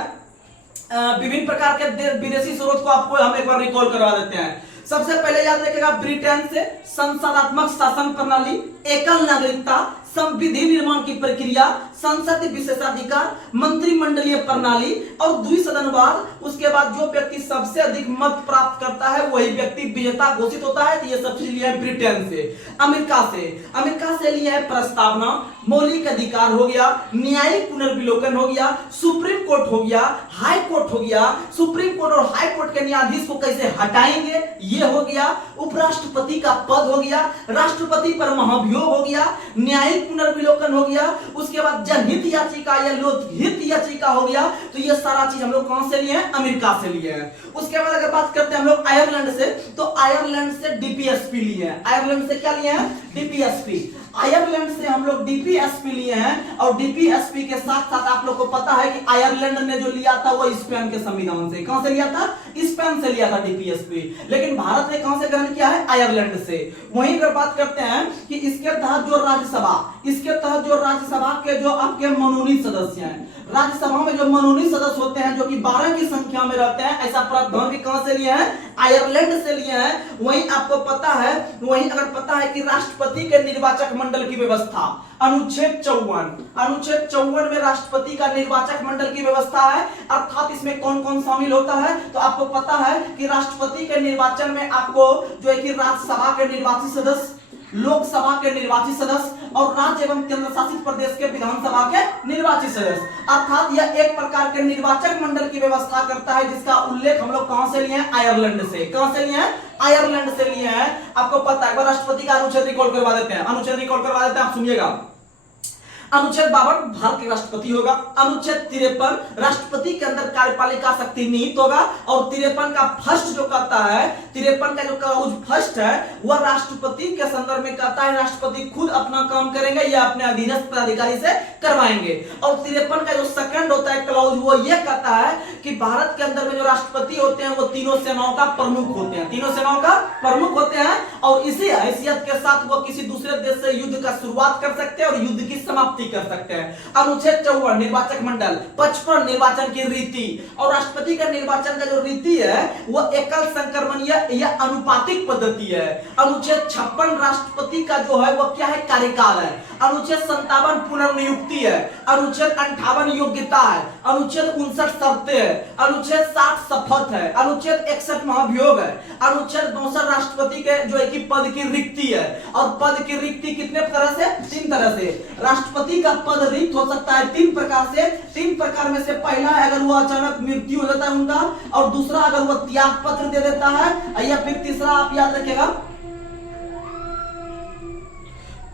विभिन्न प्रकार के विदेशी स्रोत को आपको हम एक बार रिकॉल करवा देते हैं। सबसे पहले याद रखिएगा, ब्रिटेन से संसदात्मक शासन प्रणाली, एकल नागरिकता, संविधि निर्माण की प्रक्रिया, संसद विशेषाधिकार, मंत्रिमंडलीय प्रणाली और द्विसदनवाद। उसके बाद जो व्यक्ति सबसे अधिक मत प्राप्त करता है वही व्यक्ति विजेता घोषित होता है। तो ये सब चीज लिया है ब्रिटेन से। अमेरिका से लिया है प्रस्तावना, मौलिक अधिकार हो गया, न्यायिक पुनर्विलोकन हो गया, सुप्रीम कोर्ट हो गया, हाई कोर्ट हो गया, सुप्रीम कोर्ट और हाई कोर्ट के न्यायाधीश को कैसे हटाएंगे ये हो गया, उपराष्ट्रपति का पद हो गया, राष्ट्रपति पर महाभियोग हो गया, न्यायिक पुनर्विलोकन हो गया, उसके बाद जनहित याचिका या लोकहित याचिका हो गया। तो ये सारा चीज हम लोग कहां से लिए हैं? अमेरिका से लिए हैं। उसके बाद अगर बात करते हैं हम लोग आयरलैंड से, तो आयरलैंड से डीपीएसपी लिए हैं। आयरलैंड से क्या लिए हैं? डीपीएसपी। आयरलैंड से हम लोग डीपीएसपी लिए हैं। और डीपीएसपी के साथ साथ आप लोग को पता है कि आयरलैंड ने जो लिया था वो स्पेन के संविधान से। कहां से लिया था? स्पेन से लिया था डीपीएसपी। लेकिन भारत ने कहां से ग्रहण किया है? आयरलैंड से। वहीं अगर बात करते हैं कि इसके तहत जो राज्यसभा के जो आपके मनोनीत सदस्य हैं, राज्यसभा में जो मनोनीत सदस्य होते हैं जो कि 12 की संख्या में रहते हैं, ऐसा प्रावधान भी कहां से लिए हैं? आयरलैंड से लिए हैं। वहीं आपको पता है, वहीं अगर पता है कि राष्ट्रपति के निर्वाचक मंडल की व्यवस्था, अनुच्छेद 54 में राष्ट्रपति का निर्वाचक मंडल की व्यवस्था है। अर्थात इसमें कौन कौन शामिल होता है, तो आपको पता है कि राष्ट्रपति के निर्वाचन में आपको जो है कि राज्यसभा के निर्वाचित सदस्य, लोकसभा के निर्वाचित सदस्य और राज्य एवं केंद्र शासित प्रदेश के विधानसभा के निर्वाचित सदस्य। अर्थात यह एक प्रकार के निर्वाचक मंडल की व्यवस्था करता है, जिसका उल्लेख हम लोग कहां से लिए हैं? आयरलैंड से। कहां से लिए हैं? आयरलैंड से लिए हैं। आपको पता है, राष्ट्रपति का अनुच्छेद रिकॉल करवा देते हैं, आप सुनिएगा। अनुच्छेद 52 भारत के राष्ट्रपति होगा। अनुच्छेद 53 राष्ट्रपति के अंदर कार्यपालिका शक्ति निहित होगा। और 53 का फर्स्ट जो कहता है, 53 का जो क्लाउज फर्स्ट है वह राष्ट्रपति के संदर्भ में कहता है राष्ट्रपति खुद अपना काम करेंगे या अपने अधीनस्थ पदाधिकारी से करवाएंगे। और 53 का जो सेकंड होता है क्लाउज, वो ये कहता है कि भारत के अंदर में जो राष्ट्रपति होते हैं वो तीनों सेनाओं का प्रमुख होते हैं, तीनों सेनाओं का प्रमुख होते हैं, और इसी हैसियत के साथ वो किसी दूसरे देश से युद्ध का शुरुआत कर सकते हैं और युद्ध की समाप्ति कर सकते हैं। अनुच्छेद 54 निर्वाचक मंडल, 55 निर्वाचन की रीति, और राष्ट्रपति का निर्वाचन का जो रीति है वो एकल संक्रमणीय या अनुपातिक पद्धति है। अनुच्छेद 56 राष्ट्रपति का जो है वो क्या है, कार्यकाल है। अनुच्छेद 57 पुनर्नियुक्ति है। अनुच्छेद 58 योग्यता है। अनुच्छेद 59 शर्तें है। अनुच्छेद 60 शपथ है। अनुच्छेद 61 महाभियोग है। अनुच्छेद 62 राष्ट्रपति के जो है कि पद की रिक्ति है, और पद की रिक्ति कितने तरह से, 3 तरह से। राष्ट्रपति का पद रिक्त हो सकता है 3 प्रकार से। 3 प्रकार में से पहला है अगर वो अचानक मृत्यु हो जाता है उनका, और दूसरा अगर वो त्याग पत्र दे देता है, या फिर तीसरा आप याद रखिएगा,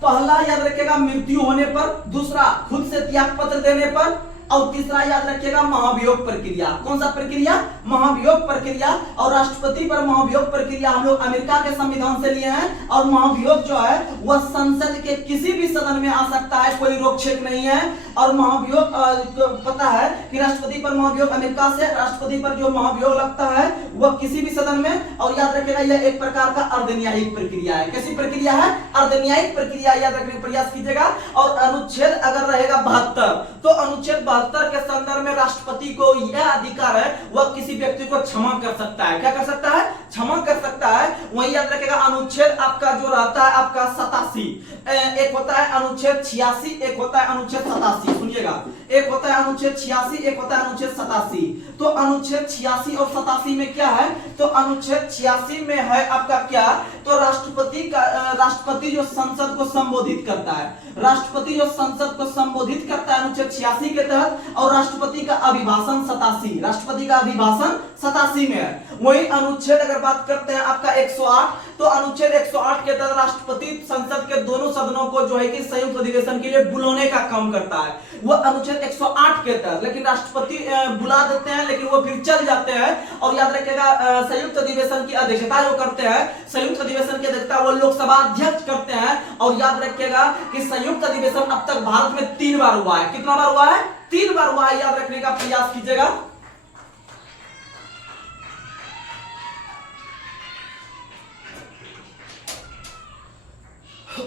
पहला याद रखिएगा मृत्यु होने पर, दूसरा खुद से त्याग पत्र देने पर, और तीसरा याद रखिएगा महाभियोग प्रक्रिया। कौन सा प्रक्रिया, महाभियोग प्रक्रिया। और राष्ट्रपति पर महाभियोग प्रक्रिया हम लोग अमेरिका के संविधान से लिए हैं, और महाभियोग जो है वह संसद के किसी भी सदन में आ सकता है, कोई रोक छेक नहीं है। और महाभियोग पता है कि राष्ट्रपति पर महाभियोग अमेरिका से, राष्ट्रपति पर जो महाभियोग लगता है वह किसी भी सदन में। और याद रखिएगा यह एक प्रकार का अर्धन्यायिक प्रक्रिया है। कैसी प्रक्रिया है, अर्धन्यायिक प्रक्रिया, याद रखने का प्रयास कीजिएगा। और अनुच्छेद अगर रहेगा 72, तो अनुच्छेद 72 के संदर्भ में राष्ट्रपति को यह अधिकार है, वह किसी व्यक्ति को क्षमा कर सकता है। क्या कर सकता है, क्षमा कर सकता है। वही याद रखेगा अनुच्छेद आपका जो रहता है आपका 87, एक होता है अनुच्छेद 86, एक होता है अनुच्छेद 87। सुनिएगा, एक होता है अनुच्छेद 86, एक होता है अनुच्छेद 87। तो अनुच्छेद 86 और 87 में क्या है, तो अनुच्छेद 86 में है आपका क्या, तो राष्ट्रपति जो संसद को संबोधित करता है, राष्ट्रपति जो संसद को संबोधित करता है अनुच्छेद 86 के तहत। और राष्ट्रपति का अभिभाषण 87, राष्ट्रपति का अभिभाषण 87 में है। वही अनुच्छेद अगर बात करते हैं आपका 108, तो अनुच्छेद 108 के तहत राष्ट्रपति संसद के दोनों सदनों को जो है कि संयुक्त अधिवेशन के लिए बुलाने का काम करता है, वो अनुच्छेद 108 के तहत। लेकिन राष्ट्रपति बुला देते हैं, लेकिन वो फिर चल जाते हैं। और याद रखिएगा संयुक्त अधिवेशन की अध्यक्षता जो करते हैं, संयुक्त अधिवेशन की अध्यक्षता वो लोकसभा अध्यक्ष करते हैं। और याद रखिएगा कि संयुक्त अधिवेशन अब तक भारत में 3 बार हुआ है। कितना बार हुआ है, 3 बार हुआ है, याद रखने का प्रयास कीजिएगा।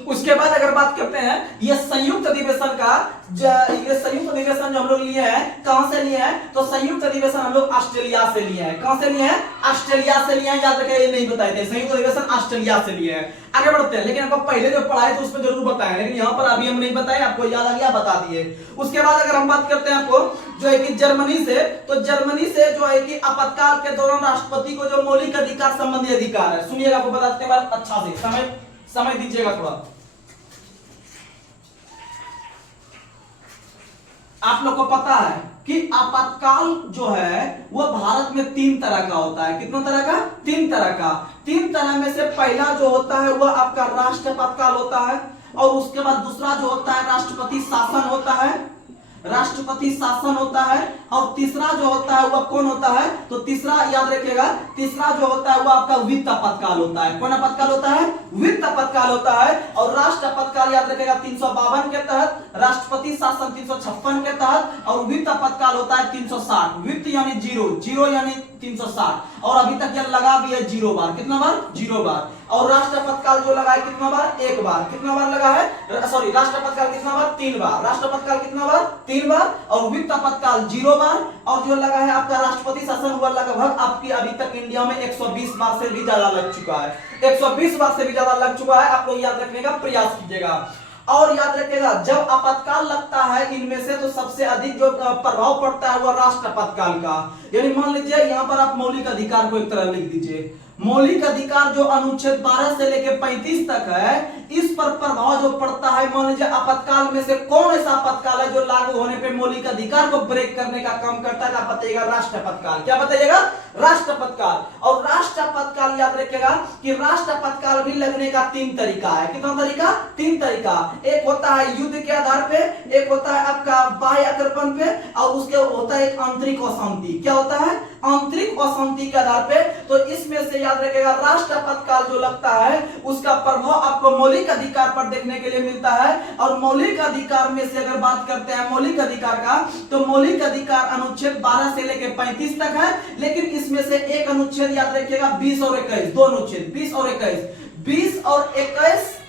उसके बाद अगर बात करते हैं ये संयुक्त अधिवेशन का, ये संयुक्त अधिवेशन जो हम लोग लिए हैं, कहां से लिए हैं, तो संयुक्त अधिवेशन हम लोग ऑस्ट्रेलिया से लिए हैं। कहां से लिए हैं, ऑस्ट्रेलिया से लिए हैं। याद रखिए, ये नहीं बताए थे, संयुक्त अधिवेशन ऑस्ट्रेलिया से लिए हैं। आगे बढ़ते हैं, लेकिन आपको पहले जो पढ़ाए थे उसमें जरूर बताएं, लेकिन यहाँ पर अभी हम नहीं बताए, आपको याद आ गया, बता दिए। उसके बाद अगर हम बात करते हैं आपको जो है कि जर्मनी से, तो जर्मनी से जो है कि आपातकाल के दौरान राष्ट्रपति को जो मौलिक अधिकार संबंधी अधिकार है, सुनिएगा, आपको बताते हैं अच्छा से, समय दीजिएगा थोड़ा। आप लोग को पता है कि आपातकाल जो है वो भारत में 3 तरह का होता है। कितना तरह का, 3 तरह का। 3 तरह में से पहला जो होता है वह आपका राष्ट्र आपातकाल होता है, और उसके बाद दूसरा जो होता है राष्ट्रपति शासन होता है, राष्ट्रपति शासन होता है। और तीसरा जो होता है वह कौन होता है, तो तीसरा याद रखिएगा, तीसरा जो होता है वह आपका वित्त आपातकाल होता है। कौन आपातकाल होता है, वित्त आपातकाल होता है। और राष्ट्र आपातकाल याद रखिएगा 352 के तहत, राष्ट्रपति शासन 356 के तहत, और वित्त आपातकाल होता है 360। वित्त यानी जीरो यानी 360, और अभी तक यह लगा भी है 0 बार। कितना बार, 0 बार। और राष्ट्र आपातकाल जो लगा है कितना बार, 1 बार। कितना बार लगा है, सॉरी, राष्ट्र आपातकाल कितना बार, 3 बार। राष्ट्र आपातकाल कितना बार, 3 बार। और वित्त आपातकाल 0 बार। और जो लगा है आपका राष्ट्रपति शासन हुआ लगभग आपकी अभी तक इंडिया में 120 बार से भी ज्यादा लग चुका है, 120 बार से भी ज्यादा लग चुका है। आप लोग याद रखने का प्रयास कीजिएगा। और याद रखिएगा जब आपातकाल लगता है इनमें से, तो सबसे अधिक जो प्रभाव पड़ता है वह राष्ट्र आपातकाल का। यानी मान लीजिए यहाँ पर आप मौलिक अधिकार को एक तरह लिख दीजिए, मौलिक अधिकार जो अनुच्छेद 12 से लेकर 35 तक है, इस पर प्रभाव जो पड़ता है, मान लीजिए आपातकाल में से कौन ऐसा आपातकाल है जो लागू होने पे मौलिक अधिकार को ब्रेक करने का काम करता है, आप बताइएगा, राष्ट्र आपातकाल। क्या बताइएगा, राष्ट्र आपातकाल। और राष्ट्र आपातकाल याद रखिएगा कि राष्ट्र आपातकाल भी लगने का 3 तरीका है। कितना तरीका, 3 तरीका। एक होता है युद्ध के आधार पे, एक होता है आपका बाह्य आक्रमण पे, और उसके होता है एक आंतरिक अशांति। क्या होता है, आंतरिक अशांति के आधार पे। तो इसमें से याद रखिएगा राष्ट्र आपातकाल जो लगता है उसका प्रभाव आपको मौलिक अधिकार पर देखने के लिए मिलता है। और मौलिक अधिकार में से अगर बात करते हैं मौलिक अधिकार का, तो मौलिक अधिकार अनुच्छेद 12 से लेकर 35 तक है, लेकिन इसमें से एक अनुच्छेद याद रखिएगा 20 और 21, दो अनुच्छेद 20 और 21। 20 और 21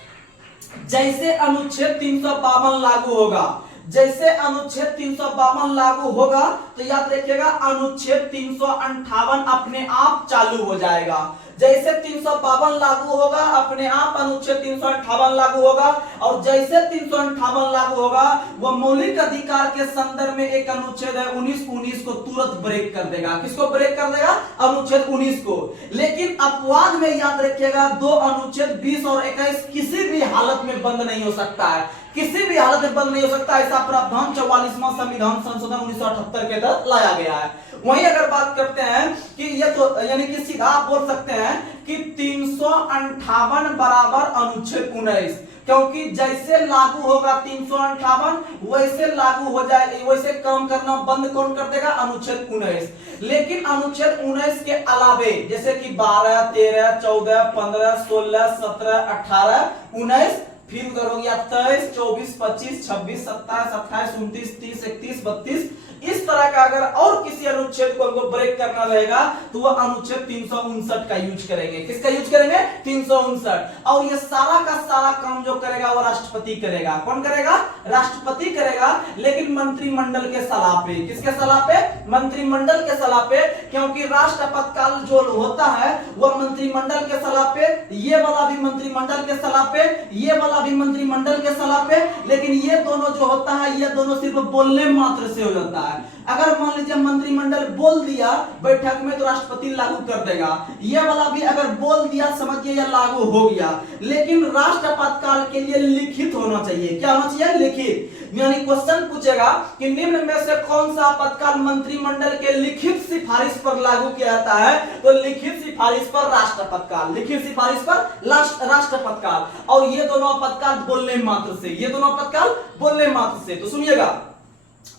जैसे अनुच्छेद 352 लागू होगा, जैसे अनुच्छेद 352 लागू होगा तो याद रखिएगा अनुच्छेद 358 अपने आप चालू हो जाएगा। जैसे 352 लागू होगा अपने आप अनुच्छेद 358 लागू होगा, और जैसे 358 लागू होगा वह मौलिक अधिकार के संदर्भ में एक अनुच्छेद है 19 को तुरंत ब्रेक कर देगा। किसको ब्रेक कर देगा? अनुच्छेद 19 को। लेकिन अपवाद में याद रखिएगा दो अनुच्छेद 20 और 21 किसी भी हालत में बंद नहीं हो सकता है, किसी भी हालत में बंद नहीं हो सकता। ऐसा प्रावधान 44वां संविधान संशोधन 1978 के तहत लाया गया है। वहीं अगर बात करते हैं कि ये तो यानी कि सीधा आप बोल सकते हैं कि 358 बराबर अनुच्छेद 19, क्योंकि जैसे लागू होगा 358 वैसे लागू हो जाए, वैसे काम करना बंद कौन कर देगा? अनुच्छेद 19। लेकिन अनुच्छेद 19 के अलावे जैसे कि 12, 13, 14, 15, 16, 17, 18, 19, फिर उधर हो गया 23, 24, 25, 26, 27, 28, 29, 30, 31, 32, इस तरह का अगर और किसी अनुच्छेद को हमको ब्रेक करना रहेगा तो वह अनुच्छेद 359 का यूज करेंगे। किसका यूज करेंगे? 359। और ये सारा का सारा काम जो करेगा वो राष्ट्रपति करेगा। कौन करेगा? राष्ट्रपति करेगा, लेकिन मंत्रिमंडल के सलाह पे। किसके सलाह पे? मंत्रिमंडल के सलाह पे, क्योंकि राष्ट्र आपातकाल जो होता है वह मंत्रिमंडल के सलाह पे, ये वाला भी मंत्रिमंडल के सलाह पे, ये वाला भी मंत्रिमंडल के सलाह पे। लेकिन ये दोनों जो होता है ये दोनों सिर्फ बोलने मात्र से हो जाता है। अगर मान लीजिए मंत्रिमंडल बोल दिया बैठक में तो राष्ट्रपति लागू कर देगा, ये वाला भी अगर बोल दिया समझिए या लागू हो गया। लेकिन राष्ट्र आपातकाल के लिए लिखित होना चाहिए। क्या होना चाहिए? लिखित। यानी क्वेश्चन पूछेगा कि निम्न में से कौन सा आपातकाल मंत्रिमंडल के लिखित सिफारिश पर लागू किया जाता है? तो लिखित सिफारिश पर राष्ट्र आपातकाल, लिखित सिफारिश पर राष्ट्र आपातकाल। और ये दोनों आपातकाल बोलने मात्र से, ये दोनों आपातकाल बोलने मात्र से। तो सुनिएगा,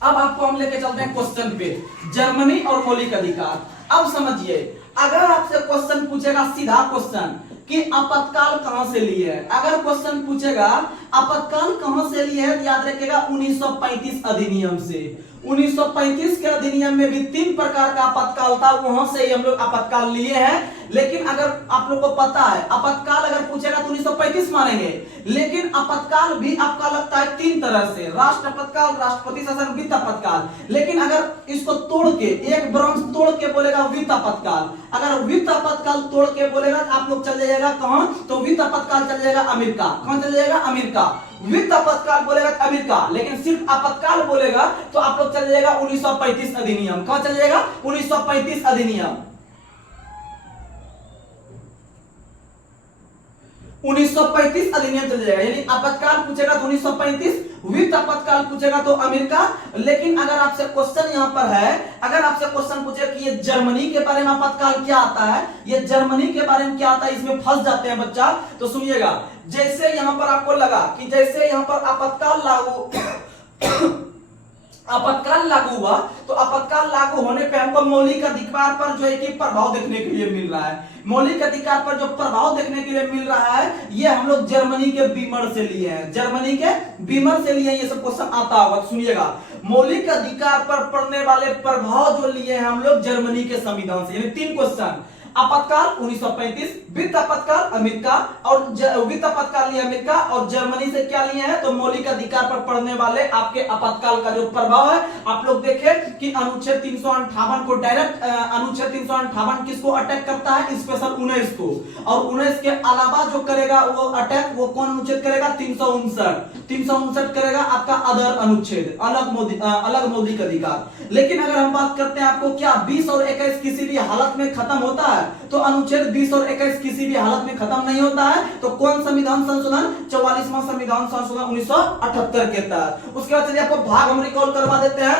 अब आपको हम लेके चलते हैं क्वेश्चन पे, जर्मनी और मौलिक अधिकार। अब समझिए, अगर आपसे क्वेश्चन पूछेगा सीधा क्वेश्चन कि आपातकाल कहां से लिए है, अगर क्वेश्चन पूछेगा आपातकाल कहां से लिए है, याद रखिएगा 1935 अधिनियम से। 1935 के अधिनियम में भी 3 प्रकार का आपातकाल था, वहां से हम लोग आपातकाल लिए हैं। लेकिन अगर आप लोग को पता है आपातकाल अगर पूछेगा तो 1935 मानेंगे, लेकिन आपातकाल भी आपका लगता है 3 तरह से, राष्ट्र आपातकाल, राष्ट्रपति शासन, वित्त आपातकाल। लेकिन अगर इसको तोड़ के एक ब्रांच तोड़ के बोलेगा वित्त आपातकाल, अगर वित्त आपातकाल तोड़ के बोलेगा तो आप लोग चल जाएगा कहां? तो वित्त आपातकाल चल जाएगा अमेरिका। कहां चल जाएगा? अमेरिका। वित्त आपातकाल बोलेगा अमेरिका, लेकिन सिर्फ आपातकाल बोलेगा तो आप लोग चल जाएगा 1935 अधिनियम। कहां चल जाएगा? 1935 अधिनियम। 1935 अधिनियम चल जाएगा। यानी आपातकाल पूछेगा तो 1935, वित्त आपातकाल पूछेगा तो अमेरिका। लेकिन अगर आपसे क्वेश्चन यहां पर है, अगर आपसे क्वेश्चन पूछे कि ये जर्मनी के बारे में आपातकाल क्या आता है, ये जर्मनी के बारे में क्या आता है, इसमें फंस जाते हैं बच्चा। तो सुनिएगा, जैसे यहां पर आपको लगा कि जैसे यहां पर आपातकाल लागू हुआ, तो आपातकाल लागू होने पे हमको मौलिक अधिकार पर जो है कि प्रभाव देखने के लिए मिल रहा है। मौलिक अधिकार पर जो प्रभाव देखने के लिए मिल रहा है ये हम लोग जर्मनी के बीमर से लिए हैं, जर्मनी के बीमर से लिए। ये सब क्वेश्चन आता होगा, सुनिएगा। मौलिक अधिकार पर पड़ने वाले प्रभाव जो लिए हैं हम लोग जर्मनी के संविधान से, यानी 3 क्वेश्चन। आपातकाल 1935, वित्त आपातकाल अमेरिका, और वित्त आपातकाल लिया अमेरिका, और जर्मनी से क्या लिए हैं? तो मौलिक अधिकार पर पड़ने वाले आपके आपातकाल का जो प्रभाव है। आप लोग देखें कि अनुच्छेद 358 को डायरेक्ट, अनुच्छेद 358 किसको अटैक करता है? स्पेशल 19 को। और 19 के अलावा जो करेगा वो अटैक, वो कौन अनुच्छेद करेगा? 359 करेगा आपका अदर अनुच्छेद, अलग मौलिक अधिकार। लेकिन अगर हम बात करते हैं आपको क्या 20 और 21 किसी भी हालत में खत्म होता है? तो अनुच्छेद 20 और 21 किसी भी हालत में खत्म नहीं होता है। तो कौन संविधान संशोधन? 44वां संविधान संशोधन 1978 के तहत। उसके बाद चलिए आपको भाग हम रिकॉल करवा देते हैं,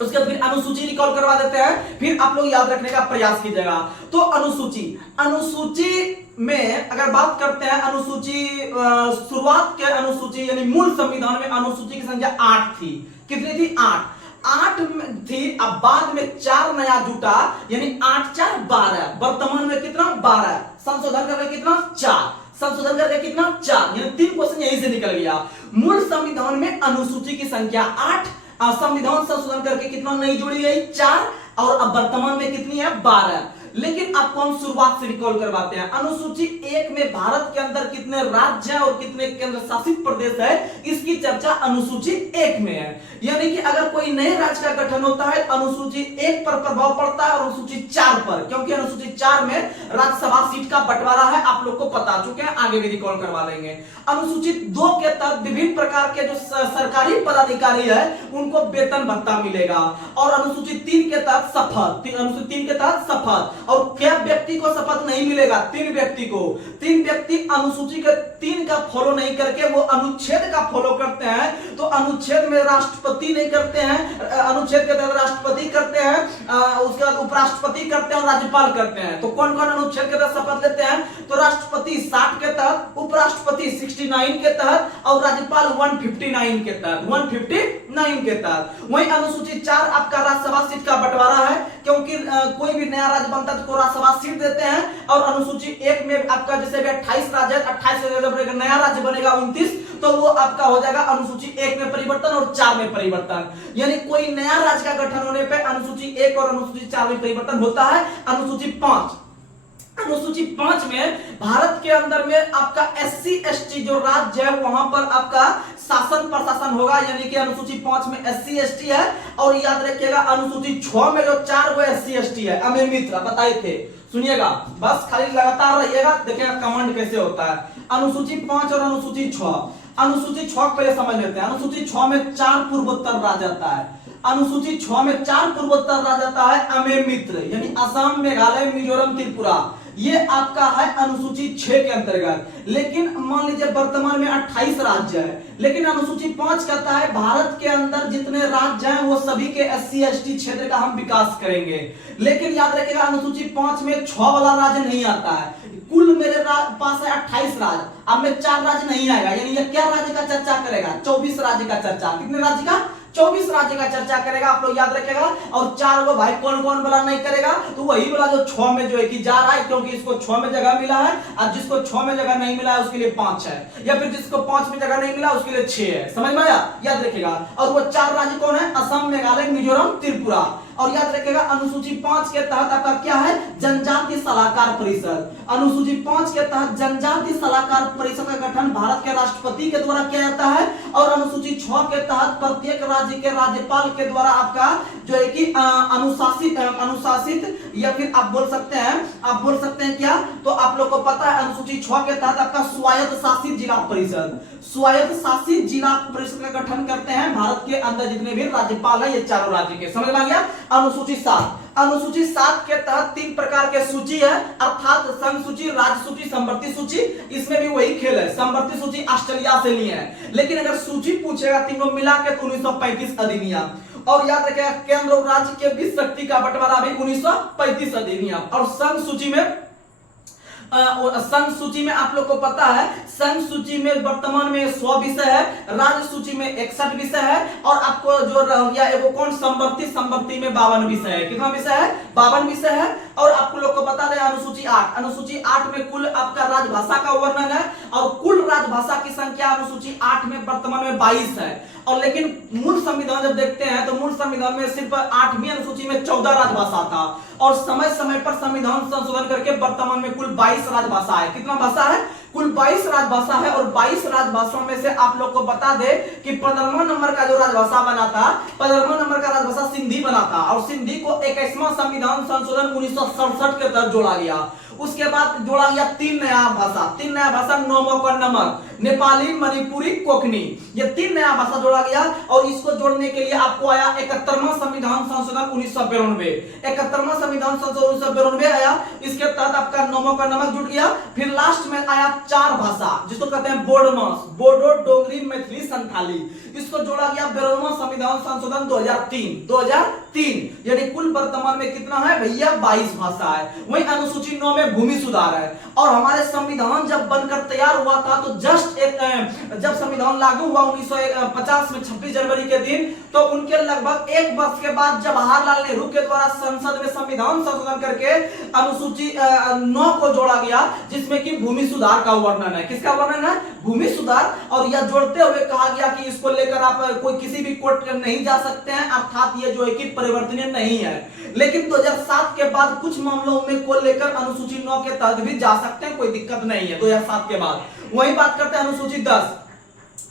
उसके बाद फिर अनुसूची रिकॉल करवा देते हैं, फिर आप लोग याद रखने का प्रयास कीजिएगा। तो अनुसूची में अगर बात करते हैं, अनुसूची शुरुआत के अनुसूची यानी मूल संविधान में अनुसूची की संख्या 8 थी। कितनी थी? 8। 8 थी, अब बाद में 4 नया जुटा, यानी 8 4 12, वर्तमान में कितना 12, संशोधन करके कितना 4, संशोधन करके कितना 4, यानी 3 क्वेश्चन यहीं से निकल गया। मूल संविधान में अनुसूची की संख्या 8, संविधान संशोधन करके कितना नई जोड़ी गई 4, और अब वर्तमान में कितनी है 12। लेकिन आपको हम शुरुआत से रिकॉल करवाते हैं। अनुसूची 1 में भारत के अंदर कितने राज्य हैं और कितने केंद्र शासित प्रदेश है, इसकी चर्चा अनुसूची 1 में है। यानी कि अगर कोई नए राज्य का गठन होता है अनुसूची 1 पर प्रभाव पड़ता है और अनुसूची 4 पर, क्योंकि अनुसूची 4 में राज्यसभा सीट का बंटवारा है, आप लोग को पता चुके हैं, आगे भी रिकॉल करवा लेंगे। अनुसूची 2 के तहत विभिन्न प्रकार के जो सरकारी पदाधिकारी है उनको वेतन भत्ता मिलेगा। और अनुसूची 3 के तहत शपथ, अनुसूची 3 के तहत शपथ, और क्या व्यक्ति को शपथ नहीं मिलेगा, 3 व्यक्ति को, 3 व्यक्ति अनुसूची के 3 का फॉलो नहीं करके वो अनुच्छेद का फॉलो करते हैं, तो अनुच्छेद में राष्ट्रपति नहीं करते हैं, अनुच्छेद के तहत राष्ट्रपति करते हैं, उसके बाद उपराष्ट्रपति करते हैं और राज्यपाल करते हैं। तो कौन कौन अनुच्छेद के तहत शपथ लेते हैं, तो राष्ट्रपति 60 के तहत, उपराष्ट्रपति 69 के तहत और राज्यपाल 159 के तहत, 159 के तहत। वहीं अनुसूची 4 आपका राज्यसभा सीट का बंटवारा है, क्योंकि कोई भी नया राज्य बनता है तो राज्यसभा सीट देते हैं। और अनुसूची 1 में आपका जैसे भी 28 राज्य है, 28 से जब नया राज्य बनेगा 29, तो वो आपका हो जाएगा अनुसूची 1 में परिवर्तन और 4 में परिवर्तन। यानी कोई नया राज्य का गठन होने पे अनुसूची 1 और अनुसूची 4 में परिवर्तन होता है। अनुसूची 5, अनुसूची 5 में भारत के अंदर में आपका SC ST जो राज्य है वहां पर आपका शासन प्रशासन होगा, यानी कि अनुसूची 5 में SC ST है। और याद रखिएगा अनुसूची 6 में जो 4 वो SC ST है, अमे मित्र बताए थे, सुनिएगा बस खाली लगातार रहिएगा, देखिएगा कमांड कैसे होता है। अनुसूची 5 और अनुसूची 6, अनुसूची 6 पहले समझ लेते हैं। अनुसूची 6 में 4 पूर्वोत्तर राज्य आता है, अनुसूची 6 में 4 पूर्वोत्तर राज्य आता है, अमे मित्र यानी असम, मेघालय, मिजोरम, त्रिपुरा, ये आपका है अनुसूची 6 के अंतर्गत। लेकिन मान लीजिए वर्तमान में 28 राज्य है, लेकिन अनुसूची 5 कहता है भारत के अंदर जितने राज्य हैं वो सभी के SC ST क्षेत्र का हम विकास करेंगे। लेकिन याद रखिएगा अनुसूची 5 में 6 वाला राज्य नहीं आता है, कुल मेरे पास है 28 राज्य, अब में 4 राज्य नहीं आएगा, यानी ये क्या राज्य का चर्चा करेगा, 24 राज्य का चर्चा, कितने राज्य का, 24 राज्य का चर्चा करेगा, आप लोग याद रखेगा। और 4 को भाई कौन कौन वाला नहीं करेगा, तो वही वाला जो 6 में जो है कि जा रहा है, क्योंकि इसको 6 में जगह मिला है, और जिसको 6 में जगह नहीं मिला है उसके लिए 5 है, या फिर जिसको 5 में जगह नहीं मिला उसके लिए 6 है, समझ में आया, याद रखेगा। और वो 4 राज्य कौन है, असम, मेघालय, मिजोरम, त्रिपुरा। और याद रखेगा अनुसूची 5 के तहत आपका क्या है, जनजाति सलाहकार परिषद। अनुसूची 5 के तहत जनजाति सलाहकार परिषद का गठन भारत के राष्ट्रपति के द्वारा किया जाता है। और अनुसूची 6 के तहत प्रत्येक राज्य के राज्यपाल के द्वारा आपका जो है कि अनुशासित या फिर आप बोल सकते हैं क्या, तो आप लोग को पता है अनुसूची 6 के तहत आपका स्वायत्त शासित जिला परिषद, स्वायत्त शासित जिला परिषद का गठन करते हैं भारत के अंदर जितने भी राज्यपाल है, ये चारों राज्य के, समझ में आ गया। अनुसूची 7, अनुसूची 7 के तहत 3 प्रकार के सूची है, अर्थात संघ सूची, राज्य सूची, समवर्ती सूची। इसमें भी वही खेल है, समवर्ती सूची ऑस्ट्रेलिया से लिए है, लेकिन अगर सूची पूछेगा तीनों मिला के तो 1935 अधिनियम। और याद रखिएगा केंद्र और राज्य के बीच शक्ति का बंटवारा भी 1935 अधिनियम। और संघ सूची में संघ सूची में आप लोग को पता है, संघ सूची में वर्तमान में 100 विषय है, राज्य सूची में 61 विषय है, और आपको जो रह गया वो कौन, संवर्ती में 52 विषय है। कितना विषय है, 52 विषय है। और आपको लोग को बता दें अनुसूची 8, अनुसूची 8 में कुल आपका राजभाषा का वर्णन है, और कुल राजभाषा की संख्या अनुसूची 8 में वर्तमान में 22 है। और लेकिन मूल संविधान जब देखते हैं तो मूल संविधान में सिर्फ 8वीं अनुसूची में 14 राजभाषा था, और समय समय पर संविधान संशोधन करके वर्तमान में कुल 22 राजभाषा है। कितना भाषा है, कुल 22 राजभाषा है। और 22 राजभाषाओं में से आप लोग को बता दे कि 15वां नंबर का जो राजभाषा बना था, 15वां नंबर का राजभाषा सिंधी बना था, और सिंधी को 21वां संविधान संशोधन 1967 के तहत जोड़ा गया। उसके बाद जोड़ा गया 3 नया भाषा, नोमो का नमक, नेपाली, मणिपुरी, कोकनी, ये 3 नया भाषा जोड़ा गया। और इसको जोड़ने के लिए आपको आया 71वां संविधान संशोधन 1992, 71वां संविधान संशोधन 1992 आया, इसके तहत आपका नोमो का नमक जुड़ गया। फिर लास्ट में आया 4 भाषा जिसको कहते हैं बोडोमास, बोडो, डोगरी, मैथिली, संथाली, इसको जोड़ा गया 92वां संविधान संशोधन 2003 3, यानी कुल वर्तमान में कितना है भैया 22 भाषा है। वहीं अनुसूची 9 में भूमि सुधार है। और हमारे संविधान जब बनकर तैयार हुआ था तो जस्ट एक जब संविधान लागू हुआ 1950 में 26 जनवरी के दिन, तो उनके लगभग एक वर्ष के बाद जवाहरलाल नेहरू के द्वारा संसद में संविधान संशोधन करके अनुसूची 9 को जोड़ा गया, जिसमें कि भूमि सुधार का वर्णन है। किसका वर्णन है? भूमि सुधार। और यह जोड़ते हुए कहा गया कि इसको लेकर आप कोई किसी भी कोर्ट नहीं जा सकते हैं, अर्थात ये जो है कि परिवर्तनीय नहीं है। लेकिन 2007 के बाद कुछ मामलों में को लेकर अनुसूची 9 के तहत भी जा सकते हैं, कोई दिक्कत नहीं है 2007 के बाद। वही बात करते हैं अनुसूची 10।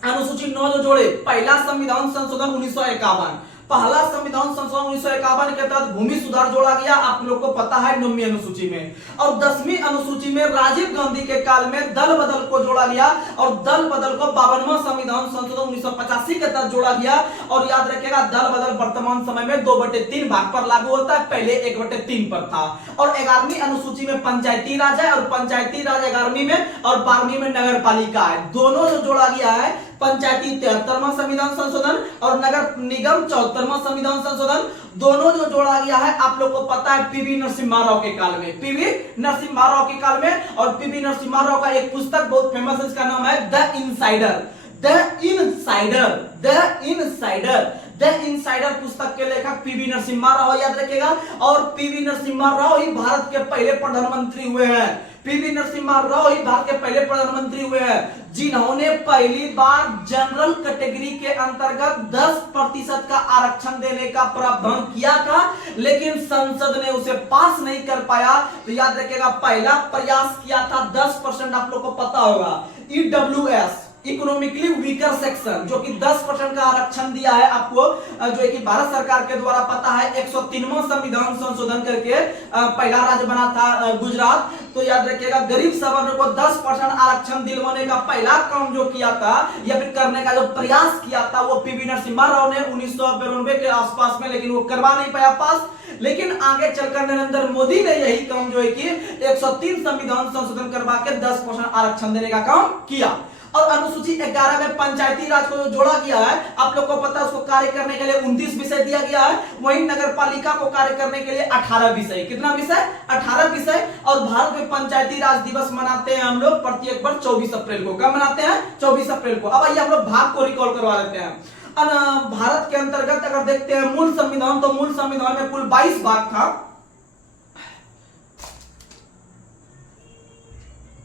अनुसूची 9 जो जोड़े, पहला संविधान संशोधन 1951, पहला संविधान संशोधन 1951 के तहत भूमि सुधार जोड़ा गया, आप लोग को पता है 9वीं अनुसूची में। और 10वीं अनुसूची में राजीव गांधी के काल में दल बदल को जोड़ा गया, और दल बदल को 52वां संविधान संशोधन 1985 के तहत जोड़ा गया। और याद रखिएगा दल बदल वर्तमान समय में 2/3 भाग पर लागू होता है, पहले 1/3 पर था। और 11वीं अनुसूची में पंचायती राज है, और पंचायती राज 11वीं में, और 12वीं में नगर पालिका है। दोनों जो जोड़ा गया है, पंचायती 73वां संविधान संशोधन और नगर निगम 74वां संविधान संशोधन, दोनों जो जोड़ा गया है आप लोग को पता है पीवी नरसिम्हा राव के काल में, पीवी नरसिम्हा राव के काल में। और पीवी नरसिम्हा राव का एक पुस्तक बहुत फेमस है, इसका नाम है द इनसाइडर। द इनसाइडर पुस्तक के लेखक पीवी नरसिम्हा राव, याद रखिएगा। और पीवी नरसिम्हा राव ही भारत के पहले प्रधानमंत्री हुए हैं। पीवी नरसिम्हा राव ही भारत के पहले प्रधानमंत्री हुए हैं जिन्होंने पहली बार जनरल कैटेगरी के अंतर्गत 10% का आरक्षण देने का प्रावधान किया था, लेकिन संसद ने उसे पास नहीं कर पाया। तो याद रखिएगा पहला प्रयास किया था 10%, आप लोग को पता होगा EWS, इकोनॉमिकली वीकर सेक्शन, जो कि 10% का आरक्षण दिया है आपको, जो है कि भारत सरकार के द्वारा पता है 103वां संविधान संशोधन करके पहला राज्य बना था गुजरात। तो याद रखिएगा गरीब सवर्णों को 10% आरक्षण दिलवाने का पहला काम जो किया था या फिर करने का जो प्रयास किया था वो पीवी नरसिम्हा राव ने 1992 के आसपास में, लेकिन वो करवा नहीं पाया पास। लेकिन आगे चलकर नरेंद्र मोदी ने यही काम जो है कि 103 संविधान संशोधन करवा के 10% आरक्षण देने का काम किया। और अनुसूची 11 में पंचायती राज को जोड़ा गया है, आप लोग को पता है उसको कार्य करने के लिए 29 विषय दिया गया है। वहीं नगर पालिका को कार्य करने के लिए 18 विषय, कितना विषय? 18 विषय। और भारत में पंचायती राज दिवस मनाते हैं हम लोग प्रत्येक वर्ष 24 अप्रैल को। कब मनाते हैं? 24 अप्रैल को। अब आइए हम लोग भाग को रिकॉल करवा लेते हैं। भारत के अंतर्गत अगर देखते हैं मूल संविधान, तो मूल संविधान में कुल 22 भाग था।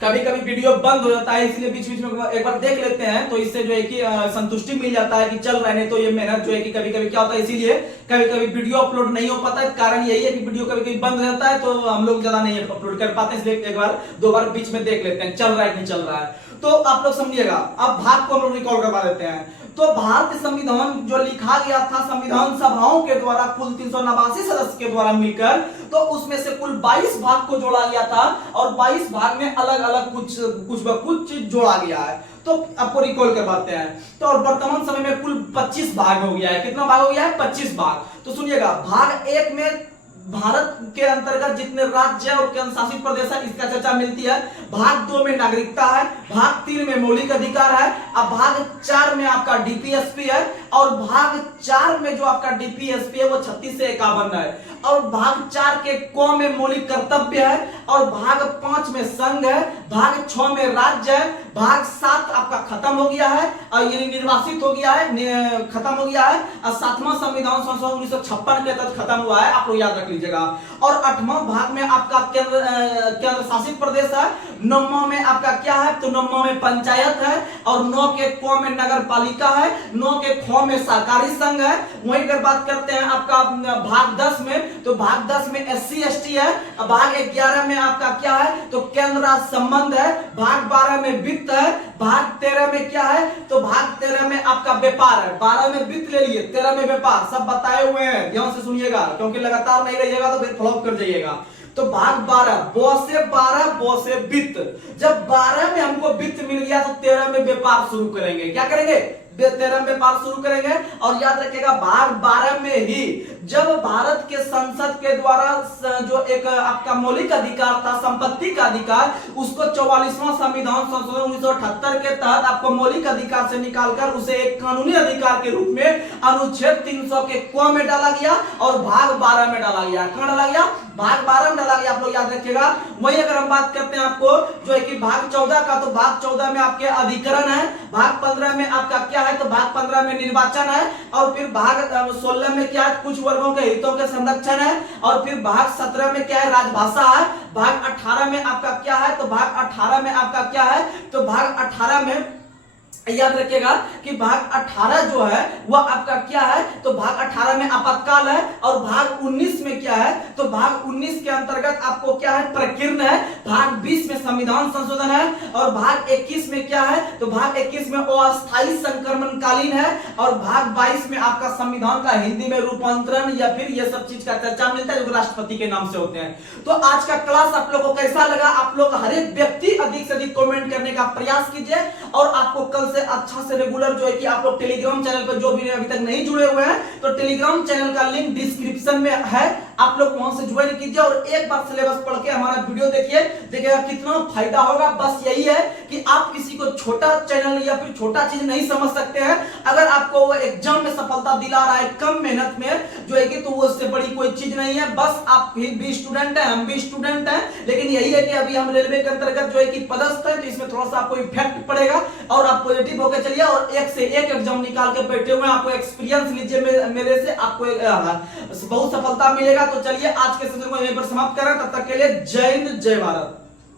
कभी कभी वीडियो बंद हो जाता है, इसलिए बीच बीच में एक बार देख लेते हैं, तो इससे जो है कि संतुष्टि मिल जाता है कि चल रहा है। नहीं तो ये मेहनत जो है कि कभी कभी क्या होता है, इसीलिए कभी कभी वीडियो अपलोड नहीं हो पाता है। कारण यही है कि वीडियो कभी कभी बंद हो जाता है, तो हम लोग ज्यादा नहीं अपलोड कर पाते, इसलिए एक बार दो बार बीच में देख लेते हैं चल रहा है नहीं चल रहा है। तो आप लोग समझिएगा। अब भाग को हम लोग रिकॉर्ड करवा देते हैं। तो भारतीय संविधान जो लिखा गया था संविधान सभाओं के द्वारा कुल 389 सदस्य के द्वारा मिलकर, तो उसमें से कुल 22 भाग को जोड़ा गया था, और 22 भाग में अलग अलग कुछ चीज जोड़ा गया है। तो आपको रिकॉल करवाते हैं। तो और वर्तमान समय में कुल 25 भाग हो गया है। कितना भाग हो गया है? 25 भाग। तो सुनिएगा, भाग 1 में भारत के अंतर्गत जितने राज्य और केंद्र शासित प्रदेश है इसका चर्चा मिलती है। भाग 2 में नागरिकता है, भाग 3 में मौलिक अधिकार है, अब भाग 4 में आपका डीपीएसपी है, और भाग 4 में जो आपका डीपीएसपी है वो 36 से 51 है, और भाग 4 के क में मौलिक कर्तव्य है, और भाग 5 में संघ है, भाग 6 में राज्य है, भाग 7 आपका खत्म हो गया है और यानी निर्वासित हो गया है, खत्म हो गया है, और 7वां संविधान संशोधन 1956 के तहत खत्म हुआ है, आप लोग याद रख लीजिएगा। और 8वां भाग में आपका केंद्र शासित प्रदेश है, 9वां में आपका क्या है? तो 9वां में पंचायत है, और 9 के क में नगर पालिका है, 9 के ख में सहकारी संघ है। वहीं अगर बात करते हैं आपका भाग 10 में, तो भाग 10 में SC ST है, भाग 11 में आपका क्या है? तो केंद्र राज्य संबंध है, भाग 12 में वित्त है, भाग 13 में क्या है? तो भाग 13 में आपका व्यापार है, 12 में वित्त ले लिए, 13 में व्यापार, सब बताए हुए हैं, ध्यान से सुनिएगा, क्योंकि लगातार नहीं रहिएगा तो फिर फ्लॉप कर जाइएगा। तो भाग 12, ब से वित्त। जब 12 में हमको वित्त मिल गया तो 13 में व्यापार शुरू करेंगे। क्या करेंगे? 13 में पाठ शुरू करेंगे। और याद रखिएगा भाग 12 में ही जब भारत के संसद के द्वारा जो एक आपका मौलिक अधिकार था संपत्ति का अधिकार, उसको 44वां संविधान संशोधन 1978 के तहत आपको मौलिक अधिकार से निकालकर उसे एक कानूनी अधिकार के रूप में अनुच्छेद 300 के क में डाला गया और भाग 12 में डाला गया। कहां डाला गया? भाग 12 में डाला गया, आप लोग याद रखिएगा। वही अगर हम बात करते हैं आपको जो है कि भाग 14 का, तो भाग 14 में आपके अधिकरण है, भाग 15 में आपका क्या है, तो भाग 15 में निर्वाचन है, और फिर भाग 16 में क्या है, कुछ वर्गों के हितों के संरक्षण है, और फिर भाग 17 में क्या है, राजभाषा है, भाग 18 में आपका क्या है, तो भाग 18 में आपका क्या है, तो भाग 18 में याद रखिएगा कि भाग 18 जो है वह आपका क्या है, तो भाग 18 में आपातकाल है, और भाग 19 में क्या है, तो भाग 19 के अंतर्गत आपको क्या है, प्रकीर्ण है, भाग 20 में संविधान संशोधन है, और भाग 21 में क्या है, तो भाग 21 में अस्थायी संक्रमणकालीन है, और भाग 22 में आपका संविधान का हिंदी में रूपांतरण या फिर ये सब चीज का चर्चा मिलता है जो राष्ट्रपति के नाम से होते हैं। तो आज का क्लास आप लोगों को कैसा लगा? आप लोग हर एक व्यक्ति अधिक से अधिक कमेंट करने का प्रयास कीजिए, और आपको कल से अच्छा से रेगुलर जो है कि आप लोग टेलीग्राम चैनल पर जो भी अभी तक नहीं जुड़े हुए हैं तो टेलीग्राम चैनल का लिंक डिस्क्रिप्शन में है, आप लोग वहां से ज्वाइन कीजिए और एक बार सिलेबस पढ़ के हमारा वीडियो देखिए, देखिएगा कितना फायदा होगा। बस यही है कि आप किसी को छोटा चैनल या फिर छोटा चीज नहीं समझ सकते हैं। अगर आपको वो एग्जाम में सफलता दिला रहा है कम मेहनत में जो है कि, तो वो उससे बड़ी कोई चीज नहीं है। बस आप भी स्टूडेंट है, हम भी स्टूडेंट हैं, लेकिन यही है कि अभी हम रेलवे के अंतर्गत जो है कि पदस्थ है, तो इसमें थोड़ा सा आपको इफेक्ट पड़ेगा और आप पॉजिटिव होकर चलिए और एक से एक एग्जाम निकाल के बैठे हुए हैं। आपको एक्सपीरियंस लीजिए मेरे से, आपको बहुत सफलता मिलेगा। तो चलिए आज के सेशन को यहीं पर समाप्त करें, तब तक के लिए जय हिंद जय भारत।